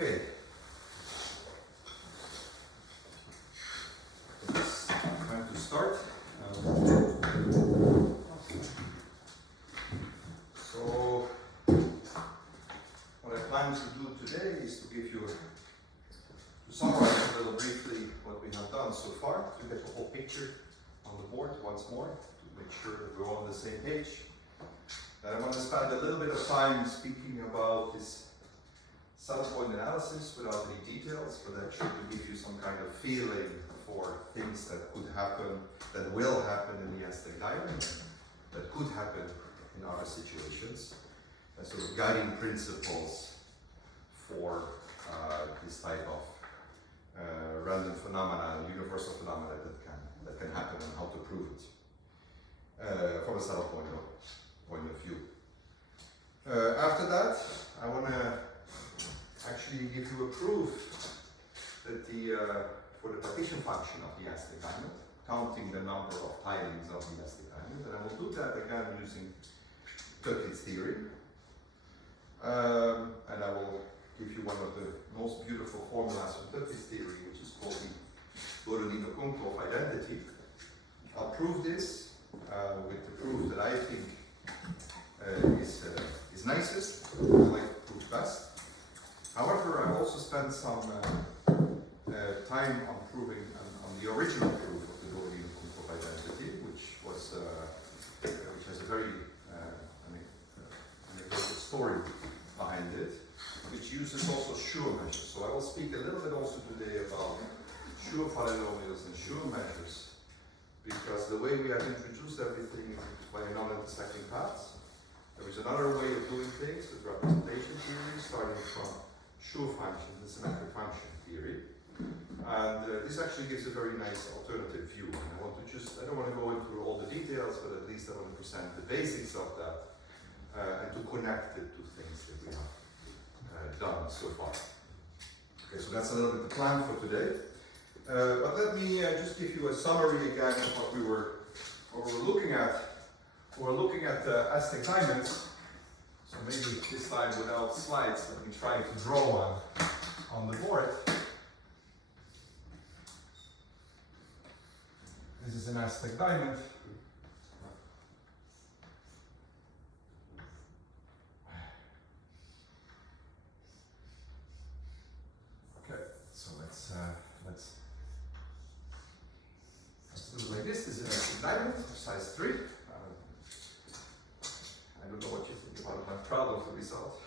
Okay. It's time to start. So, what I plan to do today is to give you, to summarize a little briefly what we have done so far, to get the whole picture on the board once more, to make sure that we're all on the same page. And I want to spend a little bit of time speaking about this saddle point analysis without any details, but actually to give you some kind of feeling for things that could happen, that will happen in the Aztec Diamond, that could happen in other situations, and sort of guiding principles for this type of random phenomena, universal phenomena that can happen and how to prove it from a saddle point of view. After that, I want to actually give you a proof that for the partition function of the Aztec Diamond, counting the number of tilings of the Aztec Diamond, and I will do that again using Duits theory. And I will give you one of the most beautiful formulas of Duits theory, which is called the Lauréat of identity. I'll prove this with the proof that I think is nicest, I like to prove best. However, I also spent some time on proving on the original proof of the Lauréat of identity, which has a very anecdotal story behind it, which uses also Chaire measures. So I will speak a little bit also today about Chaire polynomials and Chaire measures, because the way we have introduced everything is by non-intersecting paths. There is another way of doing things with representation theory, starting from Chaire function, the symmetric function theory. And this actually gives a very nice alternative view. And I don't want to go into all the details, but at least I want to present the basics of that and to connect it to things that we have done so far. Okay, so that's a little bit the plan for today. But let me just give you a summary again of what we were looking at. We're looking at Aztec Diamonds. So maybe this time without slides, let me try to draw one on the board. This is an Aztec Diamond. Okay, so let's do it like this. This is an Aztec Diamond, size 3. I don't know what you think about it. I'm proud of the result.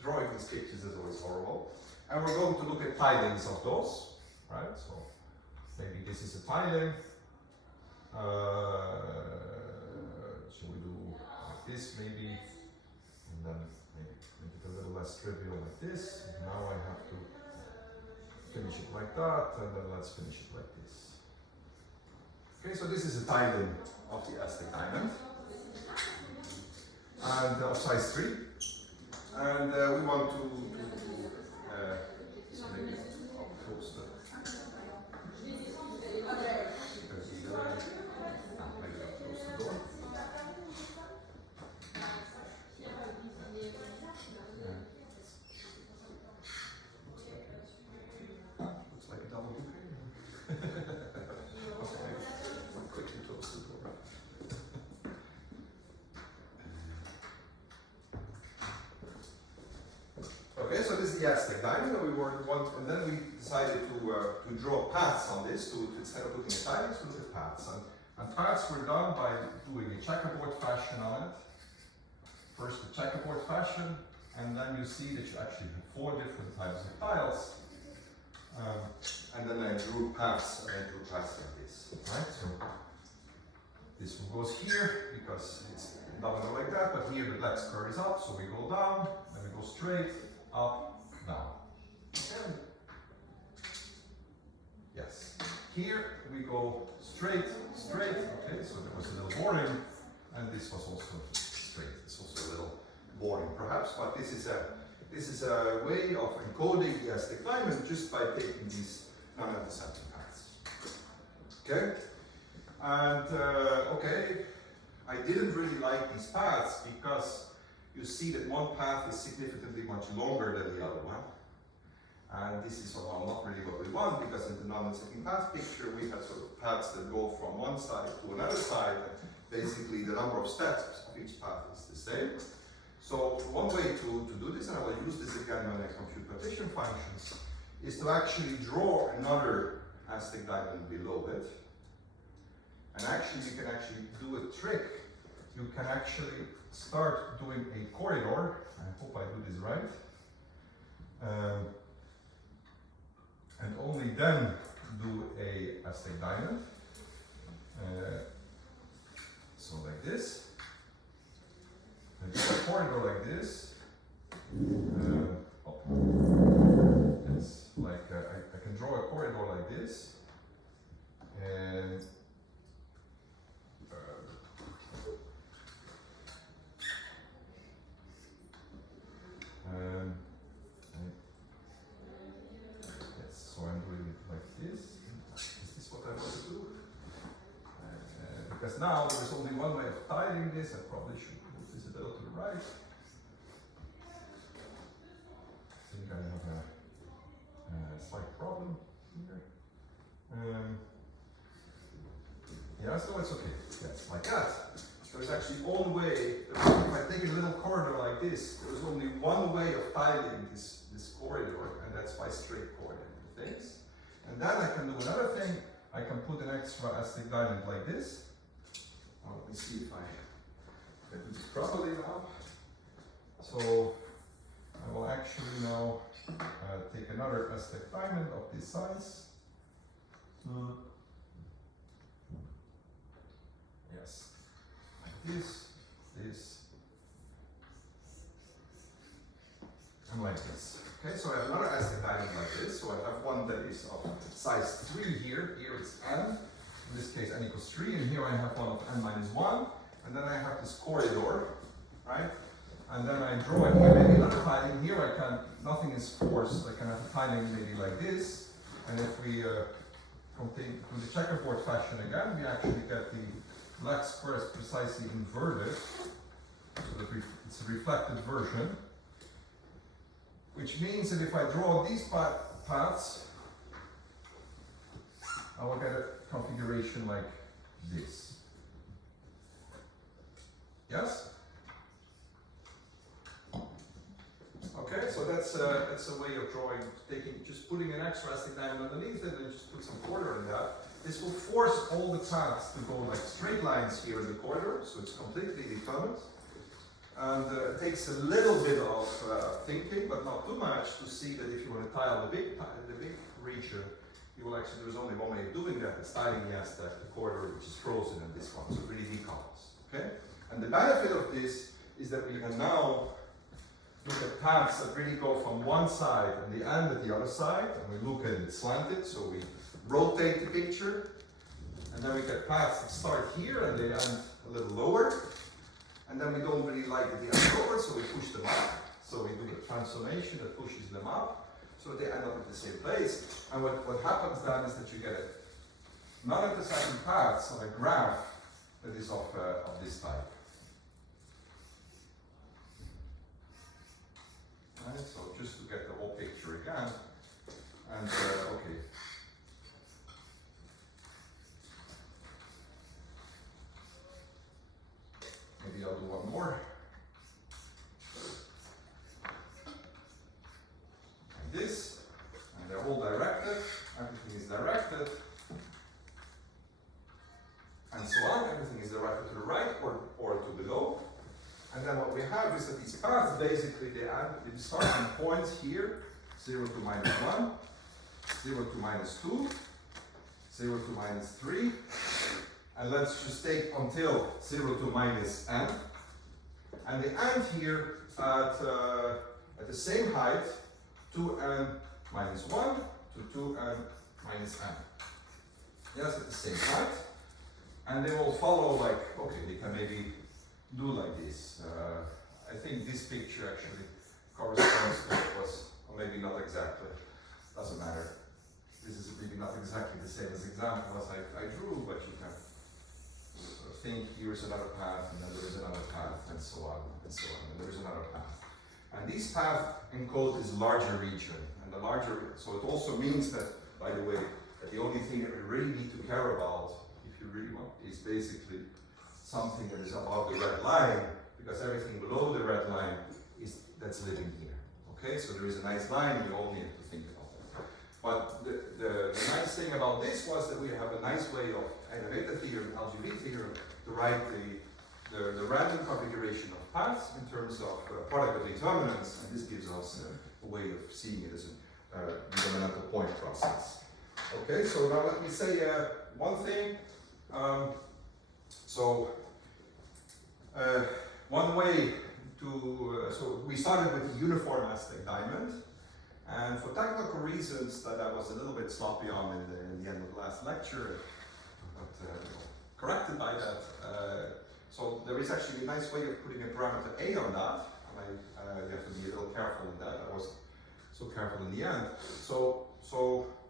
Drawing these pictures is always horrible. And we're going to look at tilings of those, right? So maybe this is a tiling. Shall we do like this maybe? And then maybe make it a little less trivial like this. And now I have to finish it like that, and then let's finish it like this. Okay, so this is a tiling of the Aztec Diamond. And of size 3, and we want to so maybe I'll close the door. Looks like a double bouquet. I'll quickly close the door. Okay, so this is the Aztec Diamond, and then we decided to draw paths on this. Instead of looking at tilings, we look at paths. And paths were done by doing a checkerboard fashion on it. First a checkerboard fashion, and then you see that you actually have 4 different types of tiles. And then I drew paths, like this. Right? So this one goes here because it's doesn't go like that, but here the black square is up, so we go down, then we go straight. Up, down. And yes. Here we go straight. Okay, so there was a little boring, and this was also straight. It's also a little boring, perhaps, but this is a way of encoding the Aztec Diamond just by taking these non-intersecting paths. Okay, and okay, I didn't really like these paths because you see that one path is significantly much longer than the other one. And this is somehow not really what we want, because in the non-intersecting path picture, we have sort of paths that go from one side to another side, and basically the number of steps of each path is the same. So one way to do this, and I will use this again when I compute partition functions, is to actually draw another Aztec diamond below it. And actually, you can actually do a trick. You can actually start doing a corridor. I hope I do this right. And only then do a Aztec diamond. So like this. And do a corridor like this. It's like I can draw a corridor like this. And yes, so I'm doing it like this. Is this what I want to do? Because now there is only one way of tiling this. I probably should move this a little to the right. I think I have a slight problem here. Yeah, so it's okay. Yes, like that. There's actually one way. If I take a little corridor like this, there's only one way of tiling this corridor, and that's by straight coordinate things. And then I can do another thing. I can put an extra Aztec diamond like this. Well, let me see if I can do this properly now. So I will actually now take another Aztec diamond of this size. Yes, like this, and like this. Okay, so I have another Aztec diamond like this. So I have one that is of size 3 here. Here it's n. In this case, n equals 3. And here I have one of n minus 1. And then I have this corridor, right? And then I draw it. Maybe another tiling. Here I can, nothing is forced. I can have a tiling maybe like this. And if we continue to the checkerboard fashion again, we actually get the black squares precisely inverted. So that it's a reflected version. Which means that if I draw these paths, I will get a configuration like this. Yes? Okay, so that's a way of drawing, just putting an extra Aztec diamond underneath it and just put some corridor in that. This will force all the paths to go like straight lines here in the corridor, so it's completely determined. And it takes a little bit of thinking, but not too much, to see that if you want to tile the big region, you will actually, there's only one way of doing that. It's tiling the Aztec, the corridor which is frozen in this one, so it really decouples. Okay? And the benefit of this is that we can now look at paths that really go from one side and the end at the other side, and we look at it slanted, so we rotate the picture, and then we get paths that start here and they end a little lower. And then we don't really like it the end lower, so we push them up. So we do the transformation that pushes them up, so they end up at the same place. And what happens then is that you get non-intersecting paths on a graph that is of this type. Right, so just to get the whole picture again, and okay. Maybe I'll do one more. Like this. And they're all directed. Everything is directed. And so on. Everything is directed to the right or to below. And then what we have is that these paths basically they start from points here. 0 to minus 1. 0 to minus 2. 0 to minus 3. And let's just take until 0 to minus n. And the end here at the same height, 2n minus 1 to 2n minus n. Yes, at the same height. And they will follow like, okay, they can maybe do like this. I think this picture actually corresponds to what was, or maybe not exactly, doesn't matter. This is really not exactly the same as example as I drew, but you can think here's another path, and then there's another path, and so on, and so on, and there's another path. And And this path encodes this larger region. And the larger, so it also means that, by the way, that the only thing that we really need to care about, if you really want, is basically something that is above the red line, because everything below the red line is that's living here. Okay, so there is a nice line, you only have to think about that. But the nice thing about this was that we have a nice way of analytic theorem, LGV theorem, to write the random configuration of paths in terms of product of determinants, and this gives us a way of seeing it as a determinant point process. Okay, so now let me say one thing. One way to, so we started with the uniform Aztec Diamond, and for technical reasons that I was a little bit sloppy on in the end of the last lecture, but corrected by that. So there is actually a nice way of putting a parameter A on that, and you have to be a little careful in that. I wasn't so careful in the end. So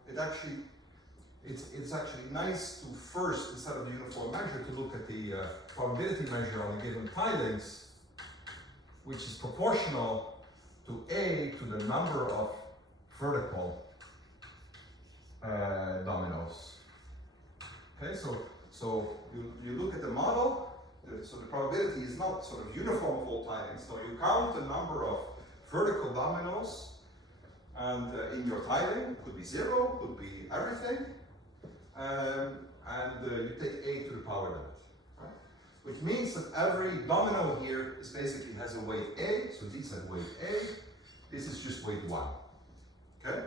it's actually nice to first, instead of the uniform measure, to look at the probability measure on a given tilings, which is proportional to A to the number of vertical dominoes. Okay, so you look at the model, so the probability is not sort of uniform of all tilings. So you count the number of vertical dominoes, and in your tiling, could be 0, could be everything, and you take A to the power limit. Right? Which means that every domino here is basically has a weight A, so these have weight A, this is just weight 1. Okay?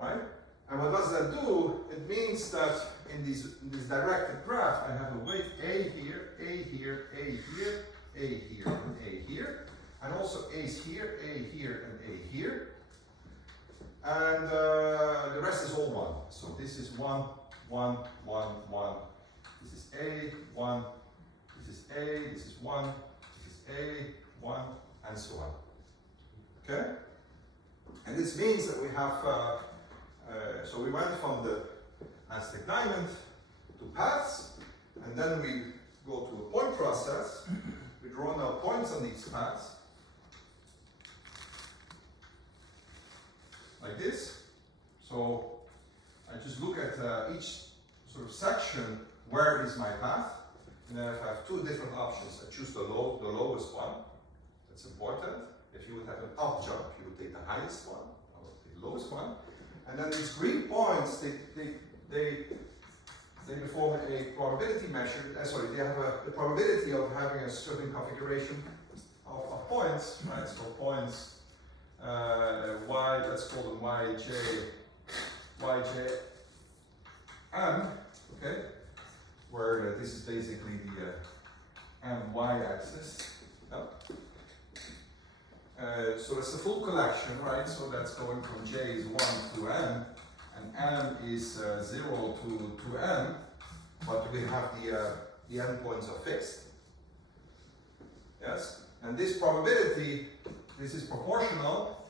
Right? And what does that do? It means that in this directed graph, I have a weight A here, A here, A here, A here, and A here, and also A's here, A here, and A here. And the rest is all 1. So this is 1, 1, 1, 1. This is A, 1. This is A, this is 1. This is A, 1, and so on. Okay? And this means that we have, so we went from the Aztec Diamond to paths, and then we go to a point process. We draw now points on these paths, like this. So I just look at each sort of section, where is my path, and then I have two different options. I choose the lowest one, that's important. If you would have an up jump, you would take the highest one, or the lowest one. And then these green points, they form a probability measure, they have the probability of having a certain configuration of points, right? So points, y, let's call them yj, m, okay? Where this is basically the my axis. Yep. So it's the full collection, right? So that's going from j is 1 to m, and m is 0 to m, but we have the endpoints are fixed. Yes? And this probability, this is proportional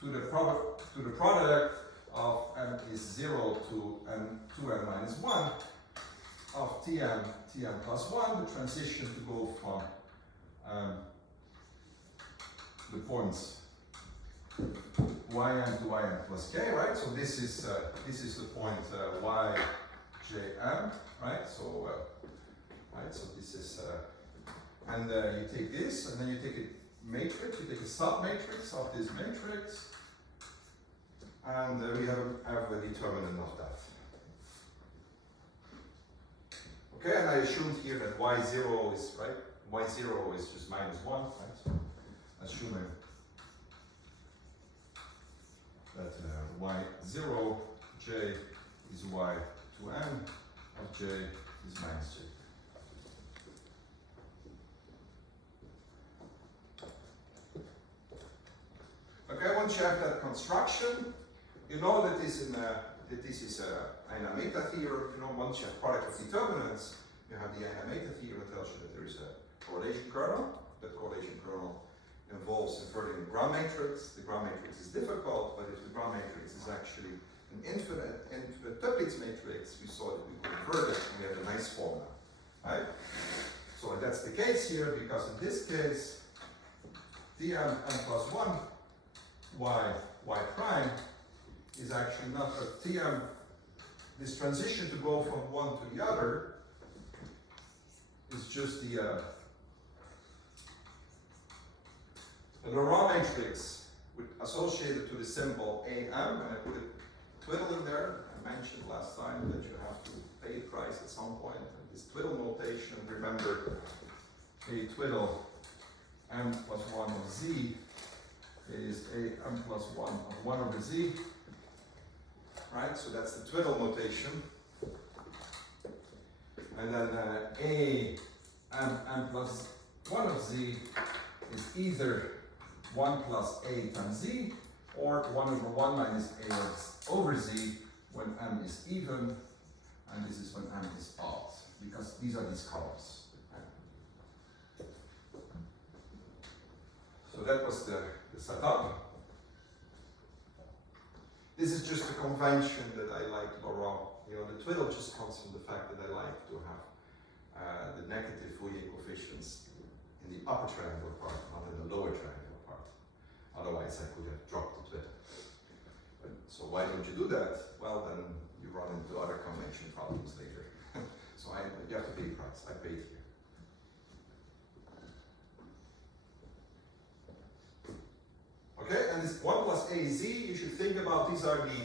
to the product of m is 0 to m minus 1 of tm plus 1, the transition to go from the points ym to ym plus k, right? So this is the point yjm, right? So so this is and you take this, and then you take a matrix, you take a submatrix of this matrix, and we have a determinant of that. Okay, and I assumed here that y0 is right. Y0 is just minus 1, right? So assuming that y0 j is y to m of j is minus j. Okay, once you have that construction, you know that this is a meta theorem. You know, once you have product of determinants, you have the meta theorem that tells you that there is a correlation kernel. That correlation kernel involves inverting the ground matrix. The ground matrix is difficult, but if the ground matrix is actually an infinite Duits matrix, we saw that we could invert it, and we have a nice formula, right? So that's the case here, because in this case, dm n plus 1 y prime is actually not a tm. This transition to go from one to the other is just the Lauréat matrix associated to the symbol AM, and I put a twiddle in there. I mentioned last time that you have to pay a price at some point. And this twiddle notation, remember, a twiddle m plus 1 of z is a m plus 1 of 1 over z. Right, so that's the twiddle notation. And then a m plus 1 of z is either 1 plus a times z, or 1 over 1 minus a over z when m is even, and this is when m is odd, because these are these columns. So that was the setup. This is just a convention that I like Lauréat. You know, the twiddle just comes from the fact that I like to have the negative Fourier coefficients in the upper triangular part, not in the lower triangular part. Otherwise, I could have dropped the twiddle. So why don't you do that? Well, then you run into other convention problems later. So you have to pay a price. I paid here. Okay, and this 1 plus az, you should think about, these are the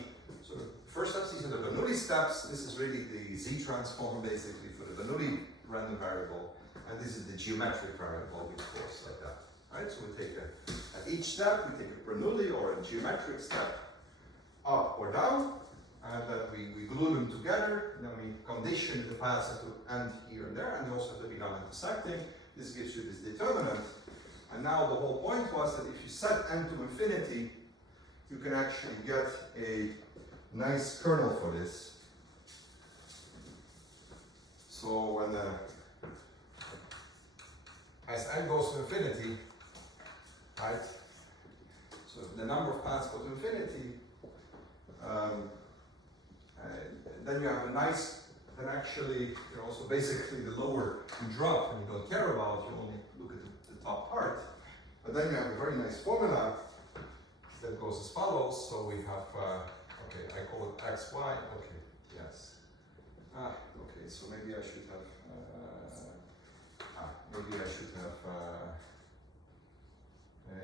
sort of first steps, these are the Bernoulli steps. This is really the z transform basically for the Bernoulli random variable, and this is the geometric variable with force like that. Right, so we take at each step, we take a Bernoulli or a geometric step up or down, and then we glue them together, and then we condition the paths to end here and there, and they also have to be non-intersecting. This gives you this determinant. And now the whole point was that if you set n to infinity, you can actually get a nice kernel for this. So when as n goes to infinity, right? So the number of paths go to infinity, then you have a nice. Then actually, you know, so basically the lower you drop and you don't care about, you only look at the top part. But then you have a very nice formula that goes as follows. So we have, okay, I call it xy, okay, yes. Okay, so maybe I should have,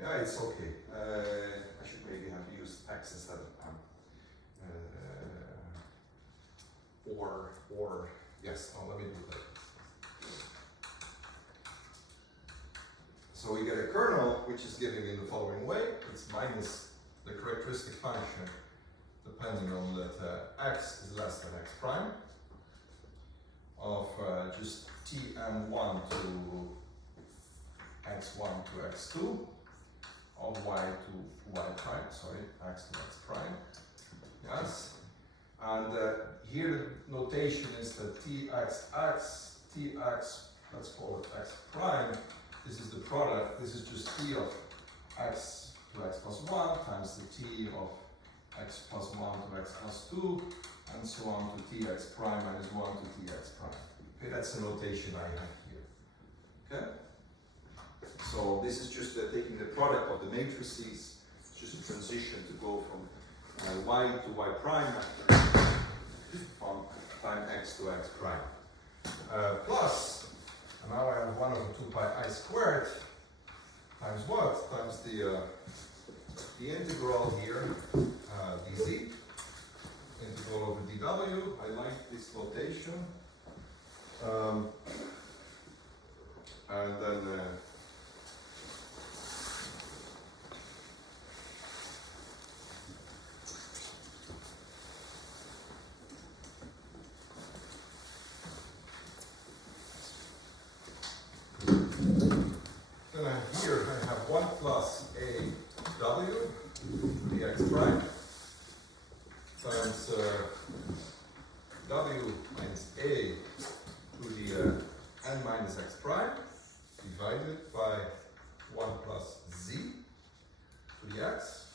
yeah, it's okay. I should maybe have used x instead of m. Or, yes, let me do that. So we get a kernel, which is given in the following way. It's minus the characteristic function, depending on that x is less than x prime, of just tm1 to x1 to x2, of y to y prime, sorry, x to x prime, yes. And here the notation is that tx, let's call it x prime, this is the product, this is just t of x to x plus 1 times the t of x plus 1 to x plus 2, and so on to tx prime minus 1 to tx prime. Okay, that's the notation I have here. Okay? So this is just taking the product of the matrices, it's just a transition to go from y to y prime, from time x to x prime. Plus, and now I have 1 over 2 pi I squared times what? Times the integral here, dz, integral over dw. I like this notation. And then here I have 1 plus a w dx prime times w minus a to the n minus x prime divided by 1 plus z to the x,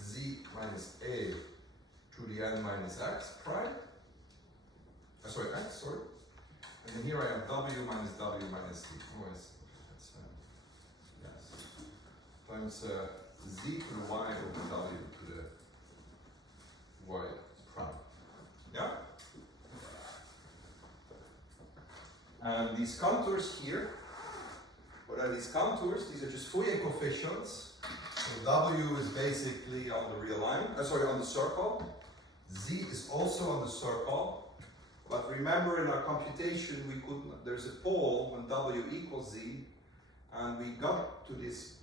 z minus a to the n minus x prime, sorry, x, sorry. And then here I have w minus z. Oh, yes. times z to the y over w to the y prime. Yeah? And these contours here, what are these contours? These are just Fourier coefficients. So w is basically on the real line, on the circle. Z is also on the circle. But remember in our computation, there's a pole when w equals z, and we got to this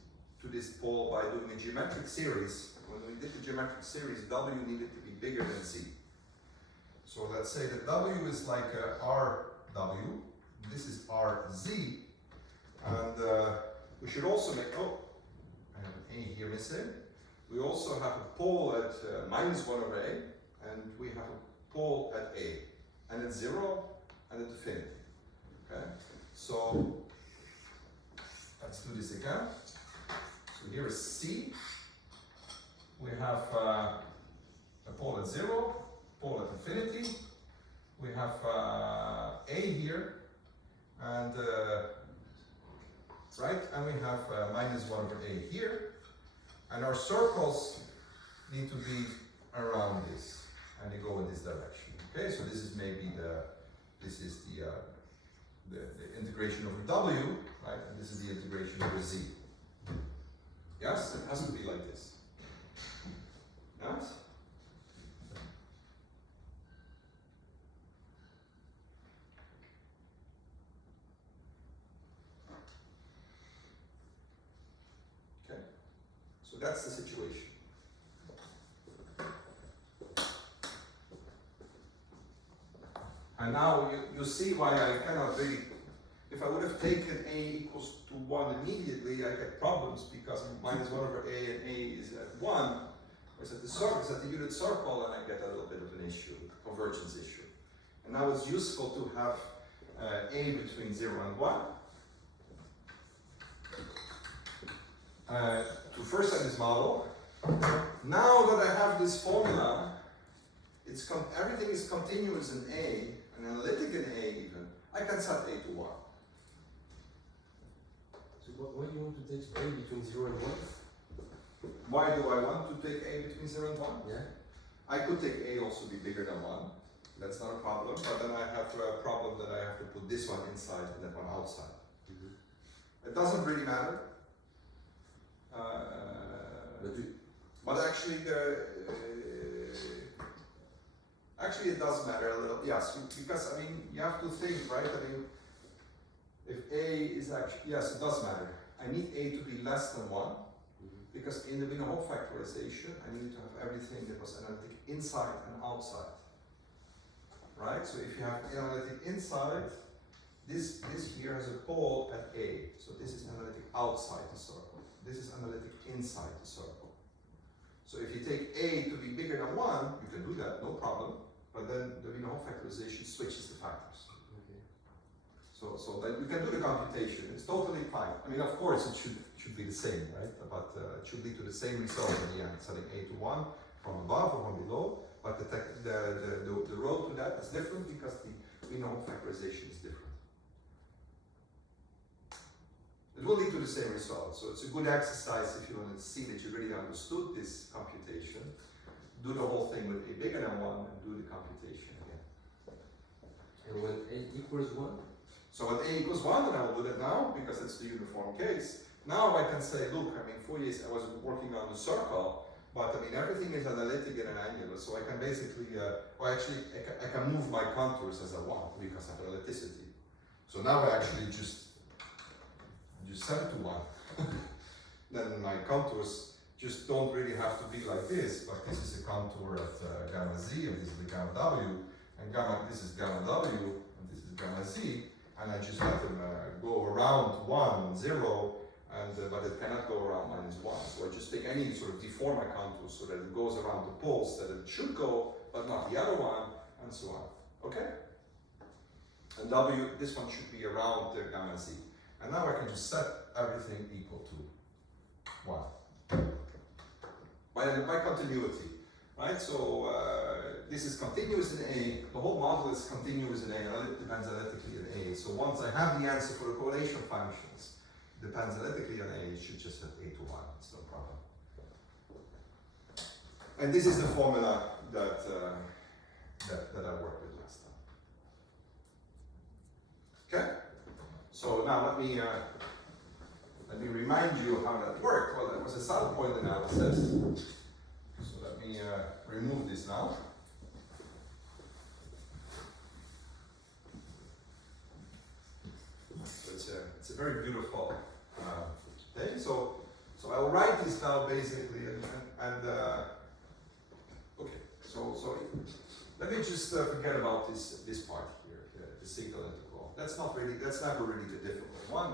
pole by doing a geometric series. When we did the geometric series, w needed to be bigger than z. So let's say that w is like rw, this is rz, and we should also make, I have an a here missing. We also have a pole at minus 1 over a, and we have a pole at a, and at 0, and at infinity. Okay, so let's do this again. So here is C. We have a pole at 0, pole at infinity. We have A here, and right, and we have minus 1 over A here. And our circles need to be around this, and they go in this direction. Okay, so this is maybe the integration over W, right? And this is the integration over Z. Yes, it has to be like this. Yes? Okay, so that's the situation. And now you see why I cannot really, if I would have taken A equals to 1 immediately, I get problems because minus 1 over A and A is at 1. It's at the surface, at the unit circle, and I get a little bit of an issue, a convergence issue. And now it's useful to have A between 0 and 1. To first set this model. Now that I have this formula, everything is continuous in A, and analytic in A even, I can set A to 1. So why do you want to take A between 0 and 1? Why do I want to take A between 0 and 1? Yeah. I could take A also be bigger than 1. That's not a problem, but then I have a problem that I have to put this one inside and that one outside. Mm-hmm. It doesn't really matter. But actually, actually it does matter a little. Yes, because I mean you have to think, right? I mean, if A is actually, yes, it does matter. I need A to be less than 1, because in the Wiener-Hopf factorization, I need to have everything that was analytic inside and outside. Right? So if you have analytic inside, this here has a pole at A. So this is analytic outside the circle. This is analytic inside the circle. So if you take A to be bigger than 1, you can do that, no problem. But then the Wiener-Hopf factorization switches the factors. Okay. So then you can do the computation. It's totally fine. I mean, of course, it should be the same, right? But it should lead to the same result in the end, setting A to 1 from above or from below. But the road to that is different because the Wiener-Hopf factorization is different. It will lead to the same result. So it's a good exercise if you want to see that you really understood this computation. Do the whole thing with A bigger than 1 and do the computation again. And when A equals 1? So when A equals 1, and I will do that now because it's the uniform case. Now I can say, look, I mean, for years I was working on the circle, but I mean, everything is analytic and an angular. So I can basically, I can move my contours as I want because of analyticity. So now I actually just set it to 1. Then my contours just don't really have to be like this, but this is a contour at gamma z, and this is the gamma w, and this is gamma w, and this is gamma z, and I just let them go around 1, 0, and but it cannot go around minus 1. So I just take any sort of deform my contour so that it goes around the poles that it should go, but not the other one, and so on. Okay? And W, this one should be around the gamma z. And now I can just set everything equal to 1. By continuity, right? So this is continuous in A, the whole model is continuous in A, and it depends analytically in A. So once I have the answer for the correlation functions, depends analytically on A, you should just set A to 1, it's no problem. And this is the formula that I worked with last time. Okay? So now let me remind you how that worked. Well, that was a saddle point analysis. So let me remove this now. So it's a very beautiful thing. So I'll write this now basically, and okay. So let me just forget about this part here, the signal integral. That's never really the difficult one.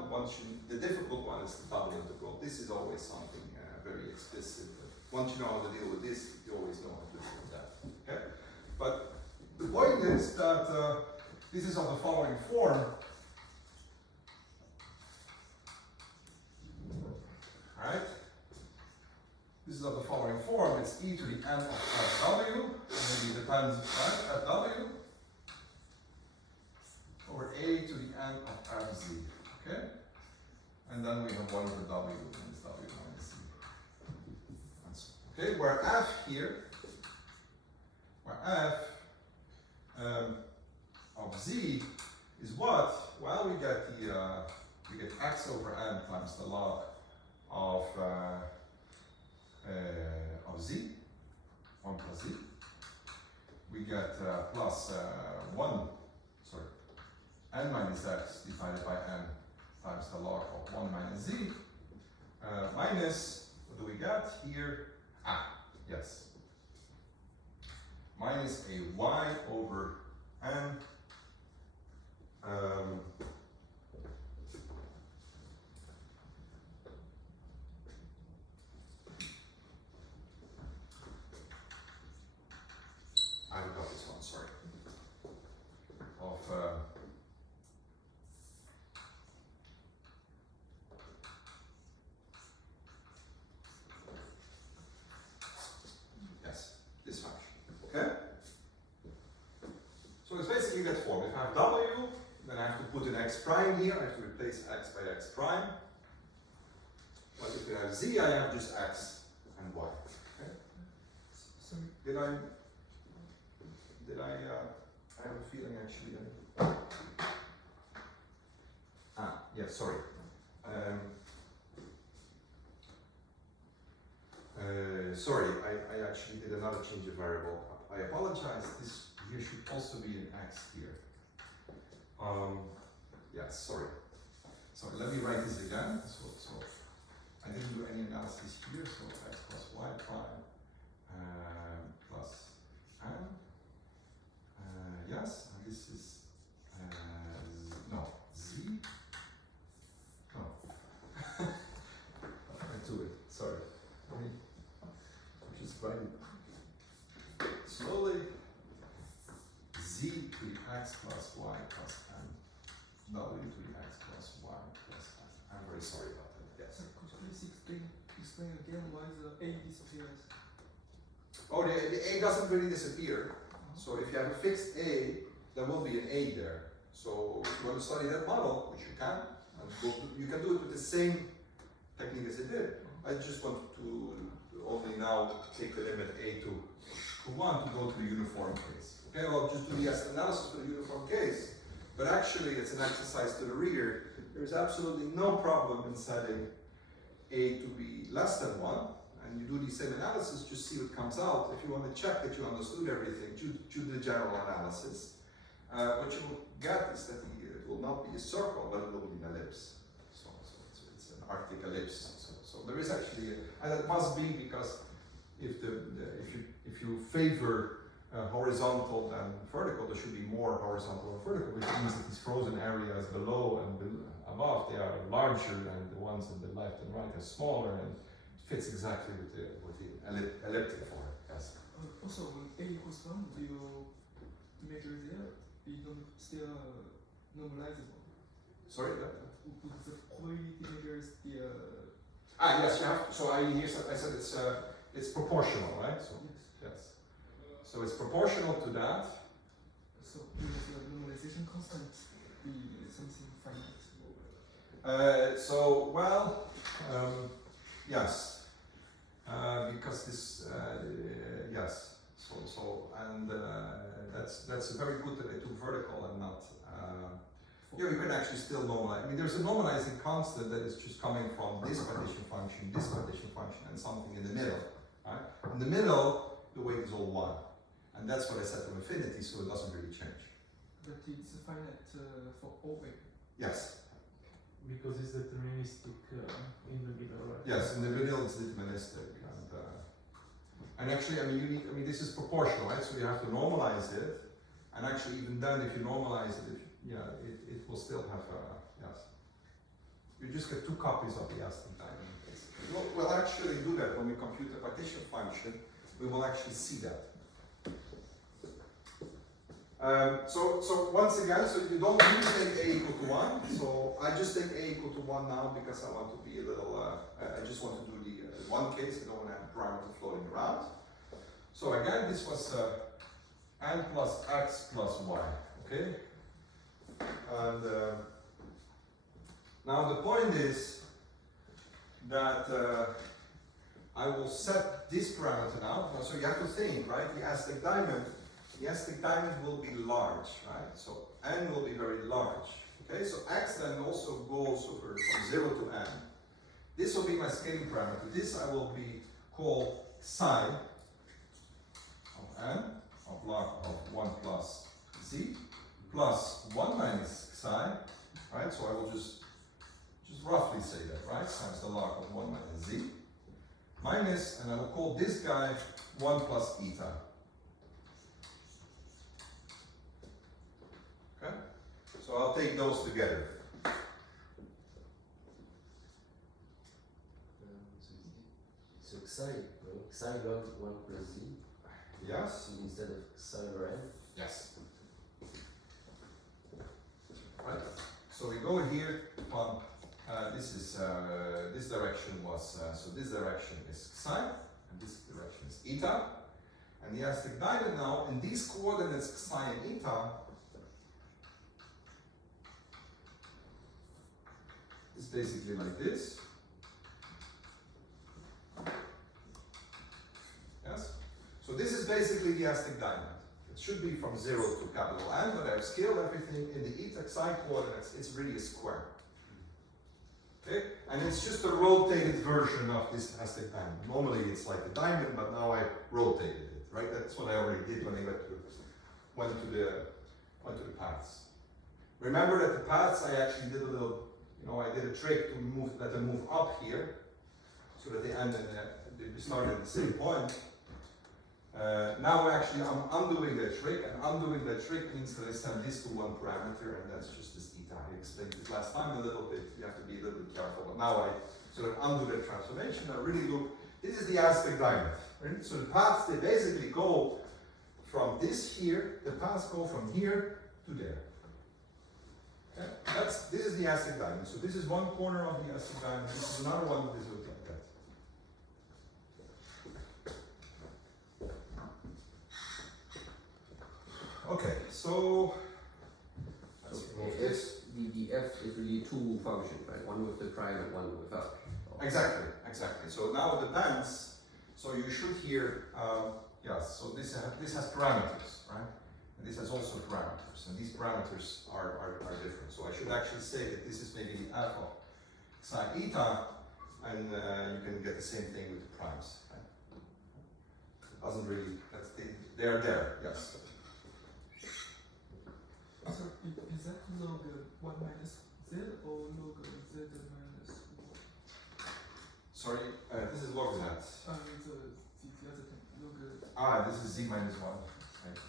The difficult one is the double integral. This is always something very explicit. Once you know how to deal with this, you always know how to deal with that. Okay? But the point is that this is of the following form. Right? This is of the following form. It's e to the n of w. Maybe it depends, right? At w over a to the n of fz. Okay? And then we have 1 over w times w minus z. Okay, where f here, where f of z is what? Well, we get x over n times the log of z, 1 plus z. We get plus n minus x divided by n times the log of 1 minus z, minus, what do we get here? Yes. Minus a y over n I got this one, sorry. Of yes, this function. Okay? So it's basically that form. If I have w, then I have to put an x prime here. I have to replace x by x prime. But if I have z, I have just x and y. Okay? Did I have a feeling actually. Yeah, sorry. Sorry, I actually did another change of variable. I apologize. This here should also be an x here. Yeah, sorry. So let me write this again. So I didn't do any analysis here. So x plus y prime plus n. Yes, and this is no z. No, I do it. Sorry. Let me just write it slowly. Z to the x plus y plus n. W to the x plus y plus n. I'm very sorry about that. Yes. Could you please explain again why the a disappears? Oh, the a doesn't really disappear. So if you have a fixed a, there will be an a there. So if you want to study that model, which you can, you can do it with the same technique as it did. I just want to only now take the limit a to 1 to go to the uniform case. Okay, well, just do the analysis for the uniform case. But actually, it's an exercise to the reader. There's absolutely no problem in setting a to be less than 1. And you do the same analysis, just see what comes out. If you want to check that you understood everything, do the general analysis. What you will get is that it will not be a circle, but it will be an ellipse. So it's an Arctic ellipse. So there is actually, and it must be because if you favor horizontal than vertical, there should be more horizontal or vertical, which means that these frozen areas below and above, they are larger than the ones on the left and right are smaller, and fits exactly with the elliptic form. Yes. Also, when a equals 1, do you measure there? Be still normalizable? Sorry? Would the probability measures the. Yes, you have to. So I said it's proportional, right? So yes. So it's proportional to that. So will the normalization constant be something finite? Yes, because this, yes. And that's very good that I took vertical and not. Yeah, you can actually still normalize. I mean, there's a normalizing constant that is just coming from this partition function, and something in the middle. Right? In the middle, the weight is all 1, and that's what I set to infinity, so it doesn't really change. But it's finite for all weight. Yes. Because it's deterministic in the middle, right? Yes, in the middle it's deterministic, and actually, I mean, this is proportional, right? So you have to normalize it, and actually, even then, if you normalize it, it will still have yes. You just get 2 copies of the Aztec Diamond. We'll actually do that when we compute the partition function. We will actually see that. So once again, so you don't really take a equal to 1. So I just take a equal to 1 now because I want to be a little. I just want to do the one case. I don't want to have parameter floating around. So again, this was n plus x plus y. Okay. And now the point is that I will set this parameter now. So you have to think, right? The Aztec Diamond will be large, right? So n will be very large. Okay, so x then also goes over from 0 to n. This will be my scaling parameter. This I will be called psi of n of log of 1 plus z plus 1 minus psi, right? So I will just roughly say that, right? Times the log of 1 minus z minus, and I will call this guy 1 plus eta. Okay? So I'll take those together. So psi log 1 plus z. Yes. Instead of psi over n. Yes. Right. So we go here from this direction was so this direction is psi and this direction is eta, and the Aztec Diamond now in these coordinates psi and eta is basically like this. Yes. So this is basically the Aztec Diamond. It should be from 0 to capital N, but I've scaled everything in the eta psi coordinates. It's really a square. Okay? And it's just a rotated version of this Aztec Diamond. Normally it's like a diamond, but now I rotated it, right? That's what I already did when I went to the paths. Remember that the paths, I actually did a little, I did a trick to let them move up here, so that they end they start at the same point. Now actually I'm undoing that trick, and undoing that trick means that I send this to one parameter, and that's just this eta. I explained it last time a little bit, you have to be a little bit careful, but now I sort of undo that transformation. I really look, this is the Aztec Diamond, right? So the paths, they basically go from this here, the paths go from here to there. Okay? This is the Aztec Diamond. So this is one corner of the Aztec Diamond, this is another one, this looks like that. Okay, so let's remove this. The f is really 2 functions, right? One with the prime and one without. Exactly. So now it depends. So you should hear, yes, so this has parameters, right? And this has also parameters, and these parameters are different. So I should actually say that this is maybe the f of psi eta, and you can get the same thing with the primes. Right? It doesn't really, they are there, yes. So is that log 1 minus z or log z minus 1? Sorry, this is log z. The other thing, log. This is z minus 1. Right.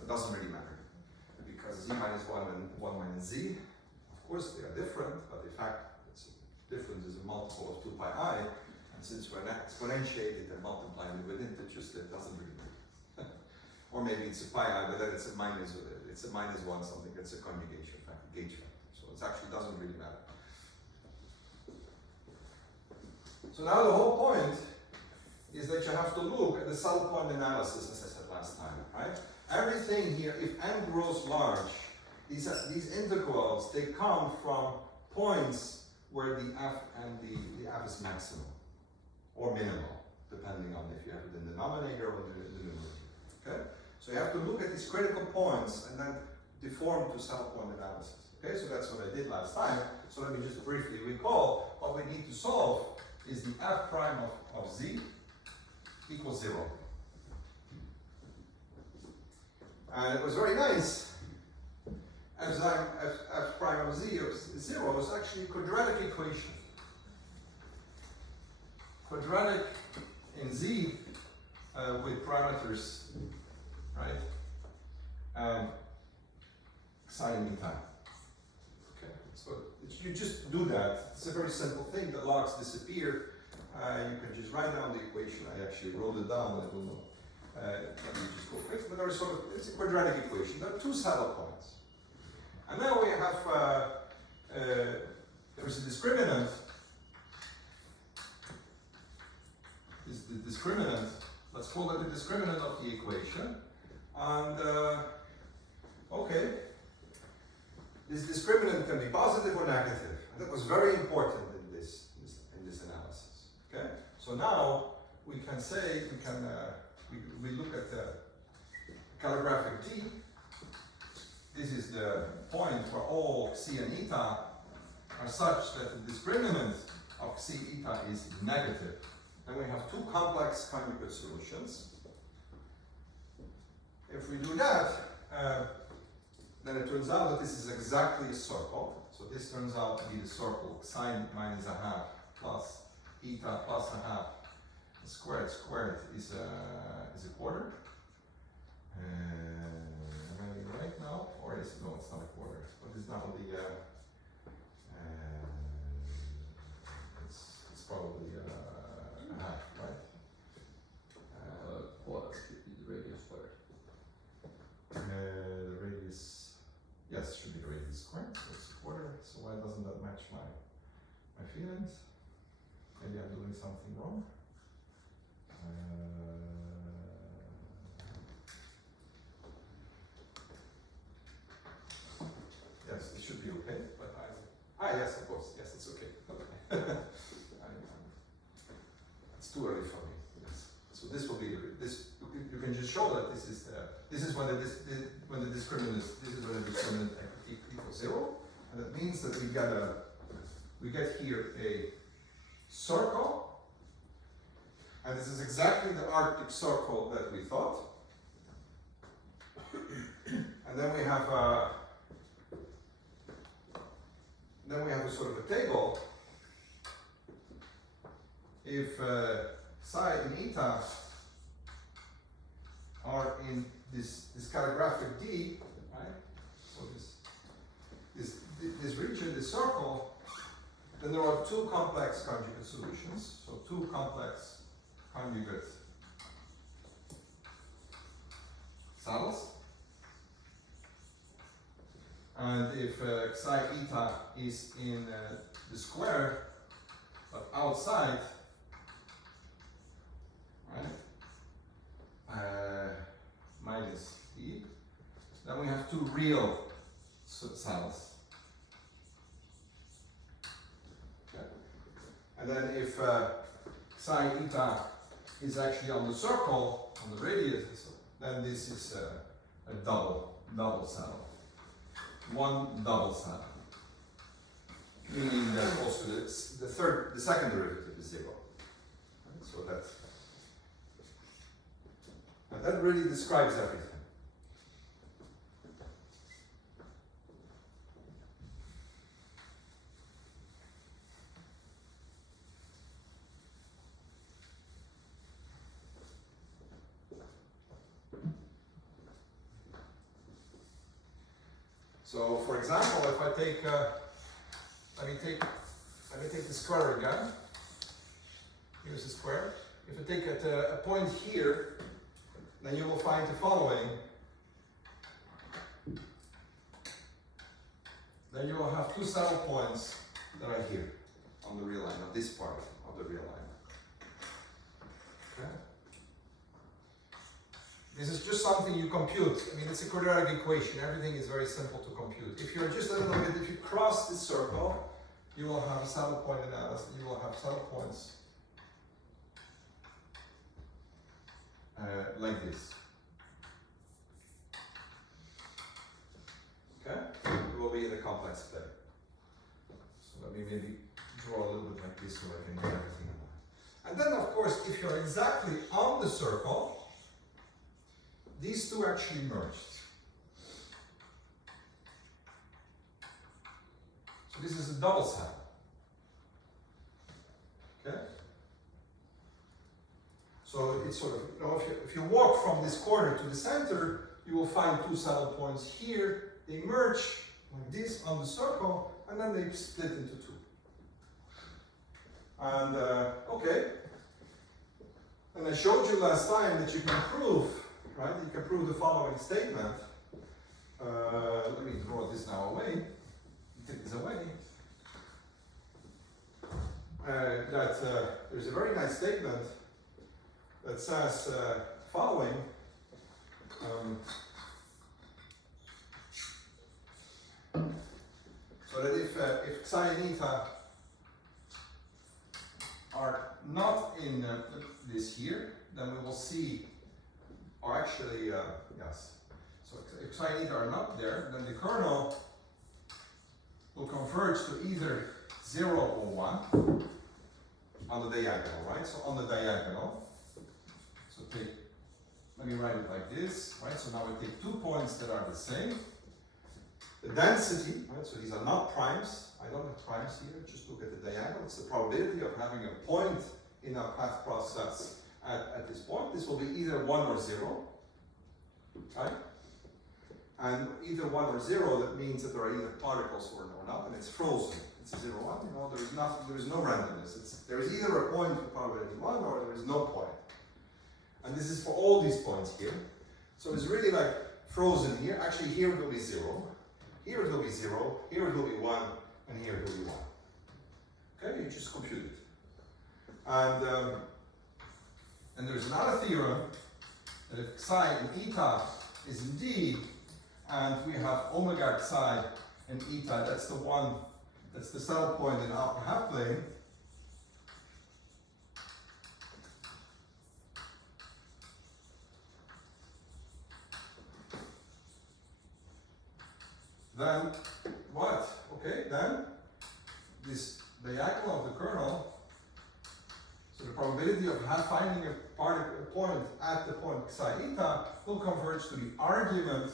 It doesn't really matter, because z minus 1 and 1 minus z, of course they are different, but in fact, difference is a multiple of 2 pi I, and since we're exponentiated and multiplying with integers, that doesn't really matter. Or maybe it's a pi I, but then it's a minus 1 something, it's a conjugation factor, gauge factor. So it actually doesn't really matter. So now the whole point is that you have to look at the cell point analysis, as I said last time, right? Everything here, if n grows large, these integrals, they come from points where the f and the f is maximum or minimal, depending on if you have it in the denominator or the numerator. Okay? So you have to look at these critical points and then deform to saddle point analysis. Okay, so that's what I did last time. So let me just briefly recall what we need to solve is the f prime of z equals 0. And it was very nice. F prime of z of 0 is actually a quadratic equation. Quadratic in z with parameters, right? Sine and time. Okay, so you just do that. It's a very simple thing. The logs disappear. You can just write down the equation. I actually wrote it down. I don't know. Let me just go quick. But it's a quadratic equation. There are two saddle points. And now we have there's a discriminant. Is the discriminant? Let's call it the discriminant of the equation. And okay, this discriminant can be positive or negative. And that was very important in this analysis. Okay, so now we can say we look at the calligraphic D. This is the point where all C and eta are such that the discriminant of C eta is negative. Then we have two complex conjugate solutions. If we do that, then it turns out that this is exactly a circle. So this turns out to be the circle sine minus a half plus eta plus a half squared is a quarter. Am I right now? Or is it, no, it's not a quarter. What is now the it's probably a half, right? Quarter, the radius squared. The radius, yes, should be the radius squared, so it's a quarter. So why doesn't that match my feelings? Maybe I'm doing something wrong. Yes, it should be okay, but yes, of course, yes, it's okay. It's too early for me. Yes. So this will be this. You can just show that this is when the discriminant equals 0, and that means that we get here a circle, and this is exactly the Arctic circle that we thought, and then we have a sort of a table. If psi and eta are in this calligraphic D, right? So this region, this circle, then there are two complex conjugate solutions. So two complex conjugate saddles. And if psi eta is in the square, but outside, right, minus e, then we have two real saddles. Okay. And then if psi eta is actually on the circle, on the radius, then this is a double saddle. One double saddle. Meaning that also the second derivative is 0. Right? So that really describes everything. So, for example, if I take, let me take the square again. Here's the square. If I take a point here, then you will find the following. Then you will have two saddle points that are here on the real line, on this part of the real line. Okay. This is just something you compute. I mean, it's a quadratic equation. Everything is very simple to compute. If you're just a little bit, if you cross this circle, you will have saddle point analysis, you will have saddle points like this. Okay? It will be in a complex plane. So let me maybe draw a little bit like this so I can get everything in line. And then of course, if you're exactly on the circle, these two actually merged. So this is a double saddle. Okay? So it's sort of, you know, if you walk from this corner to the center, you will find two saddle points here. They merge like this on the circle, and then they split into two. And okay. And I showed you last time that you can prove, right? You can prove the following statement. Let me draw this now away. Take this away. There's a very nice statement that says following. So that if psi and eta are not in this here, then we will see, or actually, yes. So if psi and eta are not there, then the kernel will converge to either 0 or 1 on the diagonal, right? So on the diagonal, so let me write it like this, right? So now we take 2 points that are the same. The density, right? So these are not primes. I don't have primes here, just look at the diagonal. It's the probability of having a point in our path process at this point. This will be either 1 or 0, right? And either 1 or 0, that means that there are either particles or not, and it's frozen. It's a 0, 1, you know, there is no randomness. There is either a point with probability 1 or there is no point. And this is for all these points here. So it's really like frozen here. Actually, here it will be 0. Here it will be 0, here it will be 1, and here it will be 1. Okay, you just compute it. And there's another theorem that if psi and eta is indeed, and we have omega psi and eta, that's the one, that's the saddle point in upper half plane. Then what? Okay, then this diagonal of the kernel, so the probability of finding a point at the point psi eta will converge to the argument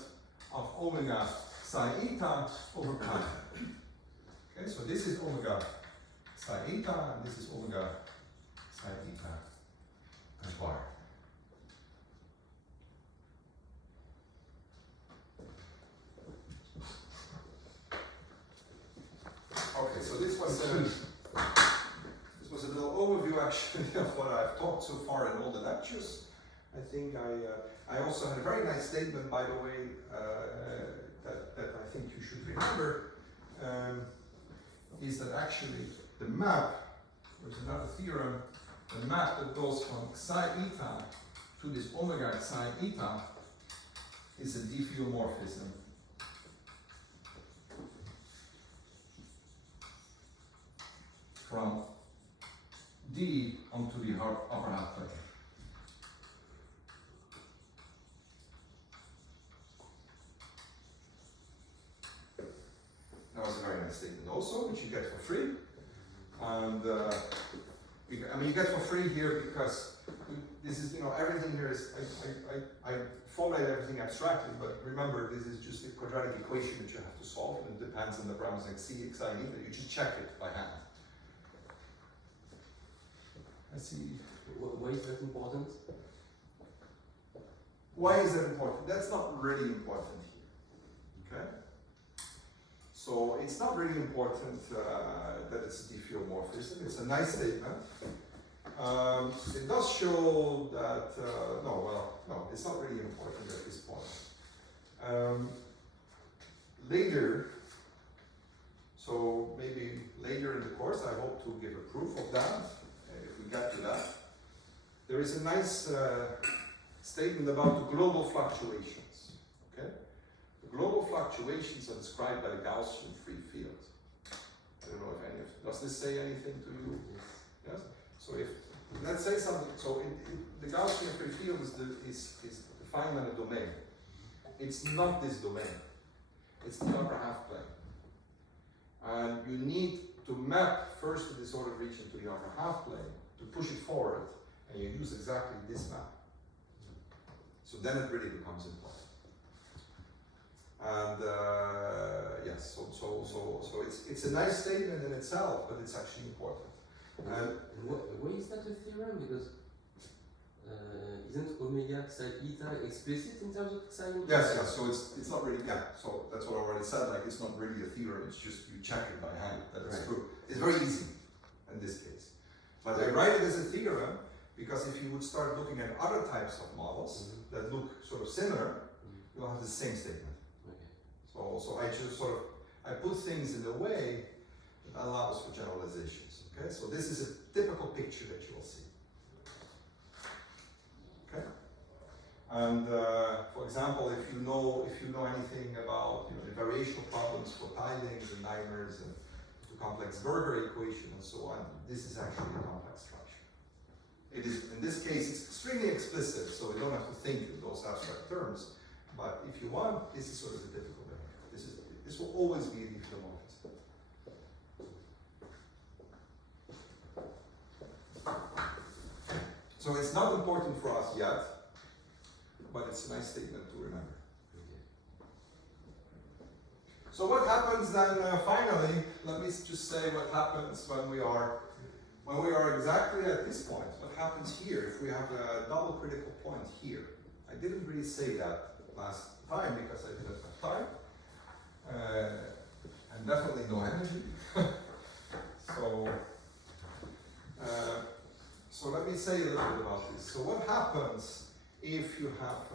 of omega psi eta over pi. Okay, so this is omega psi eta, and this is omega psi eta and pi. Okay, so this was a little overview actually of what I've taught so far in all the lectures. I think I also had a very nice statement, by the way, that I think you should remember, is that actually the map, there's another theorem, the map that goes from psi eta to this omega psi eta is a diffeomorphism. From D onto the upper half plane. That was a very nice statement also, which you get for free. And I mean, you get for free here because this is, you know, everything here is, I formulate everything abstractly, but remember, this is just a quadratic equation that you have to solve, and it depends on the parameters like C, X, I, and eta. You just check it by hand. I see. Why is that important? Why is that important? That's not really important here. Okay? So it's not really important that it's a diffeomorphism. It's a nice statement. It does show that, no, it's not really important at this point. Later, so maybe later in the course, I hope to give a proof of that. If we get to that, there is a nice statement about the global fluctuations. Okay, the global fluctuations are described by the Gaussian free field. I don't know if any of Does this say anything to you? Yes. Yes. So if let's say something. So the Gaussian free field is defined on a domain. It's not this domain. It's the upper half plane. And you need to map first the disordered region to the upper half plane to push it forward, and you use exactly this map. So then it really becomes important. And yes, so it's a nice statement in itself, but it's actually important. And why is that a theorem? Because isn't omega psi eta explicit in terms of sign? Yes, yes. So it's not really, yeah. So that's what I already said. Like it's not really a theorem. It's just you check it by hand that it's true. It's very easy in this case. But I write it as a theorem because if you would start looking at other types of models that look sort of similar, you'll have the same statement. Okay. So I just sort of I put things in a way that allows for generalizations. Okay. So this is a typical picture that you will see. Okay. And for example, if you know anything about the variational problems for tilings and dimers and the complex Berger equation and so on, this is actually a complex structure. It is in this case it's extremely explicit, so you don't have to think in those abstract terms. But if you want, this is sort of the typical behavior. This will always be the homomorphism. So it's not important for us yet, but it's a nice statement to remember. Okay. So what happens then finally, let me just say what happens when we are exactly at this point. What happens here if we have a double critical point here? I didn't really say that last time because I didn't have time. And definitely no energy. So let me say a little bit about this. So what happens if you have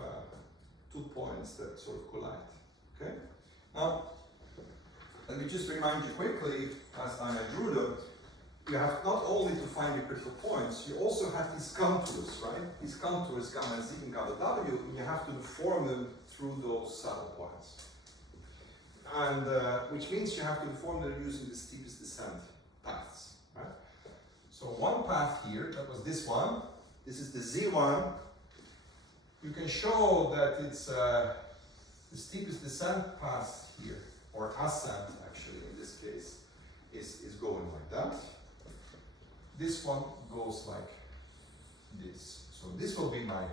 2 points that sort of collide? Okay. Now, let me just remind you quickly. Last time I drew them. You have not only to find the critical points, you also have these contours, right? These contours, gamma z and gamma w, and you have to deform them through those saddle points. And which means you have to deform them using the steepest descent paths, right? So one path here, that was this one. This is the z1. You can show that it's the steepest descent path here, or ascent actually in this case, is going like that. This one goes like this. So this will be my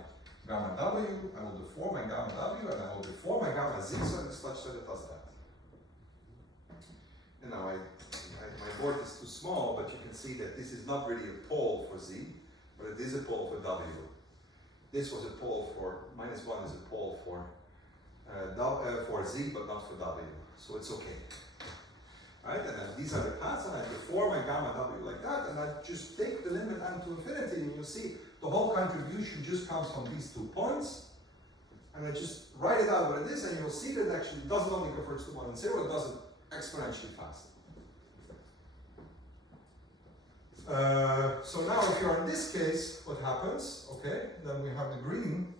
gamma w. I will deform my gamma w, and I will deform my gamma z such that it does that. And now my board is too small, but you can see that this is not really a pole for z, but it is a pole for w. This was a pole for -1 is a pole for z, but not for w. So it's okay. Right? And then these are the paths, and I deform my gamma w like that, and I just take the limit n to infinity, and you'll see the whole contribution just comes from these 2 points. And I just write it out what it is, and you'll see that it actually doesn't only converge to 1 and 0, it does it exponentially fast. So now if you're in this case, what happens? Okay, then we have the green,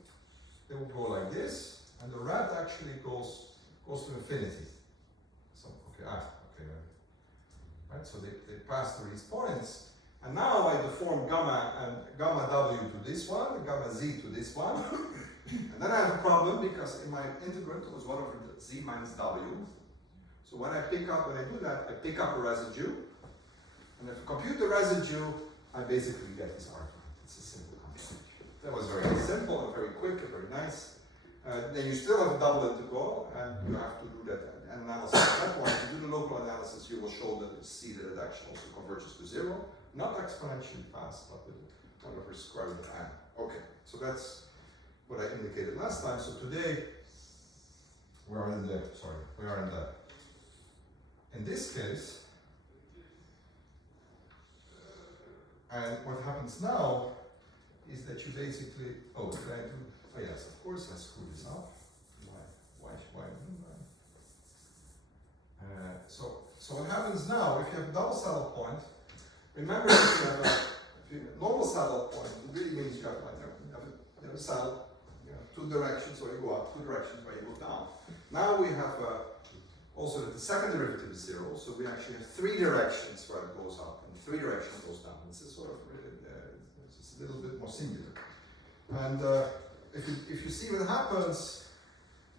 they will go like this, and the red actually goes to infinity. So, okay, right, so they pass through these points, and now I deform gamma w to this one, and gamma z to this one, and then I have a problem because in my integrand it was 1 over z minus w. So when I do that, I pick up a residue, and if I compute the residue, I basically get this argument. It's a simple concept. That was very simple and very quick and very nice. Then you still have a double integral, and you have to do that analysis at that point. If you do the local analysis, you will show that see that it actually also converges to 0, not exponentially fast, but with 1 over square root of n. Okay, so that's what I indicated last time. So today we are in this case, and what happens now is that you basically yes, of course, let's screw this up. Why? So what happens now, if you have a double saddle point, remember if you have a normal saddle point, it really means you have a saddle, 2 directions where you go up, 2 directions where you go down. Now we have also that the second derivative is 0, so we actually have 3 directions where it goes up and 3 directions it goes down. This is sort of it's a little bit more singular. And if you see what happens,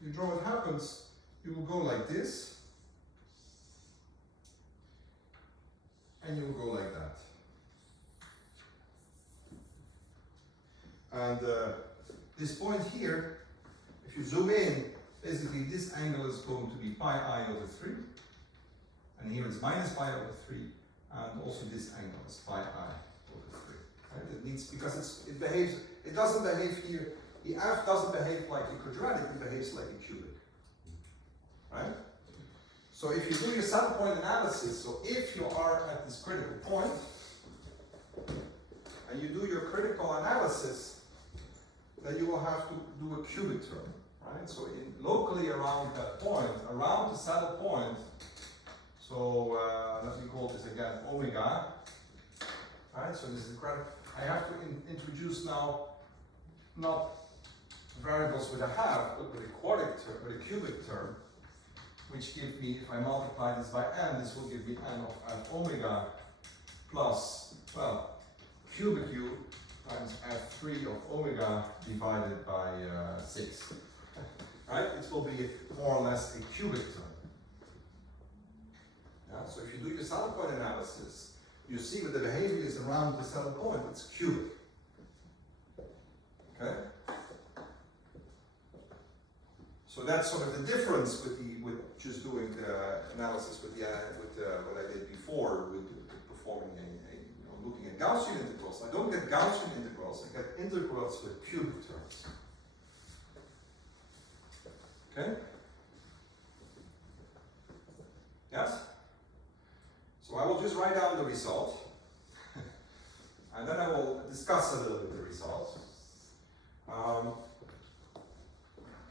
you draw what happens, you will go like this, and you will go like that. And this point here, if you zoom in, basically this angle is going to be pi I over 3, and here it's minus pi over 3, and also this angle is pi I over 3. Right? It needs, because it behaves, it doesn't behave here, the f doesn't behave like a quadratic, it behaves like a cubic. Right? So if you do your saddle point analysis, so if you are at this critical point, and you do your critical analysis, then you will have to do a cubic term, right? So locally around that point, around the saddle point, so let me call this again omega, right? So this is correct. I have to introduce now not variables with a half, but with a quartic term, with a cubic term, which give me, if I multiply this by n, this will give me n of f omega plus, well, cubic u times f3 of omega divided by 6. Right? It will be more or less a cubic term. Yeah? So if you do your saddle point analysis, you see that the behavior is around the saddle point, it's cubic. Okay? So that's sort of the difference with just doing the analysis with what I did before with performing looking at Gaussian integrals. I don't get Gaussian integrals, I get integrals with cubic terms. Okay? Yes? So I will just write down the result, and then I will discuss a little bit the result.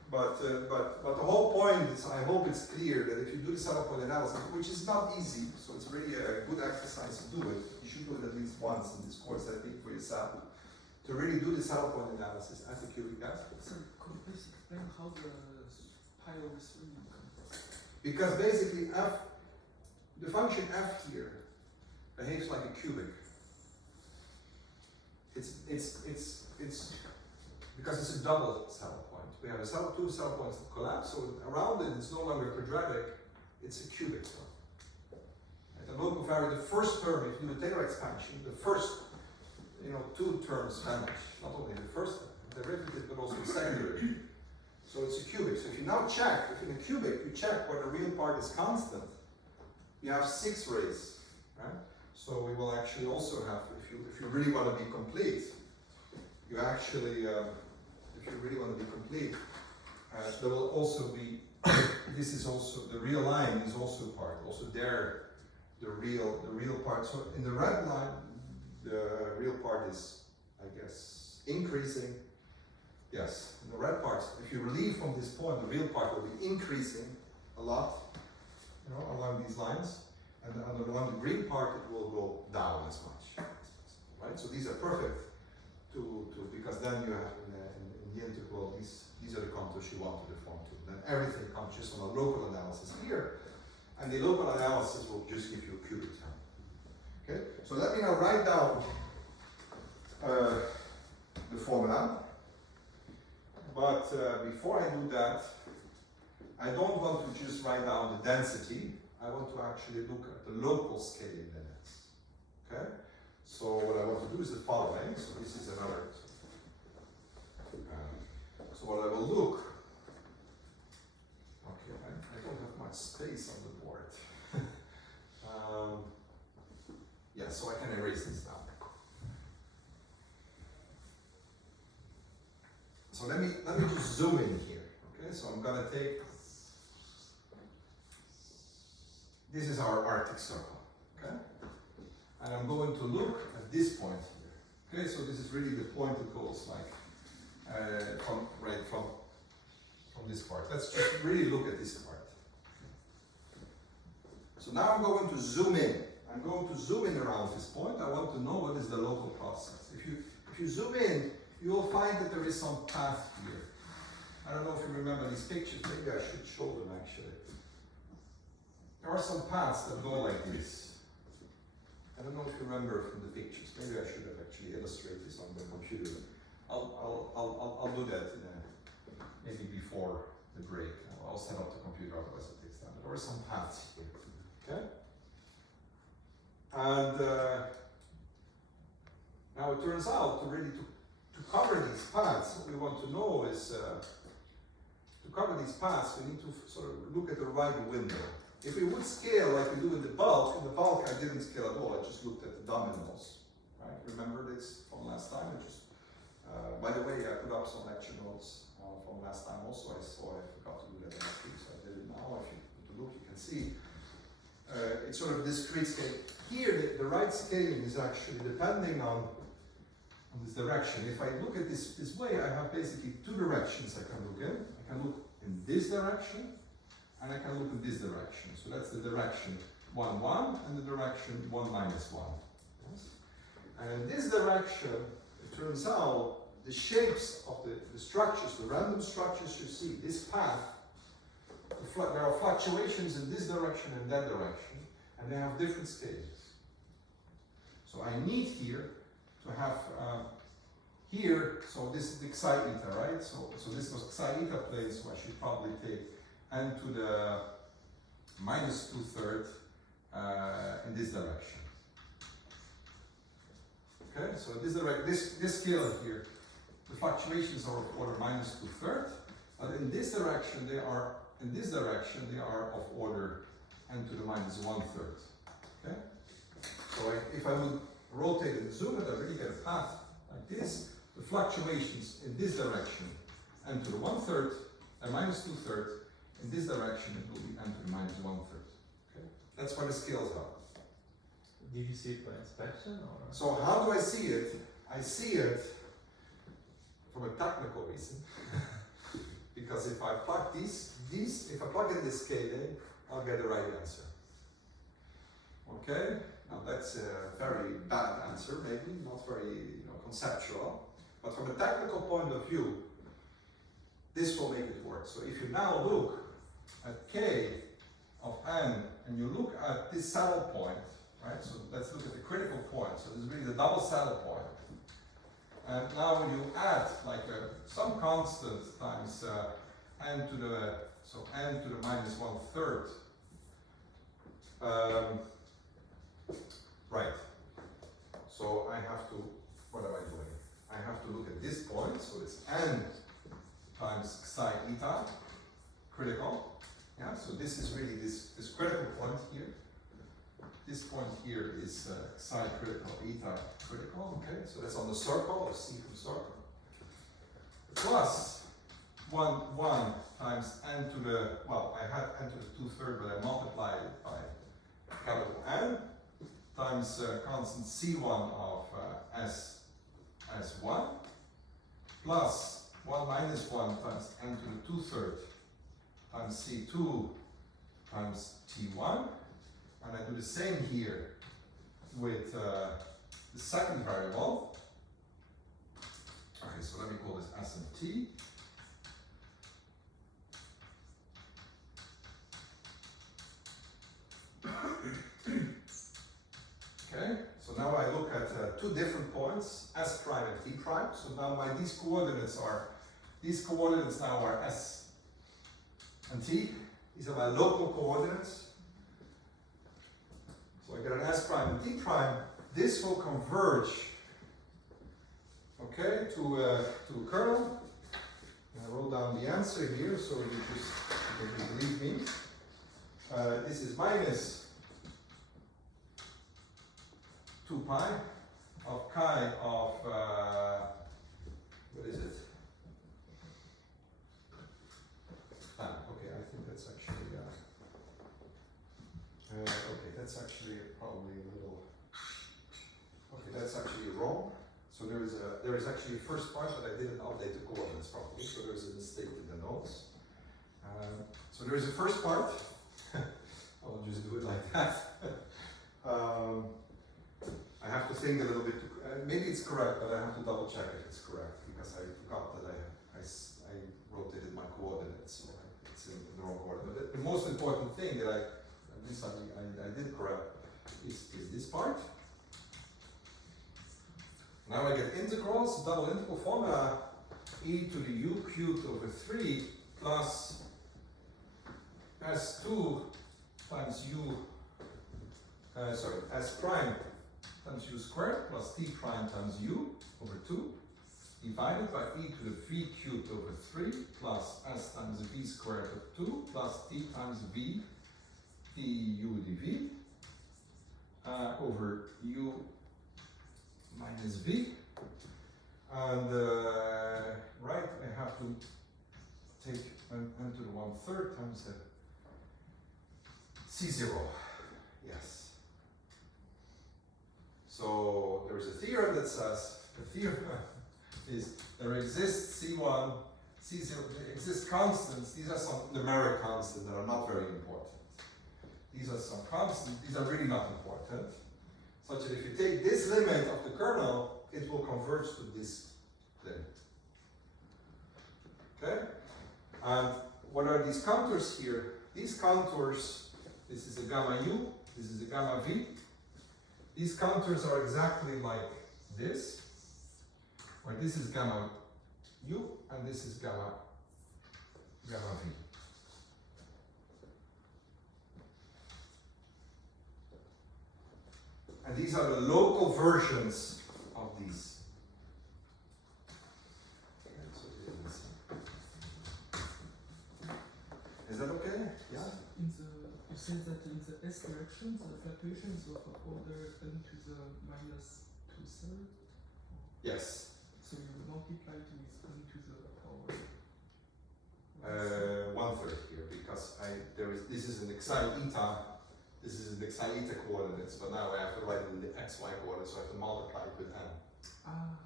But the whole point is, I hope it's clear that if you do the saddle point analysis, which is not easy, so it's really a good exercise to do it. You should do it at least once in this course, I think, for yourself. To really do the saddle point analysis as a cubic gas. Sir, could you please explain how the pi over 3 comes? Because basically the function f here behaves like a cubic. It's because it's a double saddle point. We have two saddle points that collapse, so around it it's no longer quadratic, it's a cubic term. Right? The local variable, the first term, if you do a Taylor expansion, the first 2 terms vanish. Not only the first derivative, but also the second derivative. So it's a cubic. So if you now check, if in a cubic you check where the real part is constant, you have 6 rays. Right? So we will actually also have, if you really want to be complete, you actually, if you really want to be complete, there will also be, this is also, the real line is also part, also there, the real part. So in the red line, the real part is, I guess, increasing. Yes, in the red part, if you relieve from this point, the real part will be increasing a lot, along these lines. And along the green part, it will go down as much. Right? So these are perfect because then you have in the integral, these are the contours you want to deform to. Then everything comes just on a local analysis here. And the local analysis will just give you a cubic term. Okay? So let me now write down the formula. But before I do that, I don't want to just write down the density. I want to actually look at the local scaling limits. Okay? So what I want to do is the following. So this is another. So what I will look. Okay, I don't have much space on the board. Yeah, so I can erase this now. So let me just zoom in here. Okay, so I'm gonna take. This is our Arctic Circle. Okay, and I'm going to look at this point here. Okay, so this is really the point that goes like from this part. Let's just really look at this part. So now I'm going to zoom in. I'm going to zoom in around this point. I want to know what is the local process. If you zoom in, you will find that there is some path here. I don't know if you remember these pictures. Maybe I should show them actually. there are some paths that go like this. I don't know if you remember from the pictures. Maybe I should have actually illustrated this on the computer. I'll do that maybe before the break. I'll set up the computer, otherwise it takes time. There are some paths here. Okay? And now it turns out to cover these paths, what we want to know is to cover these paths, we need to sort of look at the right window. If we would scale like we do in the bulk I didn't scale at all, I just looked at the dominoes. Right? Remember this from last time? By the way, I put up some lecture notes from last time also. I forgot to do that last week, so I did it now. If you look, you can see. It's sort of discrete scale. Here, the right scaling is actually depending on this direction. If I look at this way, I have basically two directions I can look in. I can look in this direction, and I can look in this direction. So that's the direction 1, 1, and the direction 1, minus 1. Yes? And in this direction, it turns out the shapes of the structures, the random structures you see, this path, there are fluctuations in this direction and that direction, and they have different scales. So I need here to have here, so this is the psi eta, right? So this was psi eta plane, so I should probably take n to the minus 2/3 in this direction. Okay, so this scale here, the fluctuations are of order minus 2/3, but in this direction they are of order n to the minus 1/3. Okay, so if I would rotate and zoom it, I really get a path like this. The fluctuations in this direction n to the 1/3 and minus 2/3. In this direction, it will be n to the minus 1/3. Okay, that's why the scales are. Did you see it by inspection or? So how do I see it? I see it from a technical reason. Because if I plug if I plug in this scaling, I'll get the right answer. Okay? Now that's a very bad answer, maybe, not very conceptual. But from a technical point of view, this will make it work. So if you now look at k of n, and you look at this saddle point, right? So let's look at the critical point. So this is really the double saddle point. And now when you add like some constant times n to the minus 1/3, right. So I have to, what am I doing? I have to look at this point. So it's n times psi eta, critical. Yeah, so this is really this critical point here. This point here is psi critical, eta critical, okay? So that's on the circle, or C from circle. Plus 1 times n to the, well, I had n to the 2/3, but I multiplied it by capital N times constant C1 of S1 plus 1 minus 1 times n to the 2/3 times C2 times T1, and I do the same here with the second variable. Okay, so let me call this S and T. Okay, so now I look at two different points, S prime and T prime. So now these coordinates now are S and T. These are my local coordinates. So I get an S prime and T prime. This will converge, okay, to a kernel. And I wrote down the answer here, so you just believe me. This is minus 2 pi of chi of, what is it? Okay, I think that's actually, okay, that's actually probably a little, okay, that's actually wrong. So there is actually a first part, but I didn't update the coordinates properly, so there is a mistake in the notes. So there is a first part. I'll just do it like that. I have to think a little bit, maybe it's correct, but I have to double check if it's correct, because I forgot that I rotated my coordinates, so it's in the wrong coordinate. But the most important thing that this I did correct, is this part. Now I get integrals, double integral formula, e to the u cubed over 3 plus s2 times u, s prime times u squared plus t prime times u over 2 divided by e to the v cubed over 3 plus s times v squared of 2 plus t times v du dv over u minus v. And right, I have to take n to the 1/3 times the C0. Yes. So there is a theorem that says, the theorem is there exists C1, C0, there exist constants. These are some numeric constants that are not very important. These are some constants, these are really not important. Such that if you take this limit of the kernel, it will converge to this limit. Okay? And what are these contours here? These contours, this is a gamma u, this is a gamma v. These contours are exactly like this, where this is gamma u and this is gamma v. And these are the local versions of these. Is that okay? Yeah? You said that in the s direction, the fluctuations of order n to the minus 2/3. Yes. So you multiply it with n to the power. 1/3 here, because this is an xi-eta. This is the xi-eta coordinates, but now I have to write it in the xy coordinates, so I have to multiply it with n.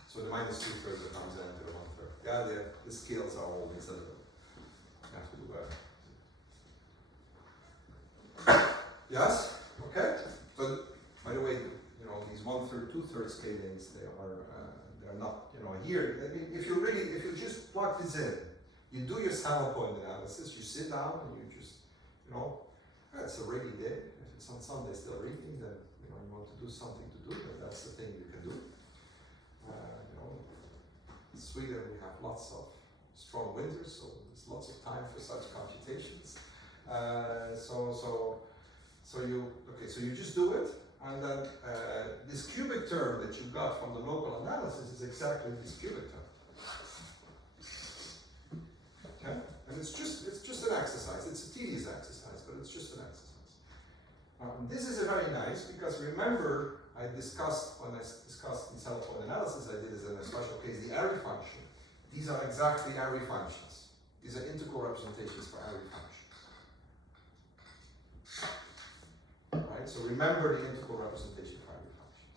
So the minus 2/3 becomes n to the 1/3. Yeah, the scales are always a little. You have to. Yes. Okay. So, by the way, you know these 1/3, 2/3 scalings, they're not. You know, here. I mean, if you just plug this in, you do your sample point analysis. You sit down and you just, you know, it's a rainy day. If it's on Sunday still raining, then you know you want to do something to do, but that's the thing you can do. You know, in Sweden we have lots of strong winters, so there's lots of time for such computations. So you just do it, and then this cubic term that you got from the local analysis is exactly this cubic term. Okay, and it's just an exercise. It's a tedious exercise, but it's just an exercise. This is very nice because remember when I discussed the sample point analysis, I did as in a special case the Airy function. These are exactly Airy functions. These are integral representations for Airy functions. Right? So remember the integral representation for Airy functions.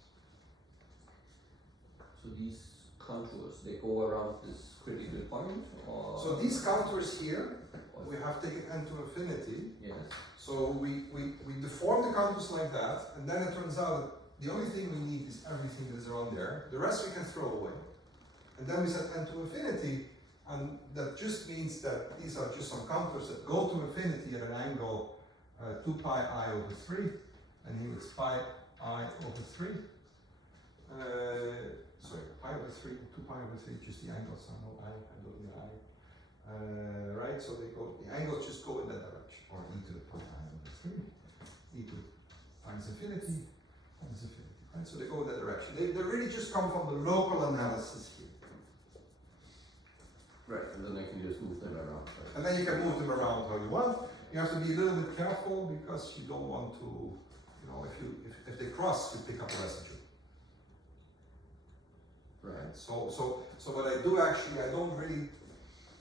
So these contours, they go around this critical point? Or So these contours here, we have taken n to infinity. Yes. So we deform the contours like that, and then it turns out that the only thing we need is everything that is around there. The rest we can throw away. And then we set n to infinity, and that just means that these are just some contours that go to infinity at an angle 2 pi I over 3, and here it's pi I over 3. Sorry, pi over 3, 2 pi over 3, just the angles, I know I don't need I. Right, so the angles just go in that direction, or e to the pi I over 3, e to times infinity, right? So they go in that direction. They really just come from the local analysis here. Right, and then I can just move them around. Right? And then you can move them around how you want. You have to be a little bit careful because you don't want to, you know, if they cross, you pick up a residue. Right. So what I do actually, I don't really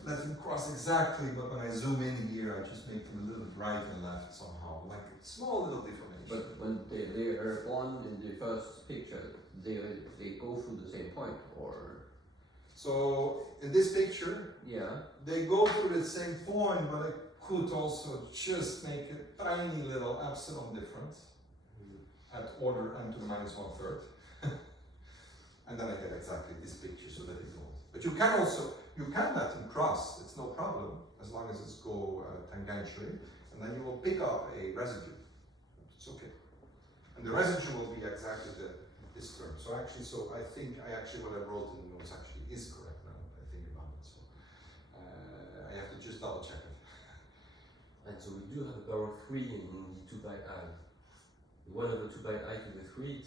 let them cross exactly, but when I zoom in here, I just make them a little bit right and left somehow, like a small little deformation. But when they are on in the first picture, they go through the same point, or? So in this picture, Yeah. they go through the same point, but I could also just make a tiny little epsilon difference at order n to the minus 1/3. And then I get exactly this picture so that it goes. But you can let them cross, it's no problem, as long as it's go tangentially, and then you will pick up a residue. It's okay. And the residue will be exactly this term. So actually, I think what I wrote in the notes actually is correct now that I think about it. So I have to just double check it. And so we do have a power of 3 in the 2 by I. 1 over 2 by I to the 3,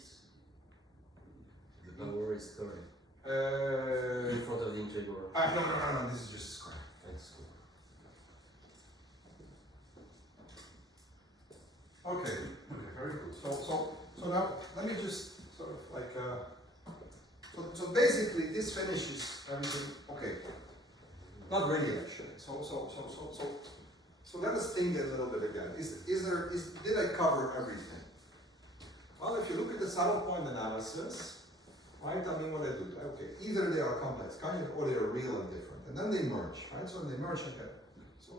the power is correct. In front of the integral. No, this is just square. That's cool. Okay, very good. So now let me just sort of like so basically this finishes everything. Okay, not really actually. So let us think a little bit again. Did I cover everything? Well, if you look at the saddle point analysis, right? I mean, what I do? Okay, either they are complex kind or they are real and different, and then they merge, right? So when they merge, okay.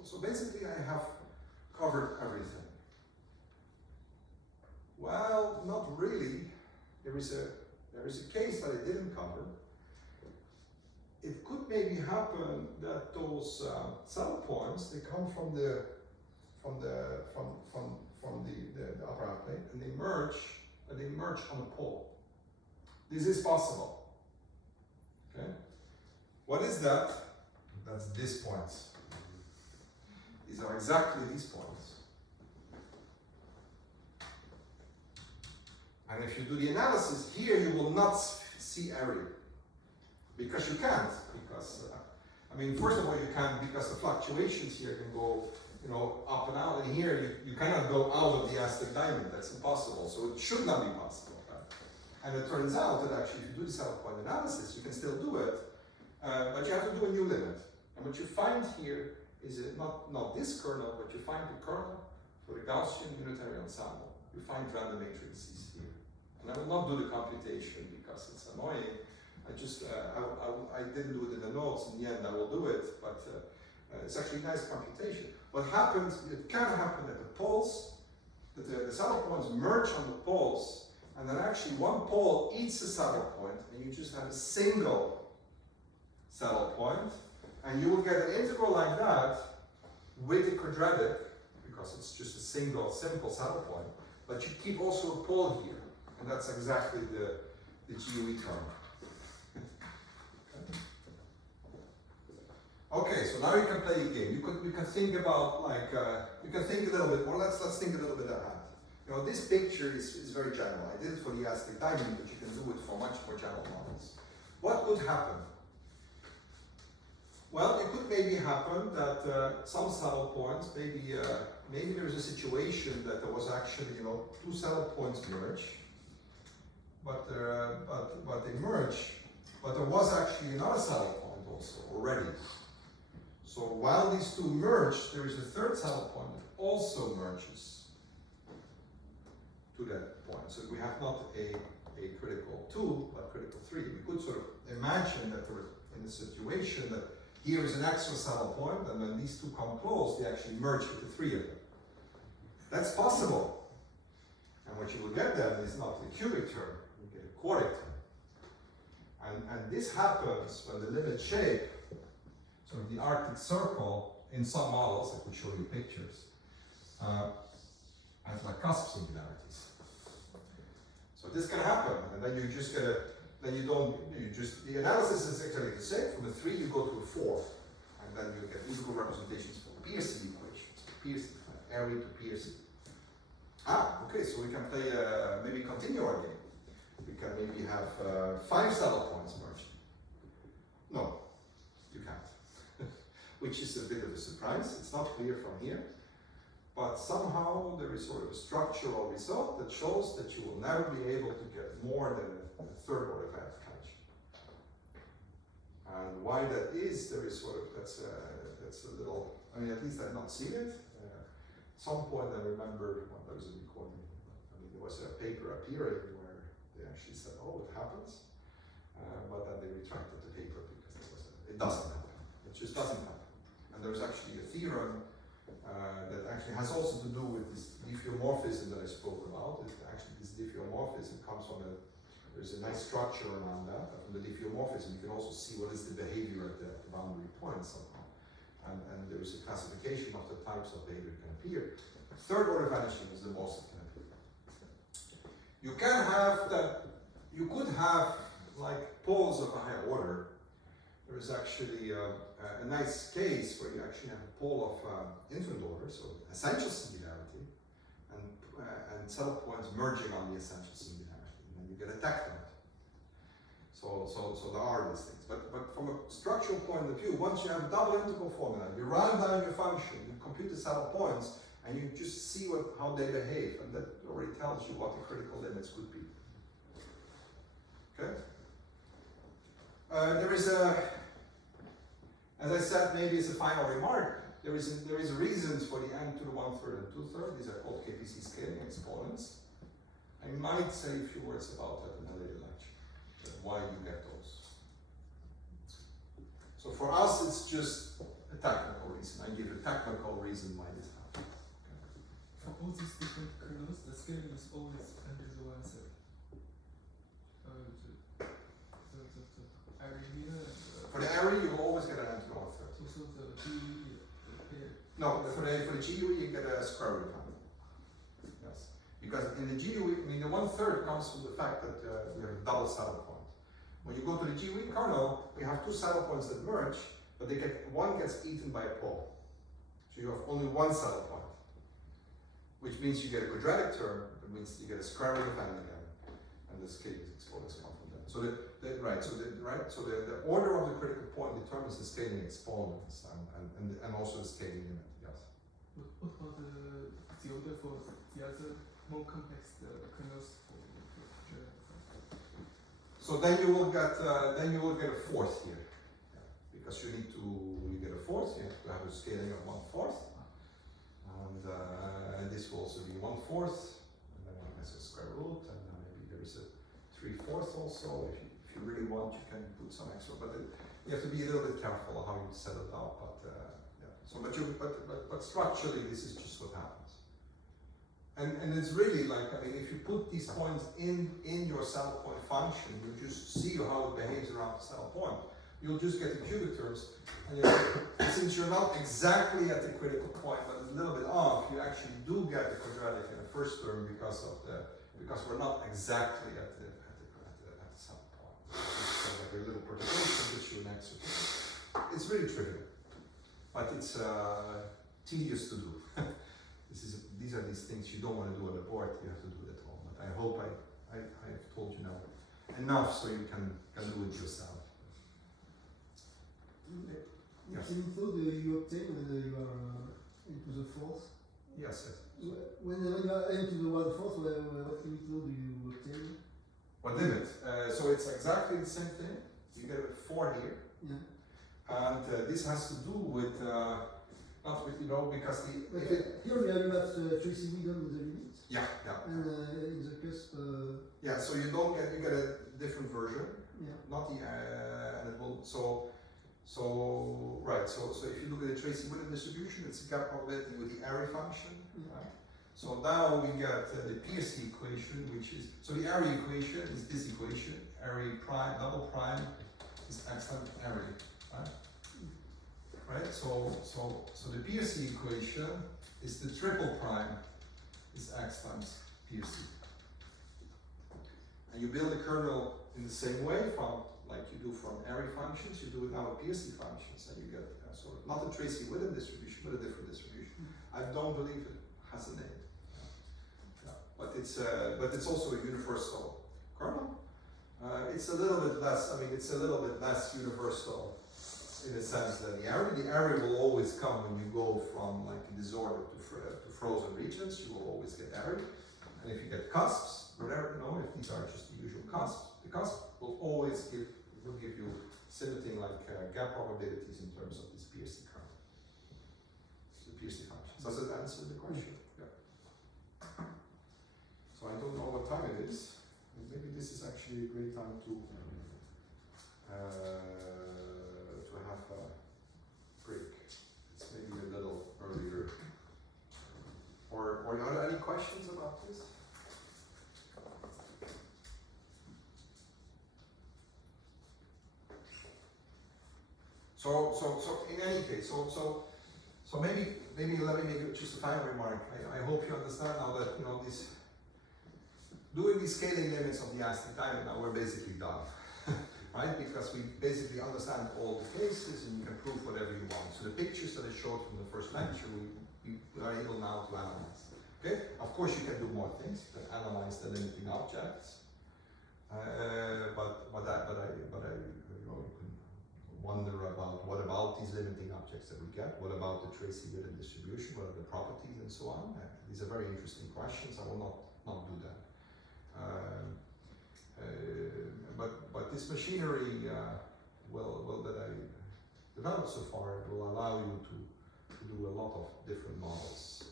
So basically, I have covered everything. Well, not really. There is a case that I didn't cover. It could maybe happen that those saddle points they come from the upper half plane and they merge on a pole. This is possible. Okay. What is that? That's these points. These are exactly these points. And if you do the analysis here, you will not see area. Because you can't. Because, I mean, first of all, you can't because the fluctuations here can go, you know, up and out. And here, you cannot go out of the Aztec Diamond. That's impossible. So it should not be possible. Right? And it turns out that actually, if you do the saddle point analysis, you can still do it. But you have to do a new limit. And what you find here is not this kernel, but you find the kernel for the Gaussian unitary ensemble. You find random matrices here. And I will not do the computation because it's annoying. I didn't do it in the notes. In the end, I will do it, but it's actually a nice computation. What happens, it can happen at the poles, that the saddle points merge on the poles, and then actually one pole eats a saddle point, and you just have a single saddle point, and you will get an integral like that with a quadratic, because it's just a simple saddle point, but you keep also a pole here, and that's exactly the GUE term. Okay, so now you can play a game. We can think about like you can think a little bit more. Let's think a little bit ahead. You know, this picture is very general. I did it for the Aztec Diamond, but you can do it for much more general models. What could happen? Well, it could maybe happen that some saddle points, maybe there's a situation that there was actually, you know, two saddle points merge, but they merge, but there was actually another saddle point also already. So while these two merge, there is a third saddle point that also merges to that point. So we have not a critical 2, but critical 3. We could sort of imagine that we're in a situation that here is an extra saddle point, and when these two come close, they actually merge with the 3 of them. That's possible. And what you will get then is not a cubic term, you get a quartic term. And this happens when the limit shape, sort of the Arctic Circle, in some models, I could show you pictures, has like cusp singularities. So this can happen, and then you just get the analysis is actually the same. From a 3 you go to a 4, and then you get musical representations for Pearson equations, Pearson, area to Pearson. Okay, so we can play, maybe continue our game. We can maybe have 5 saddle points merging. No, you can't. Which is a bit of a surprise. It's not clear from here. But somehow there is sort of a structural result that shows that you will never be able to get more than a third order verification. And why that is, there is sort of, that's a little, I mean, at least I've not seen it. At some point I remember, well, there was a recording, I mean, there was a paper appearing where they actually said, oh, it happens. But then they retracted the paper because it doesn't happen. It just doesn't happen. And there's actually a theorem that actually has also to do with this diffeomorphism that I spoke about. This diffeomorphism comes from there's a nice structure around that. From the diffeomorphism, you can also see what is the behavior at the boundary point somehow. And there's a classification of the types of behavior that can appear. Third order vanishing is the most that can appear. You can have that, you could have like poles of a higher order. There is actually a nice case where you actually have a pole of infinite order, so essential singularity, and settle points merging on the essential singularity, and then you get a tecton. So there are these things. But from a structural point of view, once you have a double integral formula, you run down your function, you compute the saddle points, and you just see how they behave, and that already tells you what the critical limits could be. Okay? There is as I said, maybe as a final remark, there is reasons for the n to the 1/3 and 2/3. These are called KPC scaling exponents. I might say a few words about that in a later lecture, why you get those. So for us, it's just a technical reason. I give a technical reason why this happens. Okay. For all these different kernels, the scaling is always under the one set. The array here and For the array, you will always get an n to the 1/3. also the GUE pair. No, for the GUE, you get a square root of it. Yes. Because in the GUE, I mean, the 1/3 comes from the fact that we have a double saddle point. When you go to the GUE kernel, we have two saddle points that merge, but one gets eaten by a pole. So you have only one saddle point, which means you get a quadratic term, that means you get a square root of n again, and the scaling exponents come from that. So the order of the critical point determines the scaling exponents and also the scaling limit. Yes. What about the order for the other more complex kernels for Chaire? So then you will get a fourth here, because you get a fourth. You have to have a scaling of 1/4, and this will also be 1/4, and then one has a square root, and then maybe there is a 3/4 also. If you really want, you can put some extra, but you have to be a little bit careful how you set it up. But structurally, this is just what happens. And it's really like, I mean, if you put these points in your saddle point function, you just see how it behaves around the saddle point. You'll just get the cubic terms, and since you're not exactly at the critical point, but a little bit off, you actually do get the quadratic in the first term because we're not exactly at the saddle point. So like a little perturbation gives you an extra. It's really trivial, but it's tedious to do. These are these things you don't want to do on the board, you have to do it at home. But I hope I have told you now enough so you can do it yourself. Yes. Can you thought you obtain when you are into the fourth? Yes. When you are into the 1/4, what limit do you obtain? What limit? So it's exactly the same thing. You get a 4 here. Yeah. And this has to do with not with because here we have Tracy Whedon with the limit. Yeah. And in the cusp. Yeah. So you get a different version. Yeah. Not the and it will so if you look at the Tracy Whedon distribution, it's a gap probability with the array function. Yeah. Right? So now we get the PSC equation, which is so the array equation is this equation: array prime double prime is x times array. Right? So the PSC equation is the triple prime is x times PSC. And you build a kernel in the same way from like you do from array functions, you do it now with PSC functions, and you get sort of not a Tracy Whedon distribution, but a different distribution. I don't believe it has a name. Yeah. But it's also a universal kernel. It's a little bit less. I mean, it's a little bit less universal in the sense that the array will always come when you go from like a disorder to frozen regions. You will always get array, and if you get cusps, whatever, if these are just the usual cusps, the cusp will always give you something like gap probabilities in terms of this PSC kernel. So the PSC functions. Does it answer the question? Yeah. So I don't know what time it is. Maybe this is actually a great time to have a break. It's maybe a little earlier. Or are there any questions about this? So in any case, so maybe let me make just a final remark. I hope you understand now that this doing these scaling limits of the Aztec Diamond, now we're basically done, right? Because we basically understand all the cases and you can prove whatever you want. So the pictures that I showed from the first lecture, we are able now to analyze. Okay? Of course you can do more things. You can analyze the limiting objects. But you know, you can wonder about what about these limiting objects that we get? What about the traceability distribution? What are the properties and so on? These are very interesting questions. I will not do that. But this machinery that I developed so far will allow you to do a lot of different models.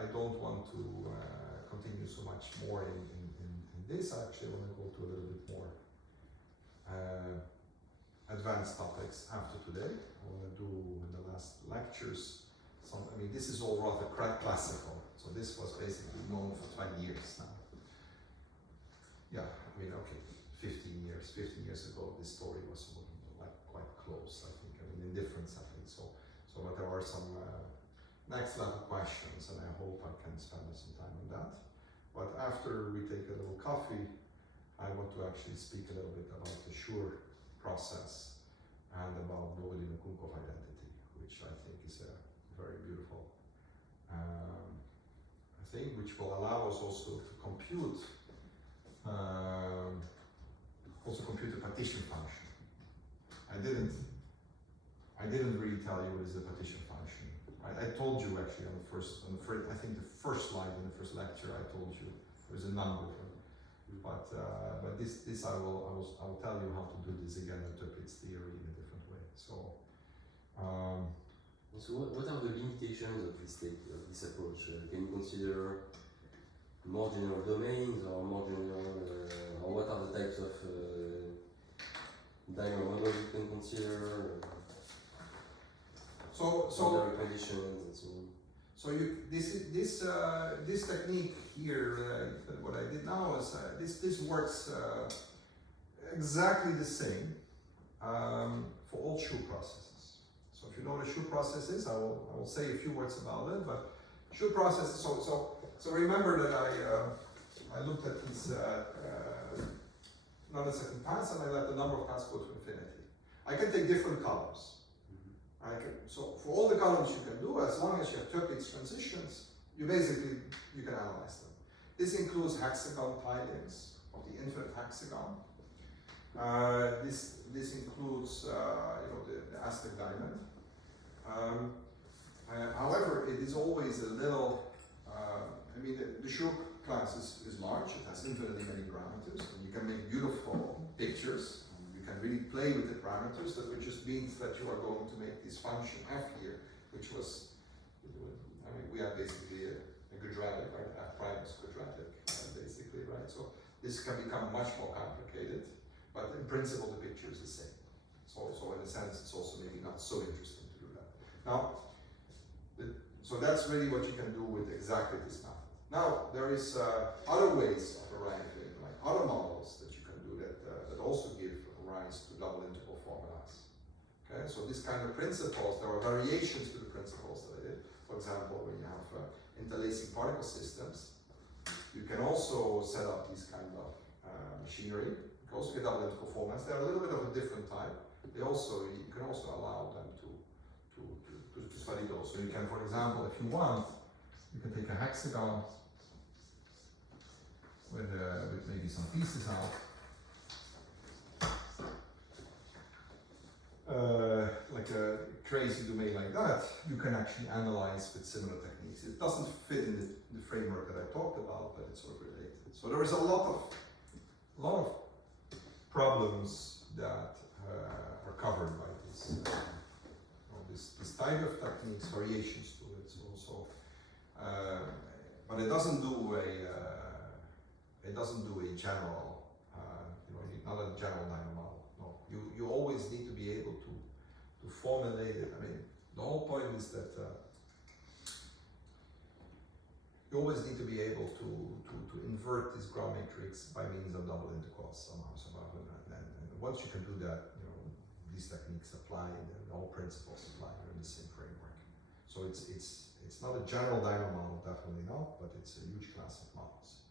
I don't want to continue so much more in this. I actually want to go to a little bit more advanced topics after today. I want to do in the last lectures I mean, this is all rather classical. So this was basically known for 20 years now. Yeah, I mean, okay, 15 years ago, this story was like quite close, I think. I mean, in different settings. But there are some next level questions, and I hope I can spend some time on that. But after we take a little coffee, I want to actually speak a little bit about the Chaire process and about Bogdanov-Kunkov identity, which I think is a very beautiful thing, which will allow us also to compute the partition function. I didn't really tell you what is the partition function. Right? I told you actually on the first, I think the first slide in the first lecture, I told you there's a number for it. But this I will tell you how to do this again with Duits theory in a different way. So what are the limitations of this approach? Can you consider more general domains or more general, or what are the types of diamond models you can consider? Boundary conditions and so on. So this technique here, what I did now is this works exactly the same for all Chaire processes. So if you know what a Chaire process is, I will say a few words about it. But Chaire process. So remember that I looked at these nanosecond paths and I let the number of paths go to infinity. I can take different columns. So for all the columns you can do, as long as you have Duits transitions, you can analyze them. This includes hexagon tilings of the infinite hexagon. This includes the Aztec Diamond. However, it is always a little. The Chaire class is large. It has infinitely many parameters, and you can make beautiful pictures. You can really play with the parameters, which just means that you are going to make this function f here, which was, we have basically a quadratic, right? F prime is quadratic, basically, right? So this can become much more complicated, but in principle the picture is the same. So in a sense, it's also maybe not so interesting to do that. Now, so that's really what you can do with exactly this method. Now, there is other ways of arriving, like other models that you can do that also give rise to double integral formulas. Okay, so this kind of principles, there are variations to the principles that I did. For example, when you have interlacing particle systems, you can also set up these kind of machinery. You can also get double integral formulas. They're a little bit of a different type. You can also allow them to study those. So you can, for example, if you want, you can take a hexagon with maybe some pieces out. Like a crazy domain like that, you can actually analyze with similar techniques. It doesn't fit in the framework that I talked about, but it's sort of related. So there is a lot of problems that are covered by this type of techniques, variations to it. But it doesn't do a general, not a general dynamo model. No, you always need to be able to formulate it. I mean, the whole point is that you always need to be able to invert this ground matrix by means of double integrals somehow. And once you can do that, these techniques apply, and all principles apply in the same framework. So it's not a general dynamo model, definitely not, but it's a huge class of models.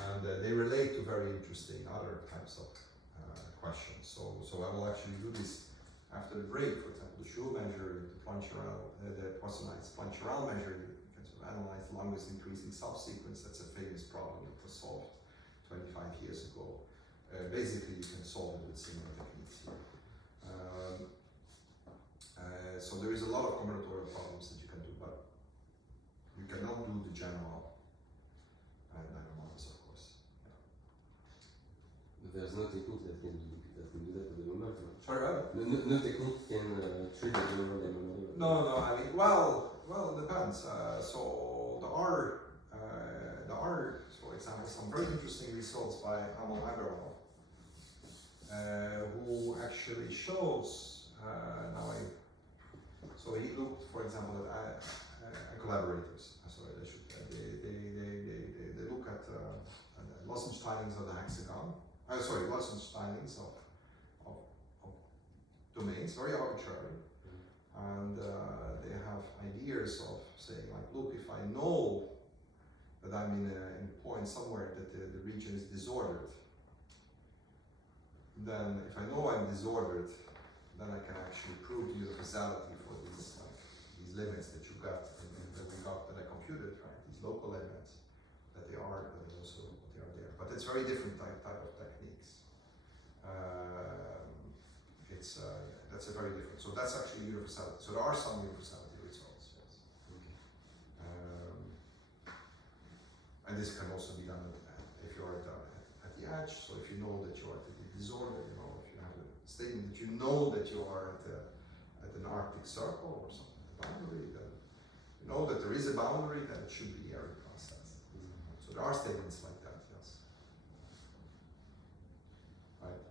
And they relate to very interesting other types of questions. So I will actually do this after the break. For example, the Schur measure, the Poissonized Plancherel measure, you can sort of analyze the longest increasing subsequence. That's a famous problem that was solved 25 years ago. Basically, you can solve it with similar techniques here. So there is a lot of combinatorial problems that you can do, but you cannot do the general dynamometers, of course. But there's no technique that can do that at the moment. Sorry, what? No technique can treat the general dynamometer. No. I mean, well, it depends. So there are, for example, some very interesting results by Amal Agarwal, who actually shows. So he looked, for example, at collaborators. Sorry, they look at lozenge tilings of the hexagon. Lozenge tilings of domains, very arbitrary, and they have ideas of saying, like, look, if I know that I'm in a point somewhere that the region is disordered, then if I know I'm disordered, then I can actually prove universality for these limits that you got that I computed, right? These local limits that they are there. But it's very different type of techniques. That's a very different. So that's actually universality. So there are some universality results. Yes. And this can also be done if you're at the edge. So if you know that you're at the disorder, if you have a statement that you know that you are at an Arctic circle or something, a boundary, then you know that there is a boundary, then it should be every process. So there are statements like that, yes. Right.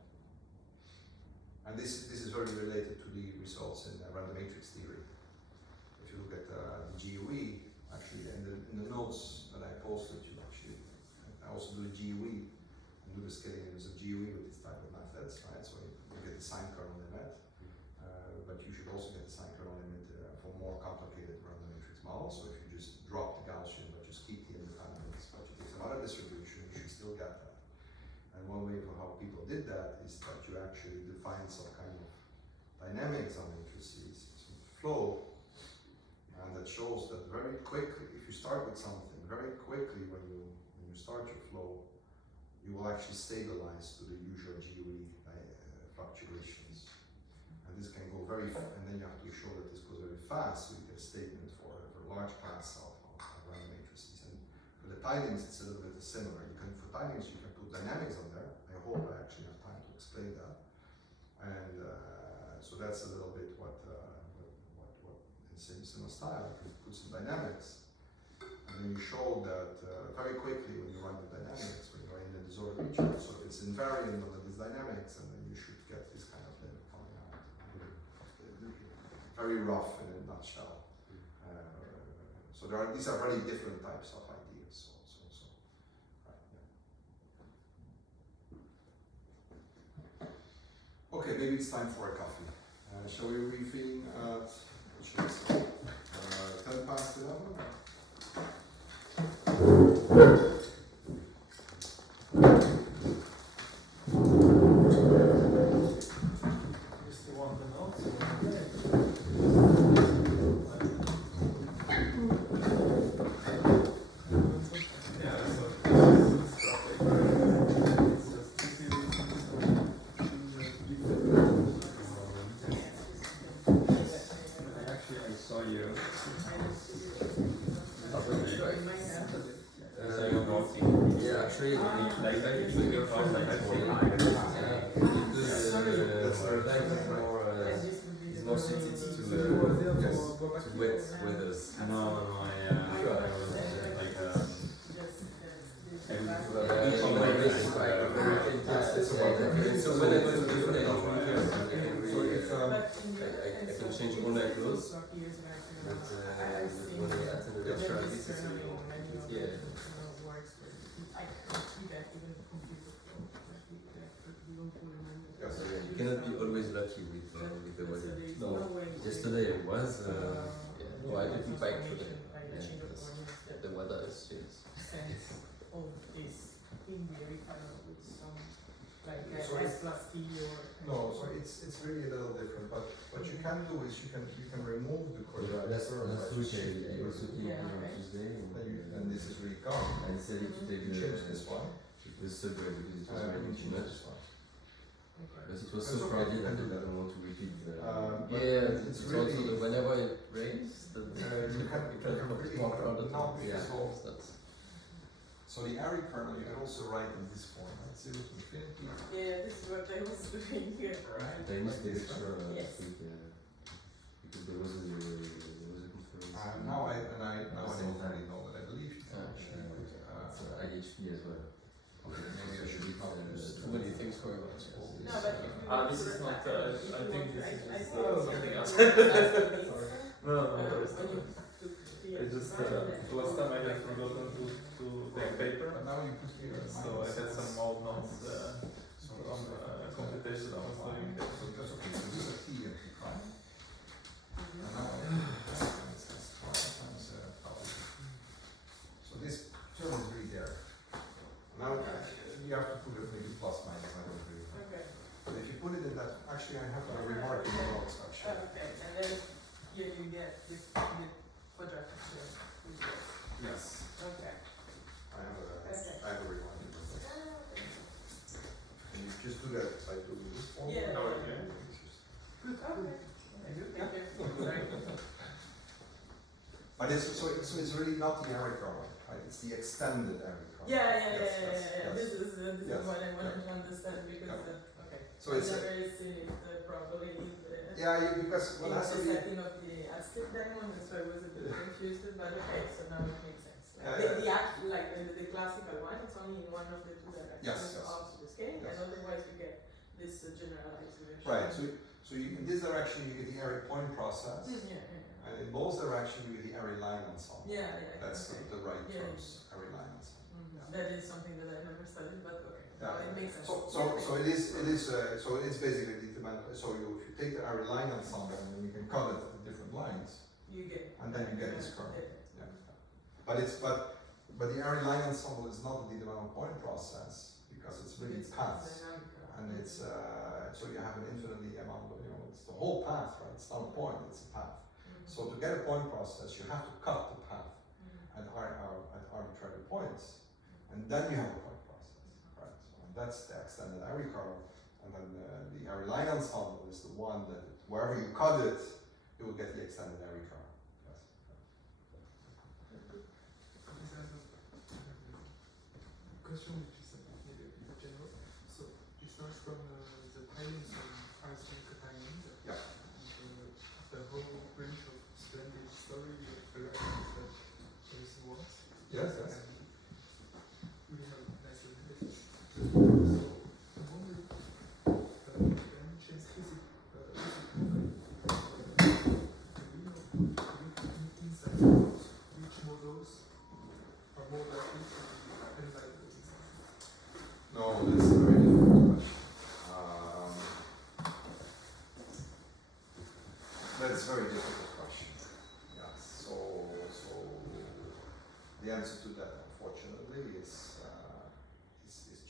And this is very related to the results in random matrix theory. If you look at the GUE, actually in the notes that I posted, I also do the GUE and do the scaling limits of GUE with this type of methods, right? So you get the sine kernel limit, but you should also get the sine kernel limit for more complicated random matrix models. So if you just drop the Gaussian but just keep the independence, but you take some other distribution, you should still get that. And one way for how people did that is that you actually define some kind of dynamics on matrices, some flow, and that shows that very quickly, if you start with something, very quickly when you start your flow, you will actually stabilize to the usual GUE fluctuations. And this can go and then you have to show that this goes very fast, so you get a statement for a large class of random matrices. And for the tilings, it's a little bit similar. For tilings, you can put dynamics on there. I hope I actually have time to explain that. And so that's a little bit what in similar style, you can put some dynamics. And then you show that very quickly when you run the dynamics, when you're in the disordered region, so it's invariant under these dynamics, and then you should get this kind of limit coming out. Very rough in a nutshell. So these are very different types of ideas. Right, yeah. Okay, maybe it's time for a coffee. Shall we refill at 10 past 11? You still want the notes? You cannot be always lucky with the weather. No. Yesterday I was. No, I didn't bike today. The weather is copying the area kernel with some like So S plus T or No, so it's really a little different, but what you can do is you can remove the quadratic That's term. that's by okay. just I also came Yeah, here on okay. Tuesday and this is really gone. I decided to take You change this one. the subway because it was raining too much. this one. okay. But it was That's so okay, crowded you that can I do that. don't want to repeat the. But Yeah, it's it's also really that whenever it rains, the you can really more crowded. not Yeah, so. that's So the array kernel you can also write in this form, right? 0 to infinity. Yeah, this is what I was doing here. Right. I missed the Like this lecture one. Yes. last week because there was a conference. Now I don't Same time. really know, but I believe you can actually put, It's IHP as well. maybe I should be too many things going on. No, but if you This is not, I think this is I just, saw something else. Sorry. No, no worries. When you took the I just, exercise, last time I had forgotten to take paper, But now you put here. so I had some old notes from computation I was doing. So that's okay, so this is a T and T prime. And now it says 12 times power. So this term is really there. Now you have to put it maybe plus minus, I don't really know. Okay. But if you put it in that, actually I have a remark in the notes actually. Okay, and then here you get this quadratic term. Yes, Okay. I have Okay. a remark in the notes. And you just do that by doing this form. Yeah. Oh, okay. Okay. Thank you. Sorry. But it's really not the array kernel, right? It's the extended array kernel. Yeah. Yes. This is Yes. what I wanted to understand because Yeah. okay. So it's I've never seen it properly in the because in what has the to be. setting of the Aztec Diamond, so I was a bit confused, but okay, so now it makes sense. Yeah, The actual, like the classical one, it's only in one of the two directions Yes. of the scale, Yes. and otherwise you get this generalized version. Right, so you, in this direction you get the array point process, Yeah. and in both directions you get the array line ensemble. Yeah. That's okay. the right Yeah. terms, array line ensemble. That is something that I never studied, but okay. Yeah. Well, it makes sense. So it's basically determined. So if you take the array line ensemble and then you can cut it at different lines, You get. and then you get this curve. Yeah. Yeah. But the array line ensemble is not the determinant point process because it's really paths. dynamic. And it's so you have an infinitely amount of it's the whole path, right? It's not a point, it's a path. So to get a point process, you have to cut the path at arbitrary points, and then you have a point process, right? So, and that's the extended array kernel, and then the array line ensemble is the one that wherever you cut it, you will get the extended array kernel. Yes. Question which is maybe a bit general. So it starts from the tilings from Aztec Diamond. Yeah. The whole branch of splendid story around that everything works. Yes. And we have nice analysis. So I wonder, the ancient physics inside which models are more likely to be enlightened? No, that's a very difficult question. That's a very difficult question. Yeah. So the answer to that, unfortunately, is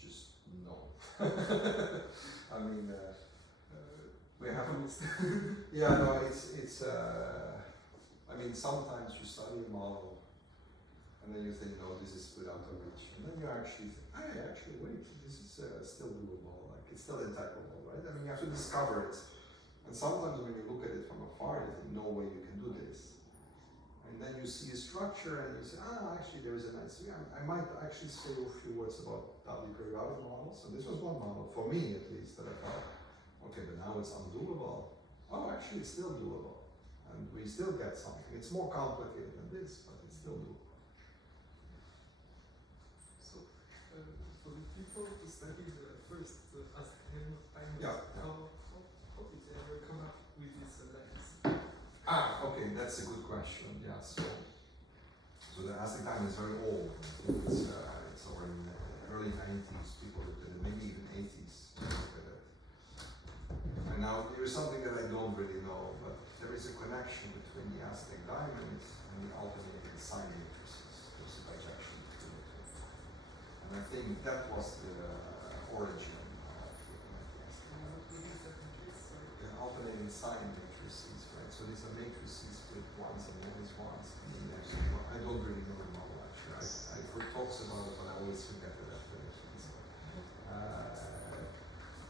just no. I mean, we have. Yeah, no, it's. I mean, sometimes you study a model, and then you think, no, this is without a reach, and then you actually think, hey, actually, wait, this is still doable, like it's still integrable, right? I mean, you have to discover it. And sometimes when you look at it from afar, you think, no way you can do this. And then you see a structure and you say, actually there is a nice, I might actually say a few words about doubly periodic models. And this was one model, for me at least, that I thought, okay, but now it's undoable. Oh, actually it's still doable. And we still get something. It's more complicated than this, but it's still doable. So, for the people who studied first Aztec Diamond, Yeah. how did they ever come up with this lens? Okay, that's a good question. Yeah, so the Aztec Diamond is very old. It's over in the early 90s. People looked at it, maybe even 80s. Looked at it. And now there is something that I don't really know, but there is a connection between the Aztec Diamond and the alternating sine matrices. There's a projection between the two. And And I think that was the origin of alternating sign matrices, right? So these are matrices with ones and always ones. I don't really know the model actually. I've heard talks about it, but I always forget the definitions.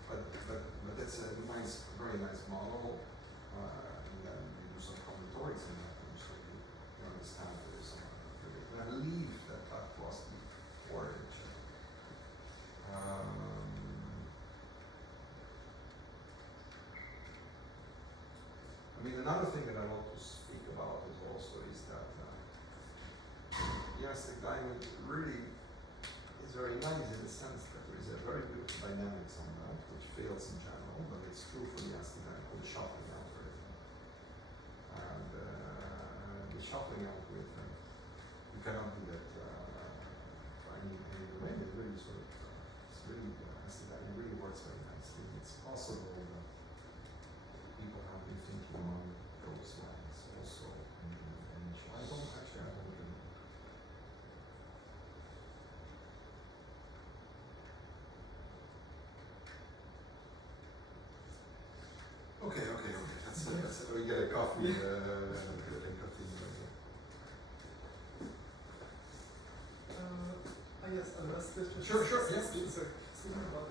But that's a nice, very nice model. And then you do some combinatorics in that, and so you understand there is some. And I believe that was the origin. I mean, another thing that I want to speak about is also is that the Aztec Diamond really is very nice in the sense that there is a very good dynamics on that, which fails in general, but it's true for the Aztec Diamond called the shuffling algorithm. And the shuffling algorithm, you cannot do that by any domain. It really sort of, it's really, Aztec Diamond really works very nicely. It's possible that people have been thinking along those lines also in I don't know. Okay. That's we get a coffee and continue again. Yes, the last question. Sure, yes. Sorry, speaking about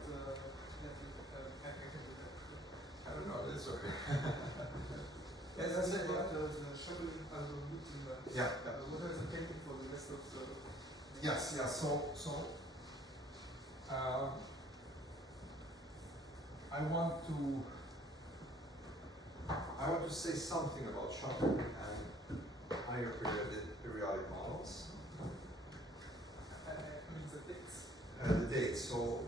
I don't know, it's okay. yes, that's it. About the shuffling algorithm. Yeah. What are the technique for the rest of the? Yes. I want to say something about shuffling and higher periodic models. I mean the dates. The dates. So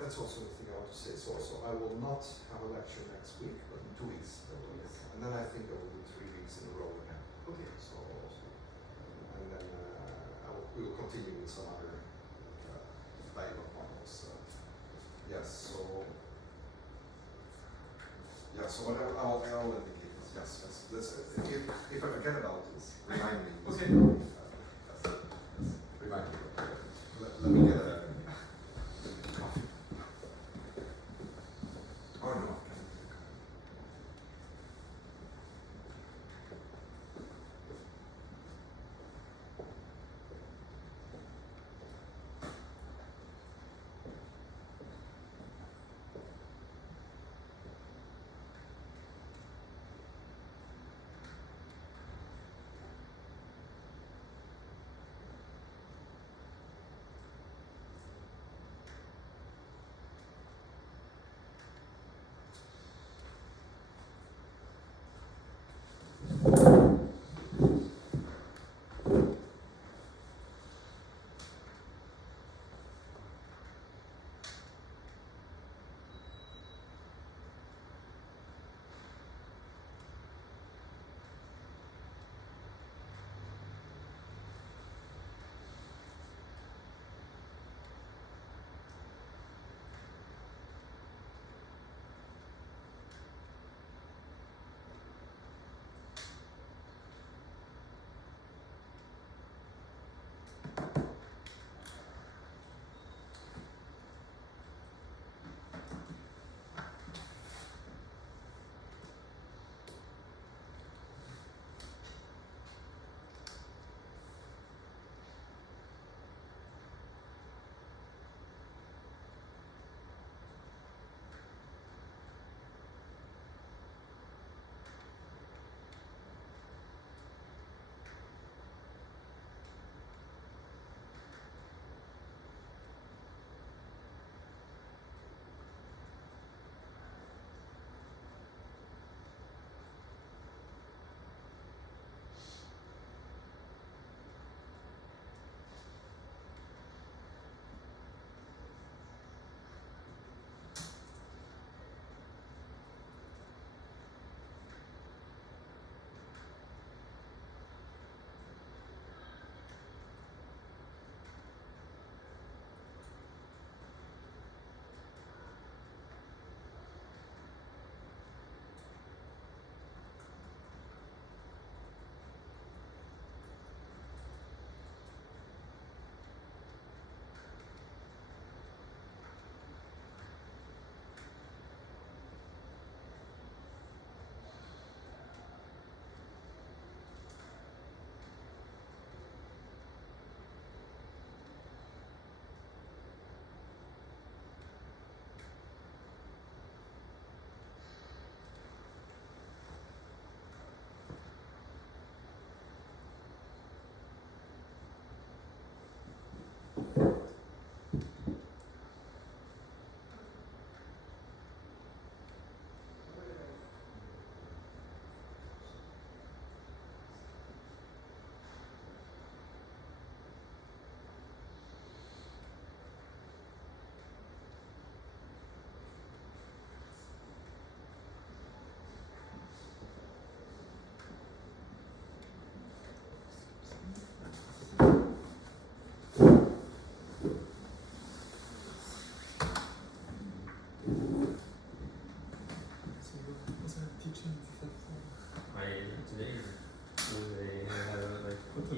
that's also the thing I want to say. So I will not have a lecture next week, but in 2 weeks there will be. And then I think I will do 3 weeks in a row again. Okay. So and then we will continue with some other dialogue models. Yes. So what I'll indicate is yes. If I forget about this, remind me. Okay. Remind me. Let me get a coffee. Oh no.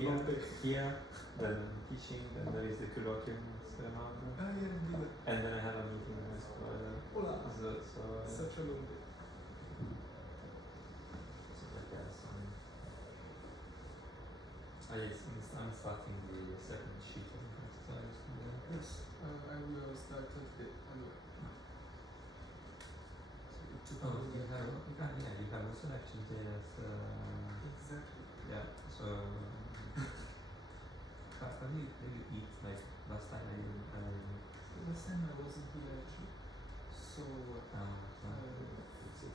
here, long day. here, then teaching, then there is the colloquium ceremony, Ah, yeah, indeed. and then I have a meeting with my supervisor. Hola. So Such a long day. like that. Yes, I'm starting the second sheet of the exercise. Yes, I will start today anyway. So it took Oh, me- you have also an activity that's Exactly. yeah. So how do you eat? Like last time I didn't. Last time I wasn't here actually. So so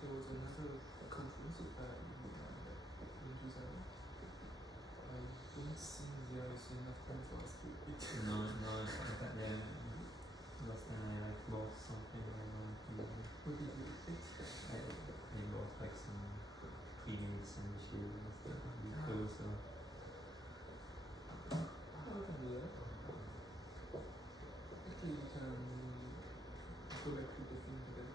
there was another conference in 2000. I don't think there is enough time for us to eat. No, it's not that. Yeah, last time I like bought something. I wanted to. What did you eat? I bought like some peanuts and cheese and stuff. And so. Oh, I can do that. Actually, we can go back to the film together.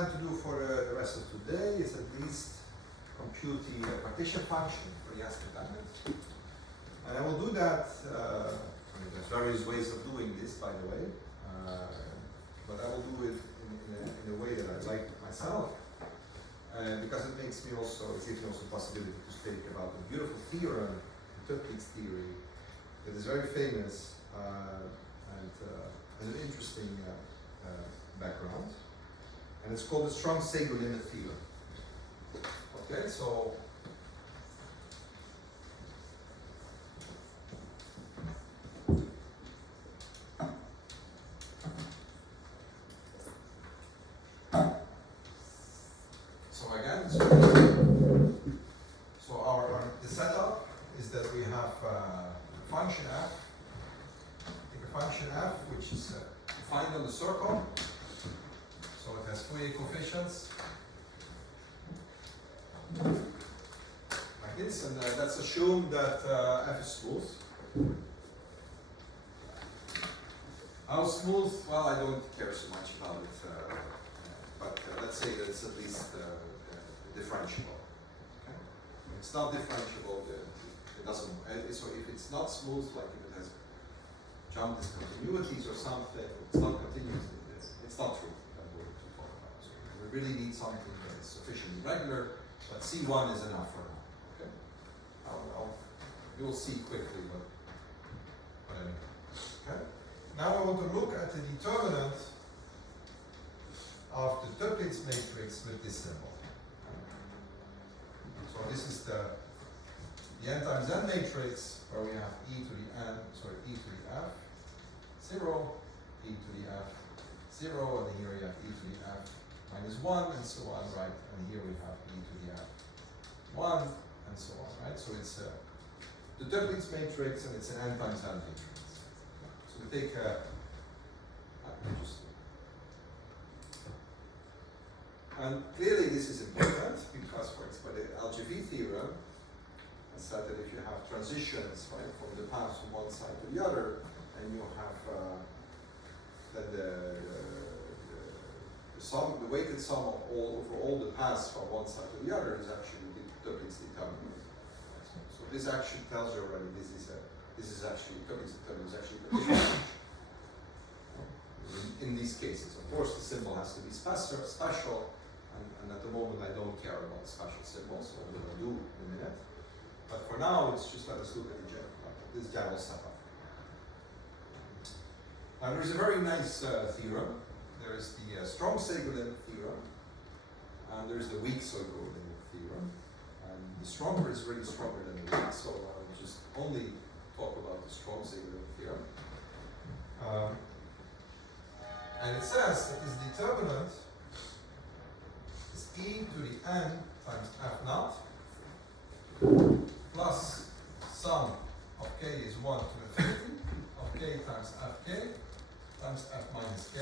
To do for the rest of today is at least compute the partition function for the Aztec Diamond. And I will do that, there's various ways of doing this, by the way, but I will do it in a way that I like myself, because it makes me also, it gives me also the possibility to speak about the beautiful theorem, the Duits theory, that is very famous and an interesting background. And it's called the strong sago limit theorem. Okay, so again, the setup is that we have a function f. Take a function f, which is defined on the circle. So it has Fourier coefficients, like this, and let's assume that f is smooth. How smooth? Well, I don't care so much about it, but let's say that it's at least differentiable. Okay? If it's not differentiable, it doesn't. So if it's not smooth, like if it has jump discontinuities or something, it's not continuous. It's not true. We really need something that is sufficiently regular, but C1 is enough for now. Okay? You will see quickly, but anyway. Okay? Now I want to look at the determinant of the Duits matrix with this symbol. So this is the n times n matrix where we have e to the f 0, e to the f 0, and here we have e to the f minus 1, and so on, right? And here we have e to the f 1, and so on, right? So it's the Duits matrix, and it's an n times n matrix. So we take and clearly this is important because, for example, the LGV theorem It's said that if you have transitions, right, from the path from one side to the other, and you have then the weighted sum of over all the paths from one side to the other is actually the Duits determinant. So this actually tells you already this is actually Duits determinant is actually in these cases. Of course, the symbol has to be special, and at the moment I don't care about special symbols, so we will do in a minute. But for now, it's just let us look at this general setup. Now there's a very nice theorem. There is the strong Seguelin theorem, and there's the weak Seguelin theorem. And the stronger is really stronger than the weak, so I'll just only talk about the strong Seguelin theorem. And it says that this determinant is e to the n times f naught plus sum of k is 1 to infinity of k times fk times f minus k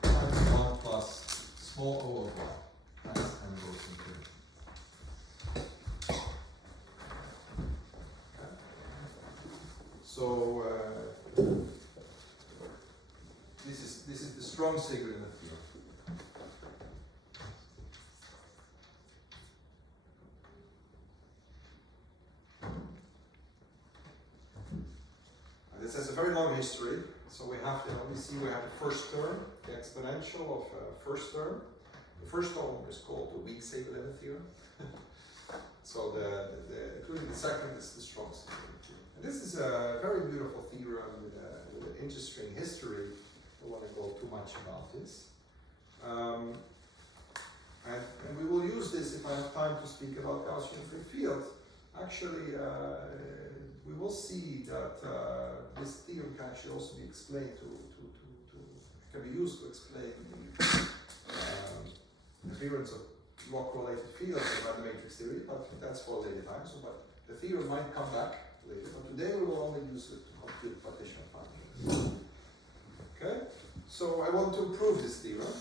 times 1 plus small o of y as n goes to infinity. Okay. So this is the strong Seguelin theorem. This has a very long history, so we have to only see we have the first term, the exponential of first term. The first term is called the weak Seguelin theorem. So including the second is the strong Seguelin theorem. And this is a very beautiful theorem with an interesting history. I don't want to go too much about this. And we will use this if I have time to speak about Gaussian free field. Actually, we will see that this theorem can actually also be explained can be used to explain the theorems of log-related fields and mathematics theory, but that's for a later time. So, but the theorem might come back later, but today we will only use it to compute partition functions. Okay, so I want to prove this theorem,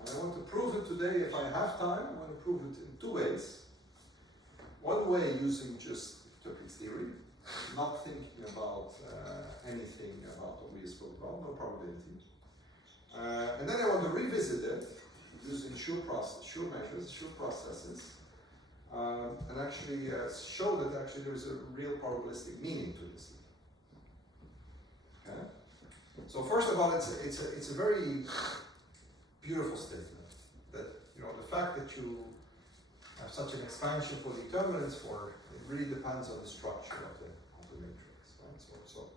and I want to prove it today if I have time. I want to prove it in two ways. One way using just Duits theory, not thinking about anything about what we spoke about, no probability. And then I want to revisit it using sure processes, and actually show that actually there is a real probabilistic meaning to this. Okay? So first of all, it's a very beautiful statement that the fact that you have such an expansion for determinants it really depends on the structure of the matrix, right? So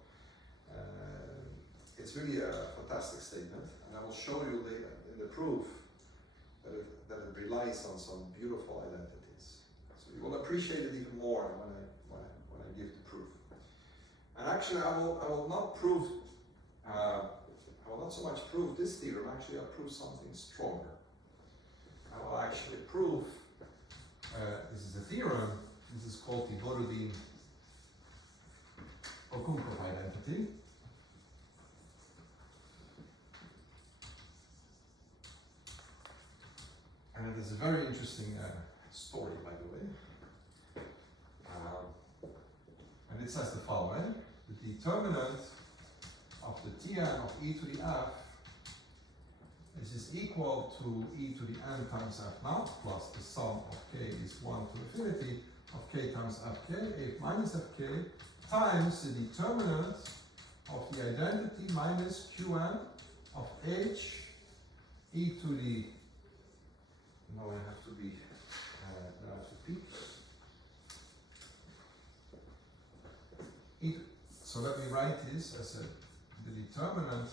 it's really a fantastic statement, and I will show you later in the proof that it relies on some beautiful identities. So you will appreciate it even more when I give the proof. And actually, I will not prove. I will not so much prove this theorem. Actually, I'll prove something stronger. I will actually prove. This is a theorem. This is called the Borodin-Ogunkov identity. And it is a very interesting story, by the way. And it says the following: the determinant of the Tn of e to the f is equal to e to the n times f naught plus the sum of k is 1 to infinity of k times fk, f minus fk, times the determinant of the identity minus qn of h e to the. Now I have to be. Now I have to peek. So let me write this as the determinant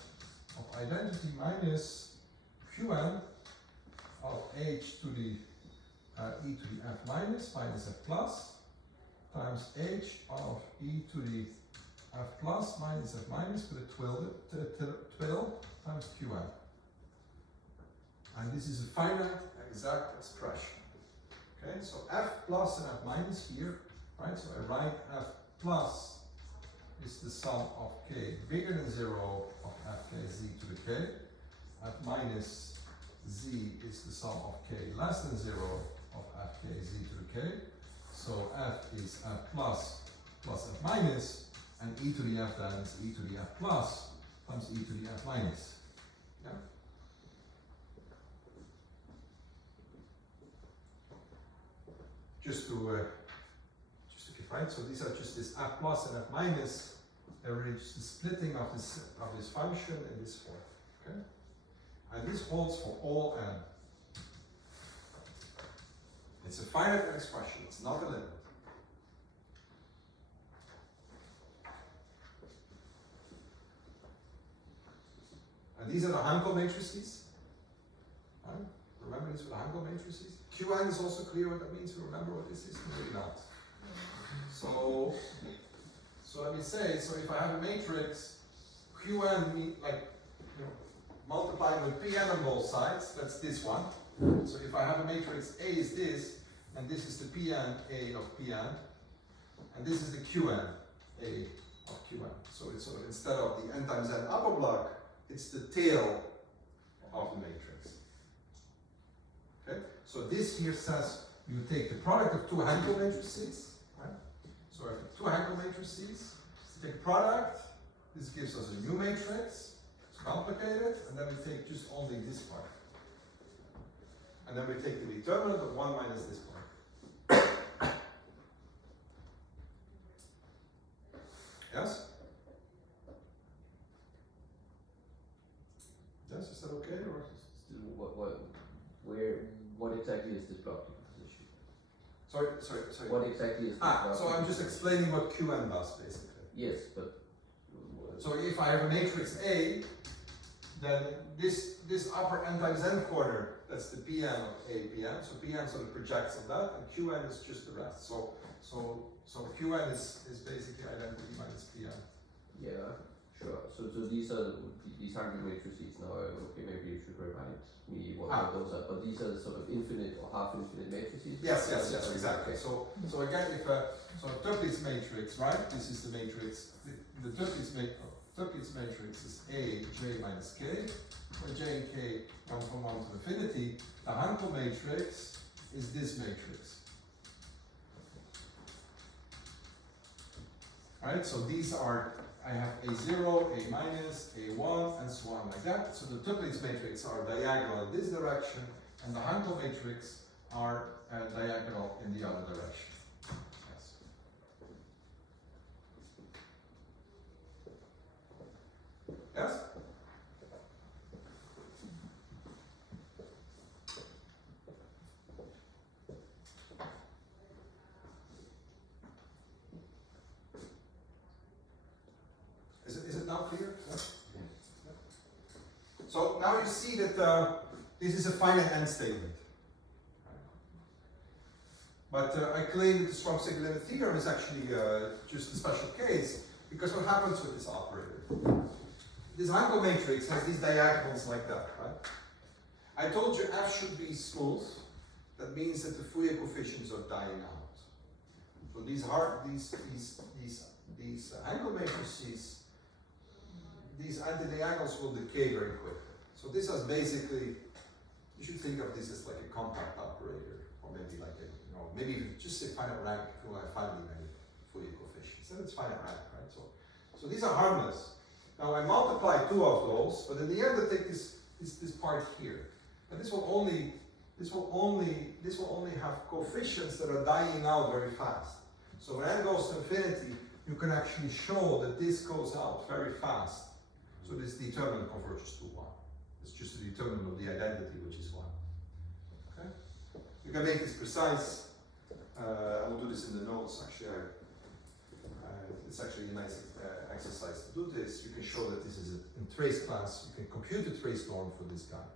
of identity minus qn of h to the e to the f minus f plus times h of e to the f plus minus f minus to the 12 times qn. And this is a finite exact expression. Okay, so f plus and f minus here, right? So I write f plus is the sum of k bigger than 0 of fkz to the k. F minus z is the sum of k less than 0 of fkz to the k. So f is f plus plus f minus, and e to the f then is e to the f plus times e to the f minus. Yeah? Just to get right, so these are just this f plus and f minus. They're just the splitting of this function in this form. Okay? And this holds for all n. It's a finite expression, it's not a limit. And these are the Hankel matrices. Right? Remember this with the Hankel matrices? Qn is also clear what that means. You remember what this is? Maybe not. So let me say, so if I have a matrix, Qn mean like multiplying with Pn on both sides, that's this one. So if I have a matrix, A is this, and this is the Pn A of Pn, and this is the Qn A of Qn. So it's sort of instead of the n times n upper block, it's the tail of the matrix. Okay? So this here says you take the product of two Hankel matrices, right? So I have two Hankel matrices, take product, this gives us a new matrix, it's complicated, and then we take just only this part. And then we take the determinant of 1 minus this part. Yes? Yes, is that okay? Or? What exactly is this block decomposition? Sorry. What exactly is this block so I'm just explaining what Qn does, basically. Yes, but... So if I have a matrix A, then this upper n times n corner, that's the Pn of A Pn. So Pn sort of projects on that, and Qn is just the rest. So Qn is basically identity minus Pn. Yeah, sure. So these are these Hankel matrices now. Okay, maybe you should remind me what those are. But these are sort of infinite or half infinite matrices. Yes, exactly. So again, if a Duits matrix, right? This is the matrix. The Duits matrix is A, J minus K, where J and K run from 1 to infinity. The Hankel matrix is this matrix. Right, so these are, I have A0, A minus, A1, and so on like that. So the Duits matrix are diagonal in this direction, and the Hankel matrix are diagonal in the other direction. Yes? Is it now clear? Yes. So now you see that this is a finite end statement. But I claim that the strong single limit theorem is actually just a special case, because what happens with this operator? This Hankel matrix has these diagonals like that, right? I told you F should be smooth. That means that the Fourier coefficients are dying out. So these Hankel matrices, these anti-diagonals will decay very quickly. So this is basically, you should think of this as like a compact operator, or maybe like a, maybe even just say finite rank, you'll have finitely many Fourier coefficients. Then it's finite rank, right? So these are harmless. Now I multiply two of those, but in the end I take this part here. But this will only have coefficients that are dying out very fast. So when n goes to infinity, you can actually show that this goes out very fast. So this determinant converges to 1. It's just the determinant of the identity, which is 1. Okay? You can make this precise. I will do this in the notes. Actually, it's actually a nice exercise to do this. You can show that this is in trace class. You can compute the trace norm for this guy,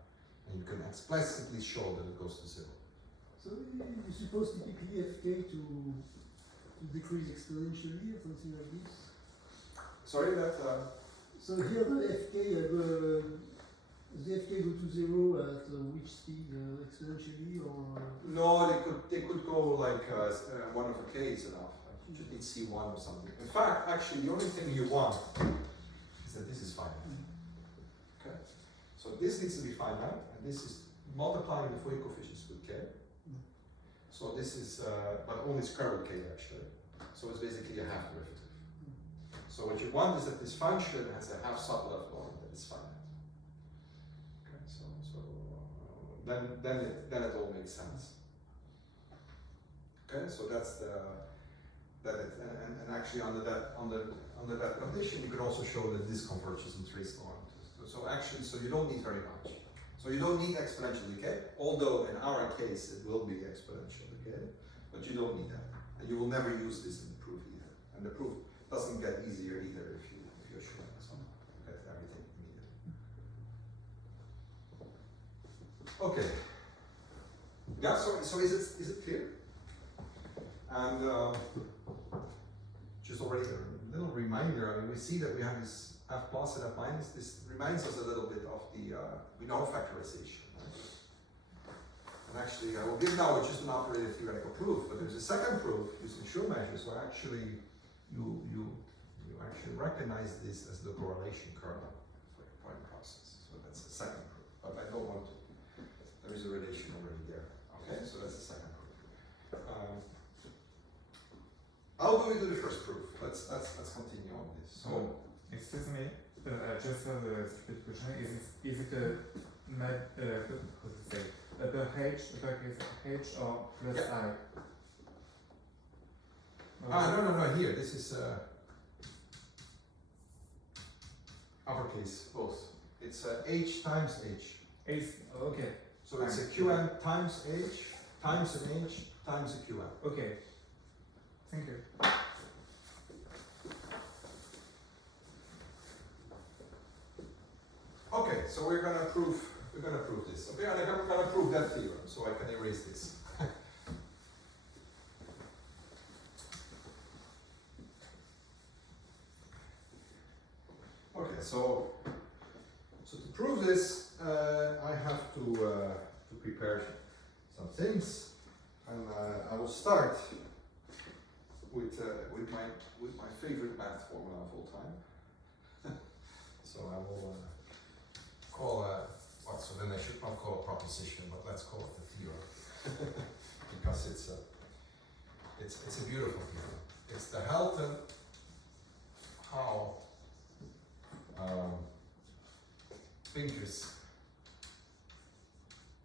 and you can explicitly show that it goes to 0. So you suppose typically fk to decrease exponentially or something like this? Sorry, that. So here the fk the fk go to 0 at which speed exponentially or? No, they could go like 1 over k is enough. You just need C1 or something. In fact, actually, the only thing you want is that this is finite. Okay? So this needs to be finite, and this is multiplying the Fourier coefficients with k. So this is, but only square root k actually. So it's basically a half derivative. So what you want is that this function has a half sublevel norm that is finite. Okay, then it all makes sense. Okay, so that's and actually under that condition you could also show that this converges in trace norm. So actually, so you don't need very much. So you don't need exponential decay, although in our case it will be exponential decay, but you don't need that. And you will never use this in the proof either. And the proof doesn't get easier either if you're showing some, you get everything immediately. Okay. Yeah, so is it clear? And just already a little reminder, I mean, we see that we have this f plus and f minus. This reminds us a little bit of the, we know factorization, right? And actually, I will give now just an operator theoretical proof, but there's a second proof using Schur measures where actually you actually recognize this as the correlation kernel for the point process. So that's the second proof, but I don't want to, there is a relation already there. Okay, so that's the second proof. How do we do the first proof? Let's continue on this. So, excuse me, just a stupid question. Is it a how to say upper H or plus yeah. I? No, here, this is uppercase, both. It's H times H. H, okay. So it's a Qn times H, times an H, times a Qn. Okay. Thank you. Okay, so we're gonna prove this. Okay, and I'm gonna prove that theorem, so I can erase this. Okay, so to prove this, I have to prepare some things, and I will start with my favorite math formula of all time. So I will call so then I should not call a proposition, but let's call it the theorem because it's a beautiful theorem. It's the Helton how Pinker's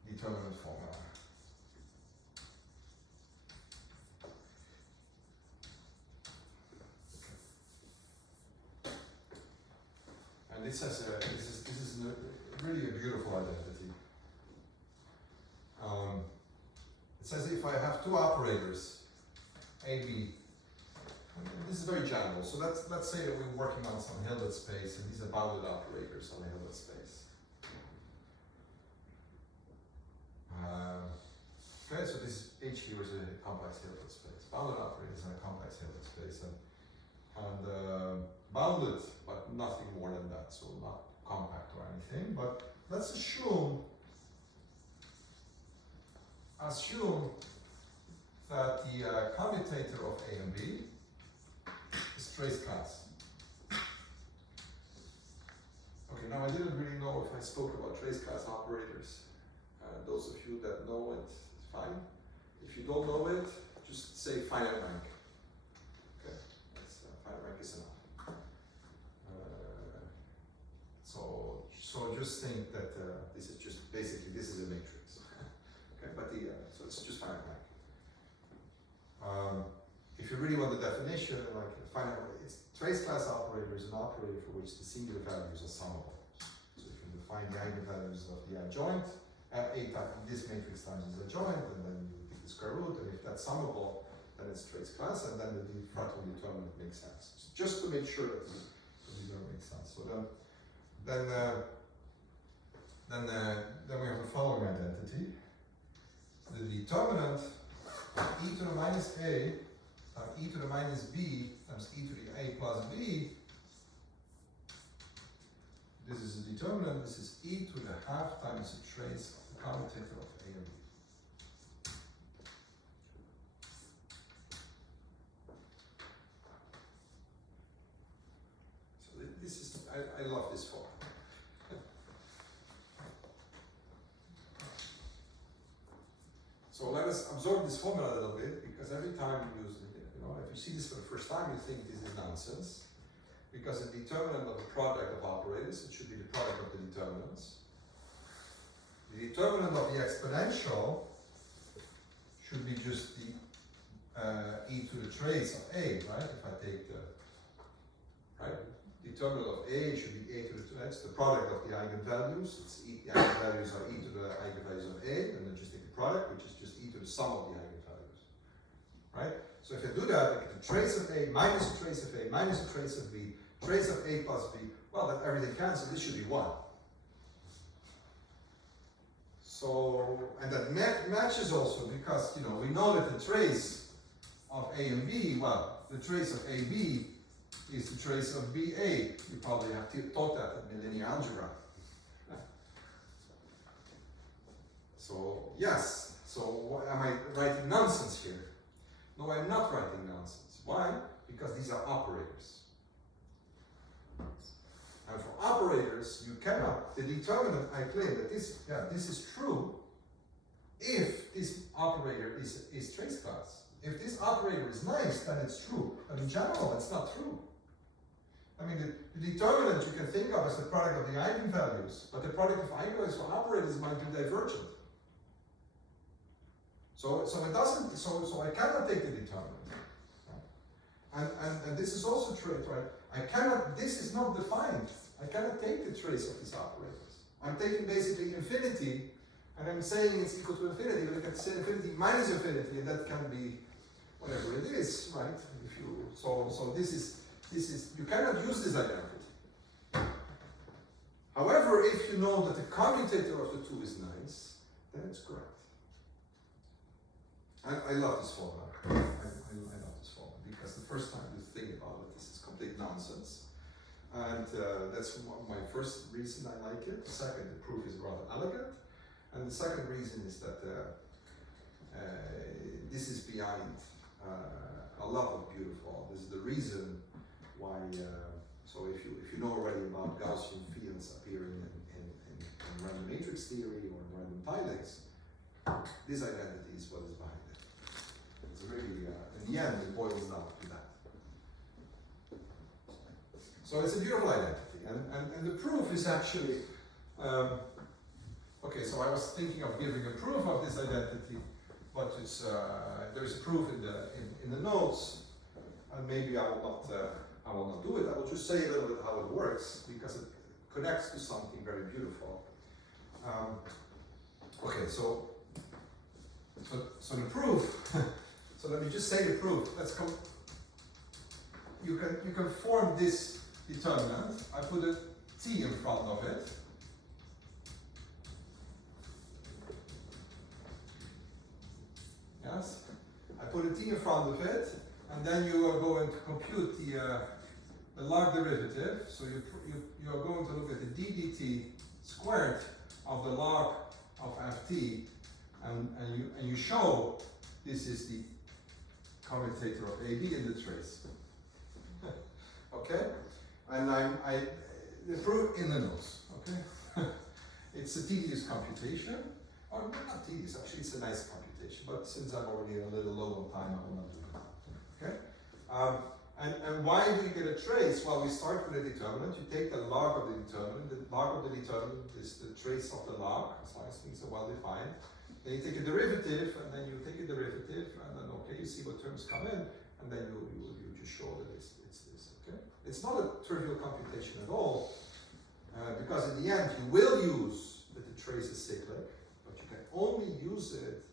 determinant formula. And this has this is really a beautiful identity. It says if I have two operators, A, B, this is very general. So let's say that we're working on some Hilbert space, and these are bounded operators on a Hilbert space. Okay, so this H here is a complex Hilbert space. Bounded operators in a complex Hilbert space, and bounded, but nothing more than that. So not compact or anything. But let's assume that the commutator of A and B is trace class. Okay, now I didn't really know if I spoke about trace class operators. Those of you that know it, fine. If you don't know it, just say finite rank. Okay, finite rank is enough. So just think that this is just basically this is a matrix. Okay, but so it's just finite rank. If you really want the definition, like finite, it's trace class operator is an operator for which the singular values are summable. So if you define the eigenvalues of the adjoint, this matrix times is adjoint, and then you take the square root, and if that's summable, then it's trace class, and then the frontal determinant makes sense. So just to make sure that the determinant makes sense. So then we have the following identity. The determinant of e to the minus a times e to the minus b times e to the a plus b. This is a determinant. This is e to the half times the trace of the commutator of a and b. So this is, I love this form. So let us absorb this formula a little bit, because every time you use it, you know, if you see this for the first time, you think this is nonsense. Because the determinant of the product of operators, it should be the product of the determinants. The determinant of the exponential should be just the e to the trace of a, right? If I take the, right? Determinant of a should be a to the trace, the product of the eigenvalues. It's the eigenvalues are e to the eigenvalues of a, and then just take the product, which is just e to the sum of the eigenvalues, right? So if I do that, I get the trace of a minus the trace of a minus the trace of b, trace of a plus b, well, then everything cancels, this should be 1. So, and that matches also because, you know, we know that the trace of a and b, well, the trace of ab is the trace of ba. You probably have taught that in linear algebra. So, yes, so am I writing nonsense here? No, I'm not writing nonsense. Why? Because these are operators. And for operators, you cannot, the determinant, I claim that this is true if this operator is trace class. If this operator is nice, then it's true. But in general, it's not true. I mean, the determinant you can think of as the product of the eigenvalues, but the product of eigenvalues for operators might be divergent. So it doesn't, so I cannot take the determinant. And this is also true, right? I cannot, this is not defined. I cannot take the trace of these operators. I'm taking basically infinity, and I'm saying it's equal to infinity, but I can say infinity minus infinity, and that can be whatever it is, right? If you, so this is, you cannot use this identity. However, if you know that the commutator of the two is nice, then it's correct. I love this formula. I love this formula because the first time you think about it, this is complete nonsense. And that's my first reason I like it. The second, the proof is rather elegant. And the second reason is that this is behind a lot of beautiful. This is the reason why, so if you know already about Gaussian fields appearing in random matrix theory or in random tilings, this identity is what is behind it. It's really, in the end, it boils down to that. So it's a beautiful identity, and the proof is actually, okay, so I was thinking of giving a proof of this identity, but it's, there's a proof in the notes, and maybe I will not do it. I will just say a little bit how it works, because it connects to something very beautiful. Okay, so the proof, so let me just say the proof. Let's come, you can form this determinant. I put a t in front of it. Yes, I put a t in front of it, and then you are going to compute the log derivative. So you are going to look at the d dt squared of the log of ft, and you show this is the commutator of AB in the trace. Okay, and the proof in the notes. Okay, it's a tedious computation, or not tedious. Actually, it's a nice computation. But since I'm already a little low on time, I will not do it. Okay, and why do you get a trace? Well, we start with a determinant. You take the log of the determinant. The log of the determinant is the trace of the log, as long as things are well defined. Then you take a derivative, and then you take a derivative, and then okay, you see what terms come in, and then you just show that it's this. Okay, it's not a trivial computation at all, because in the end you will use that the trace is cyclic, but you can only use it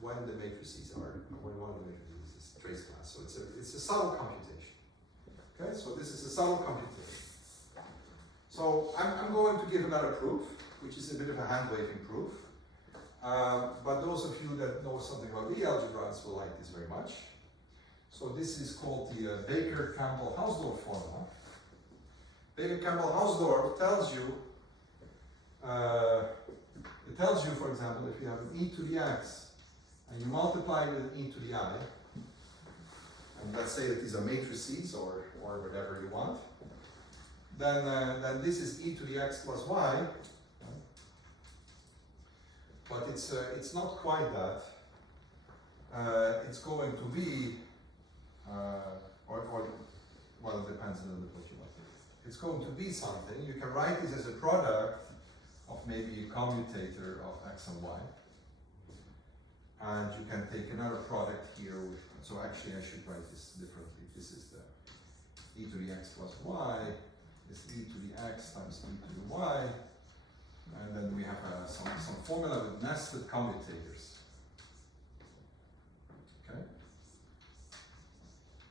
when the matrices are when one of the matrices is trace class. So it's a subtle computation. Okay, so this is a subtle computation. So I'm going to give another proof, which is a bit of a hand-waving proof. But those of you that know something about Lie algebras will like this very much. So this is called the Baker-Campbell-Hausdorff formula. Baker-Campbell-Hausdorff tells you, for example, if you have an e to the x and you multiply with an e to the I, and let's say that these are matrices or whatever you want, then this is e to the x plus y. But it's not quite that. it's going to be, well, it depends a little bit what you want. It's going to be something. You can write this as a product of maybe a commutator of x and y. And you can take another product here. So actually I should write this differently. This is the e to the x plus y. This e to the x times e to the y. And then we have some formula with nested commutators. Okay?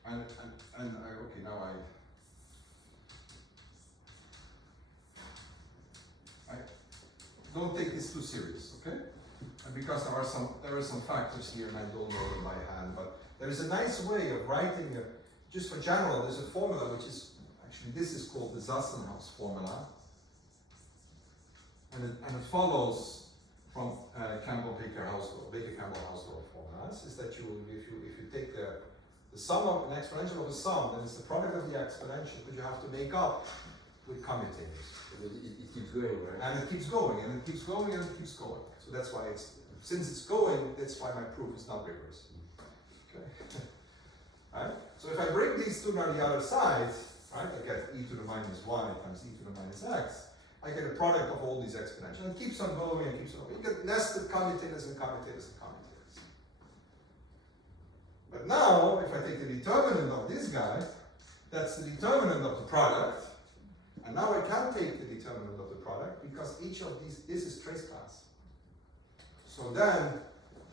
Okay, now I don't take this too serious, okay? And because there are some factors here and I don't know them by hand, but there is a nice way of writing, just for general, there's a formula which is, actually this is called the Zassenhaus formula. And it follows from Baker-Campbell-Hausdorff formulas, is that if you take the sum of an exponential of a sum, then it's the product of the exponential, but you have to make up with commutators. It keeps going, right? And it keeps going, and it keeps going, and it keeps going. So that's why since it's going, that's why my proof is not rigorous. Okay. Right? So if I bring these two on the other side, right, I get e to the minus y times e to the minus x, I get a product of all these exponentials. And it keeps on going and keeps on going. You get nested commutators and commutators and commutators. But now, if I take the determinant of this guy, that's the determinant of the product. And now I can take the determinant of the product because each of these is trace class. So then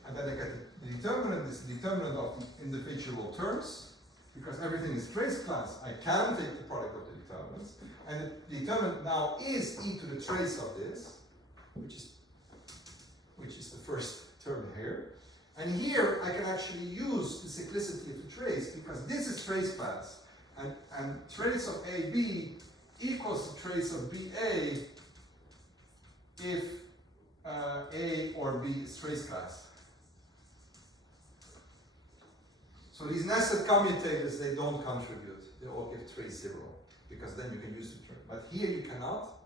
I get the determinant is the determinant of the individual terms. Because everything is trace class, I can take the product of the determinants. And the determinant now is e to the trace of this, which is the first term here. And here I can actually use the cyclicity of the trace because this is trace class. And trace of AB equals the trace of BA if A or B is trace class. So these nested commutators, they don't contribute. They all give trace 0, because then you can use the term. But here you cannot.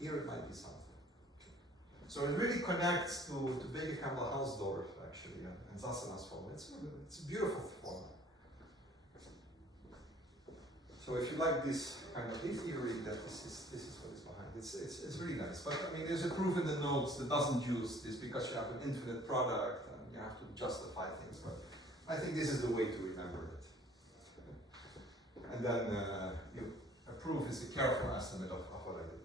Here it might be something. So it really connects to Baker-Campbell-Hausdorff, actually, and Zassenhaus formula. It's a beautiful formula. So if you like this kind of theory, that this is what is behind. It's really nice. But I mean, there's a proof in the notes that doesn't use this because you have an infinite product and you have to justify things. But I think this is the way to remember it. And then a proof is a careful estimate of what I did.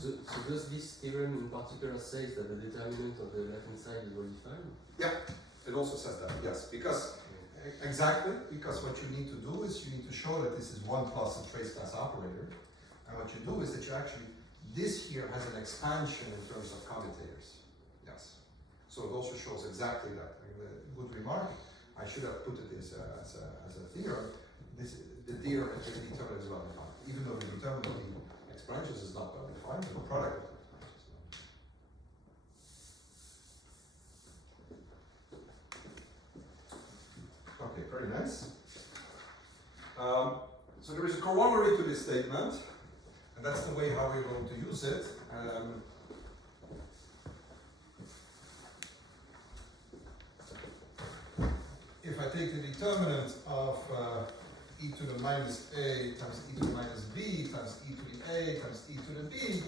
So does this theorem in particular say that the determinant of the left-hand side is well defined? Yeah, it also says that, yes. Exactly, because what you need to do is you need to show that this is 1 plus a trace class operator. And what you do is that you actually, this here has an expansion in terms of commutators. Yes. So it also shows exactly that. I mean, good remark. I should have put it as a theorem. The theorem of the determinant is well defined. Even though the determinant of the exponentials is not well defined, the product of the exponentials is well defined. Okay, very nice. So there is a corollary to this statement, and that's the way how we're going to use it. If I take the determinant of e to the minus a times e to the minus b times e to the a times e to the b,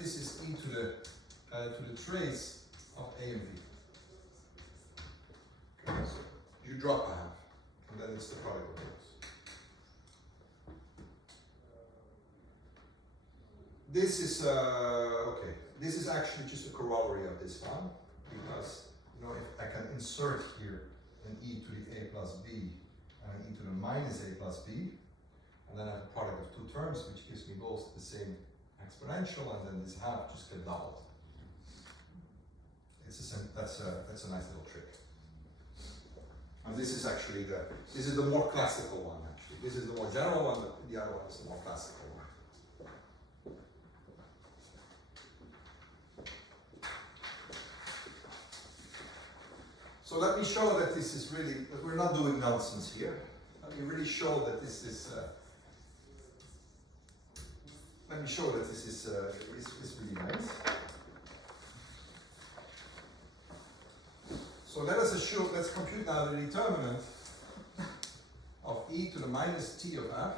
this is e to the trace of a and b. Okay, so you drop a half, and then it's the product of those. This is okay. This is actually just a corollary of this one, because if I can insert here an e to the a plus b and an e to the minus a plus b, and then I have a product of two terms, which gives me both the same exponential, and then this half just get doubled. That's a nice little trick. And this is actually the more classical one, actually. This is the more general one, but the other one is the more classical one. So let me show that this is really, that we're not doing nonsense here. Let me really show that this is, is really nice. So let us assume, let's compute now the determinant of e to the minus t of f.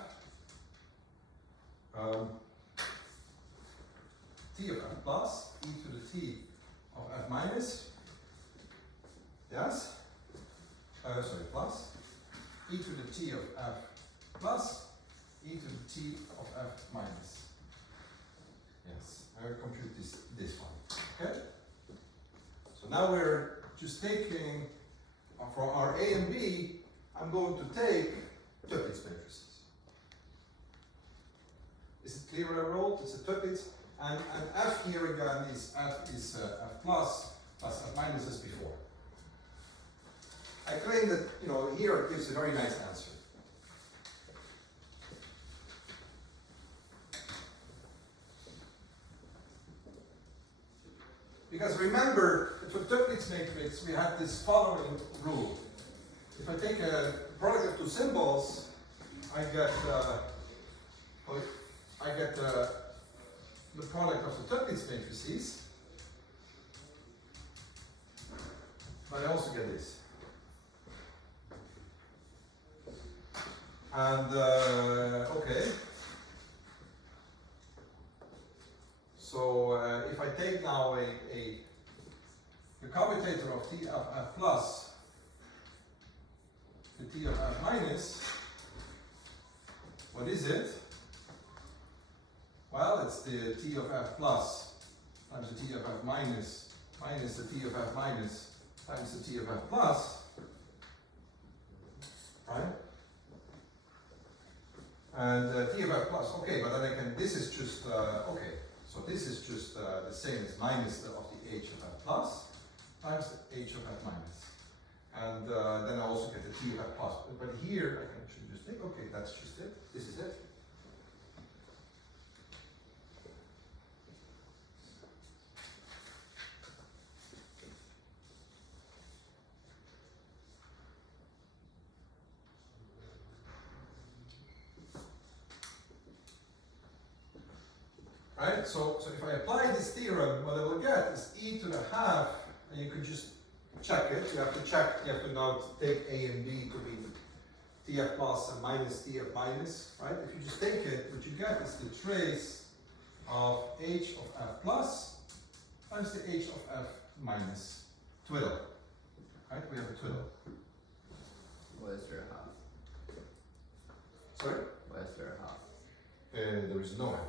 T of f plus e to the t of f minus. Yes? Sorry, plus e to the t of f plus e to the t of f minus. Yes, I will compute this one. Okay? So now we're just taking from our A and B, I'm going to take Duits matrices. Is it clear what I wrote? It's a Duits, and f here again is f plus f minus as before. I claim that, you know, here it gives a very nice answer. Because remember, for Duits matrix, we had this following rule. If I take a product of two symbols, I get the product of the Duits matrices, but I also get this. And okay. So if I take now the commutator of t of f plus, the t of f minus, what is it? Well, it's the t of f plus times the t of f minus minus the t of f minus times the t of f plus, right? And t of f plus, okay, but then I can, this is just, okay, so this is just the same as minus of the h of f plus times the h of f minus. And then I also get the t of f plus. But here I can actually just think, okay, that's just it. This is it. Right? So if I apply this theorem, what I will get is e to the half, and you can just check it. You have to check, you have to now take a and b to be tf plus and minus tf minus, right? If you just take it, what you get is the trace of h of f plus times the h of f minus twiddle. Right? We have a twiddle. What is there a half? Sorry? Why is there a half? There is no f.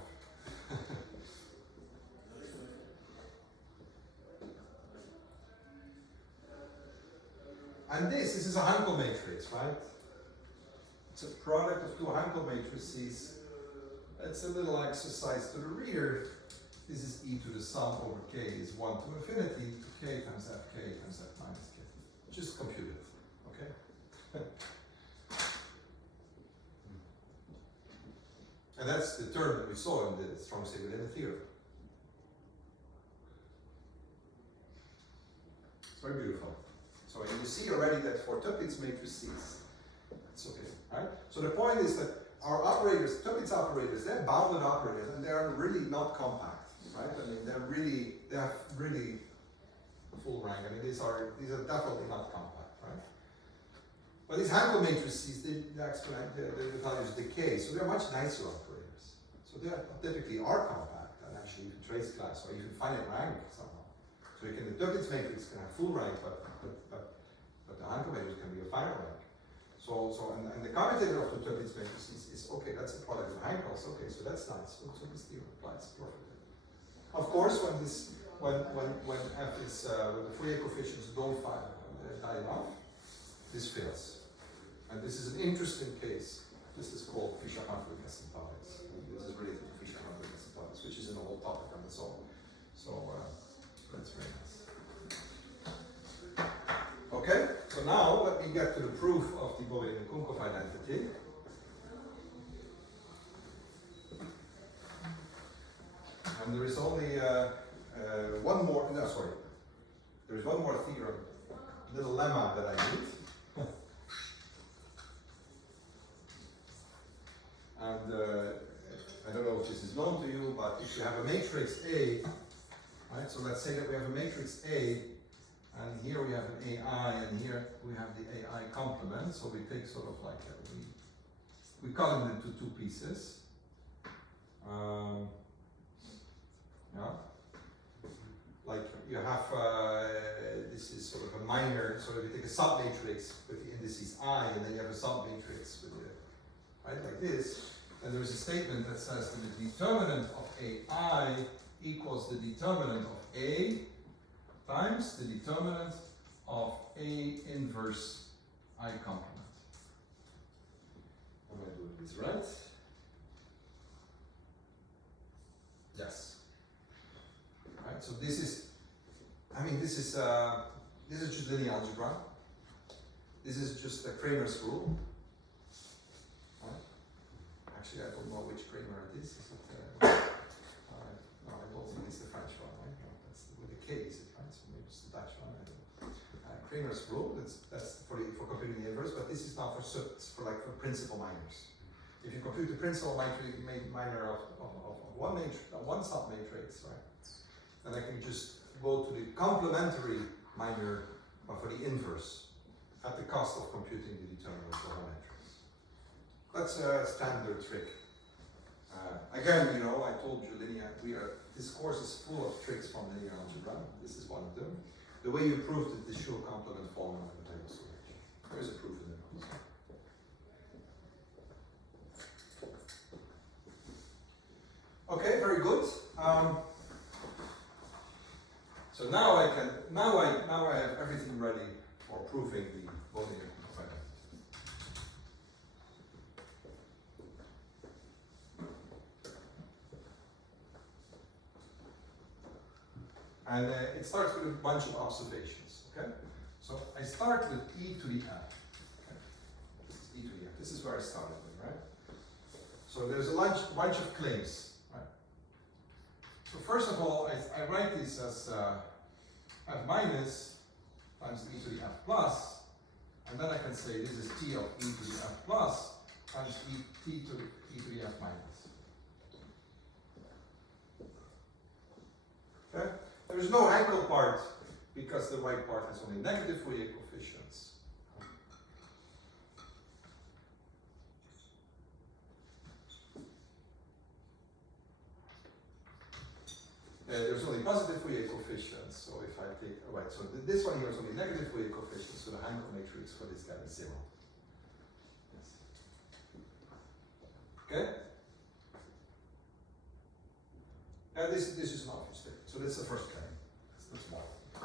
And this is a Hankel matrix, right? It's a product of two Hankel matrices. It's a little exercise to the rear. This is e to the sum over k is 1 to infinity to k times fk times f minus k. Just compute it, okay? And that's the term that we saw in the strong state within the theorem. It's very beautiful. So you see already that for Duits matrices, it's okay, right? So the point is that our operators, Duits operators, they're bounded operators, and they're really not compact, right? I mean, they have really full rank. I mean, these are definitely not compact, right? But these Hankel matrices, the values decay, so they're much nicer operators. So they typically are compact, and actually you can trace class, or you can finite rank somehow. So you can, the Duits matrix can have full rank, but the Hankel matrix can be a finite rank. And the commutator of the Duits matrix is okay, that's a product of Hankel's, okay, so that's nice. So this theorem applies perfectly. Of course, when f is, when the Fourier coefficients don't die off, this fails. And this is an interesting case. This is called Fischer-Humphrey asymptotics. This is related to Fischer-Humphrey asymptotics, which is a whole topic on its own. So that's very nice. Okay, so now let me get to the proof of the Boving-Kunkov identity. And there is only one more, no, sorry. There is one more theorem, little lemma that I need. And I don't know if this is known to you, but if you have a matrix A, right, so let's say that we have a matrix A, and here we have have an AI, and here we have the AI complement. So we take sort of like we cut it into two pieces. Yeah. Like you have this is sort of a minor. So if you take a submatrix with the indices I, and then you have a submatrix with the right like this, and there is a statement that says that the determinant of AI equals the determinant of A times the determinant of A inverse I complement. Am I doing this right? Yes. Right. So this is, I mean, this is just linear algebra. This is just a Kramer's rule. Right. Actually, I don't know which Kramer it is. Is it? No, I don't think it's the French one. Right? No, that's with the K. Is it right? So maybe it's the Dutch one. I don't know. Kramer's rule. That's for computing the inverse. But this is now for principal minors. If you compute the principal minor of one submatrix, right, then I can just go to the complementary minor for the inverse at the cost of computing the determinant of one matrix. That's a standard trick. Again, you know, I told you this course is full of tricks from linear algebra. This is one of them. The way you proved it, the Schur complement formula that I also mentioned. There is a proof in the notes. Okay, very good. So now I have everything ready for proving the volume effect. And it starts with a bunch of observations. Okay, so I start with e to the f. Okay? This is e to the f. This is where I started with, right? So there's a bunch of claims. So first of all, I write this as f minus times e to the f plus, and then I can say this is t of e to the f plus times t to the e to the f minus. Okay? There is no Hankel part because the right part has only negative Fourier coefficients. There's only positive Fourier coefficients, so if I take, right, so this one here is only negative Fourier coefficients, so the Hankel matrix for this guy is 0. Yes. Okay? This is an obvious thing. So that's the first claim. That's one.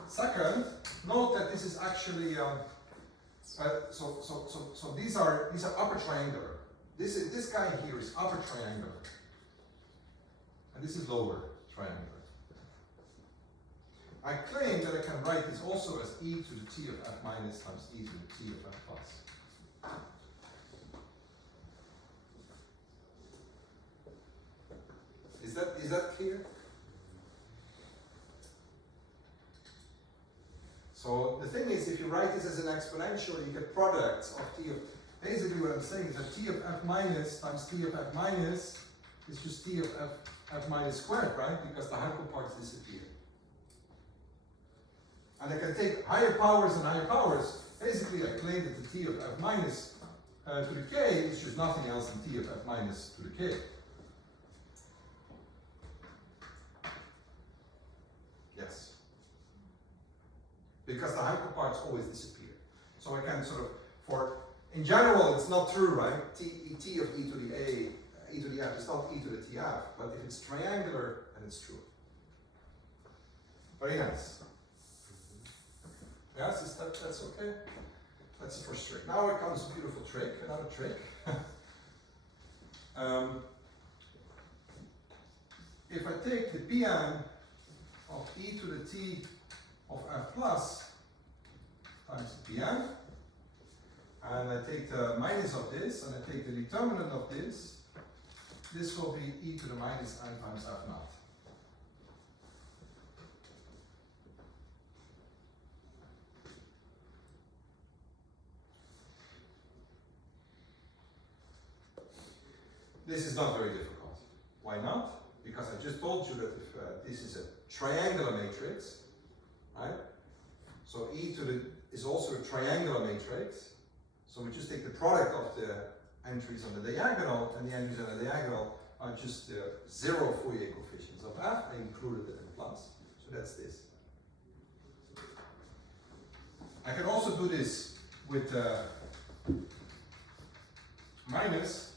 Second, note that this is actually, so these are upper triangular. This guy here is upper triangular. And this is lower triangular. I claim that I can write this also as e to the t of f minus times e to the t of f plus. Is that clear? So the thing is, if you write this as an exponential, you get products of t of. Basically, what I'm saying is that t of f minus times t of f minus is just t of f minus squared, right? Because the Hankel parts disappear. And I can take higher powers and higher powers. Basically, I claim that the t of f minus to the k is just nothing else than t of f minus to the k. Yes. Because the Hankel parts always disappear. So I can sort of, in general, it's not true, right? T of e to the a, e to the f is not e to the tf, but if it's triangular, then it's true. Very nice. Yes, that's okay? That's the first trick. Now it comes a beautiful trick, another trick. If I take the Pn of e to the t of f plus times Pn, and I take the minus of this, and I take the determinant of this will be e to the minus n times f naught. This is not very difficult. Why not? Because I just told you that if this is a triangular matrix, right? So e to the is also a triangular matrix. So we just take the product of the entries on the diagonal, and the entries on the diagonal are just the zero Fourier coefficients of f. I included it in plus. So that's this. I can also do this with minus,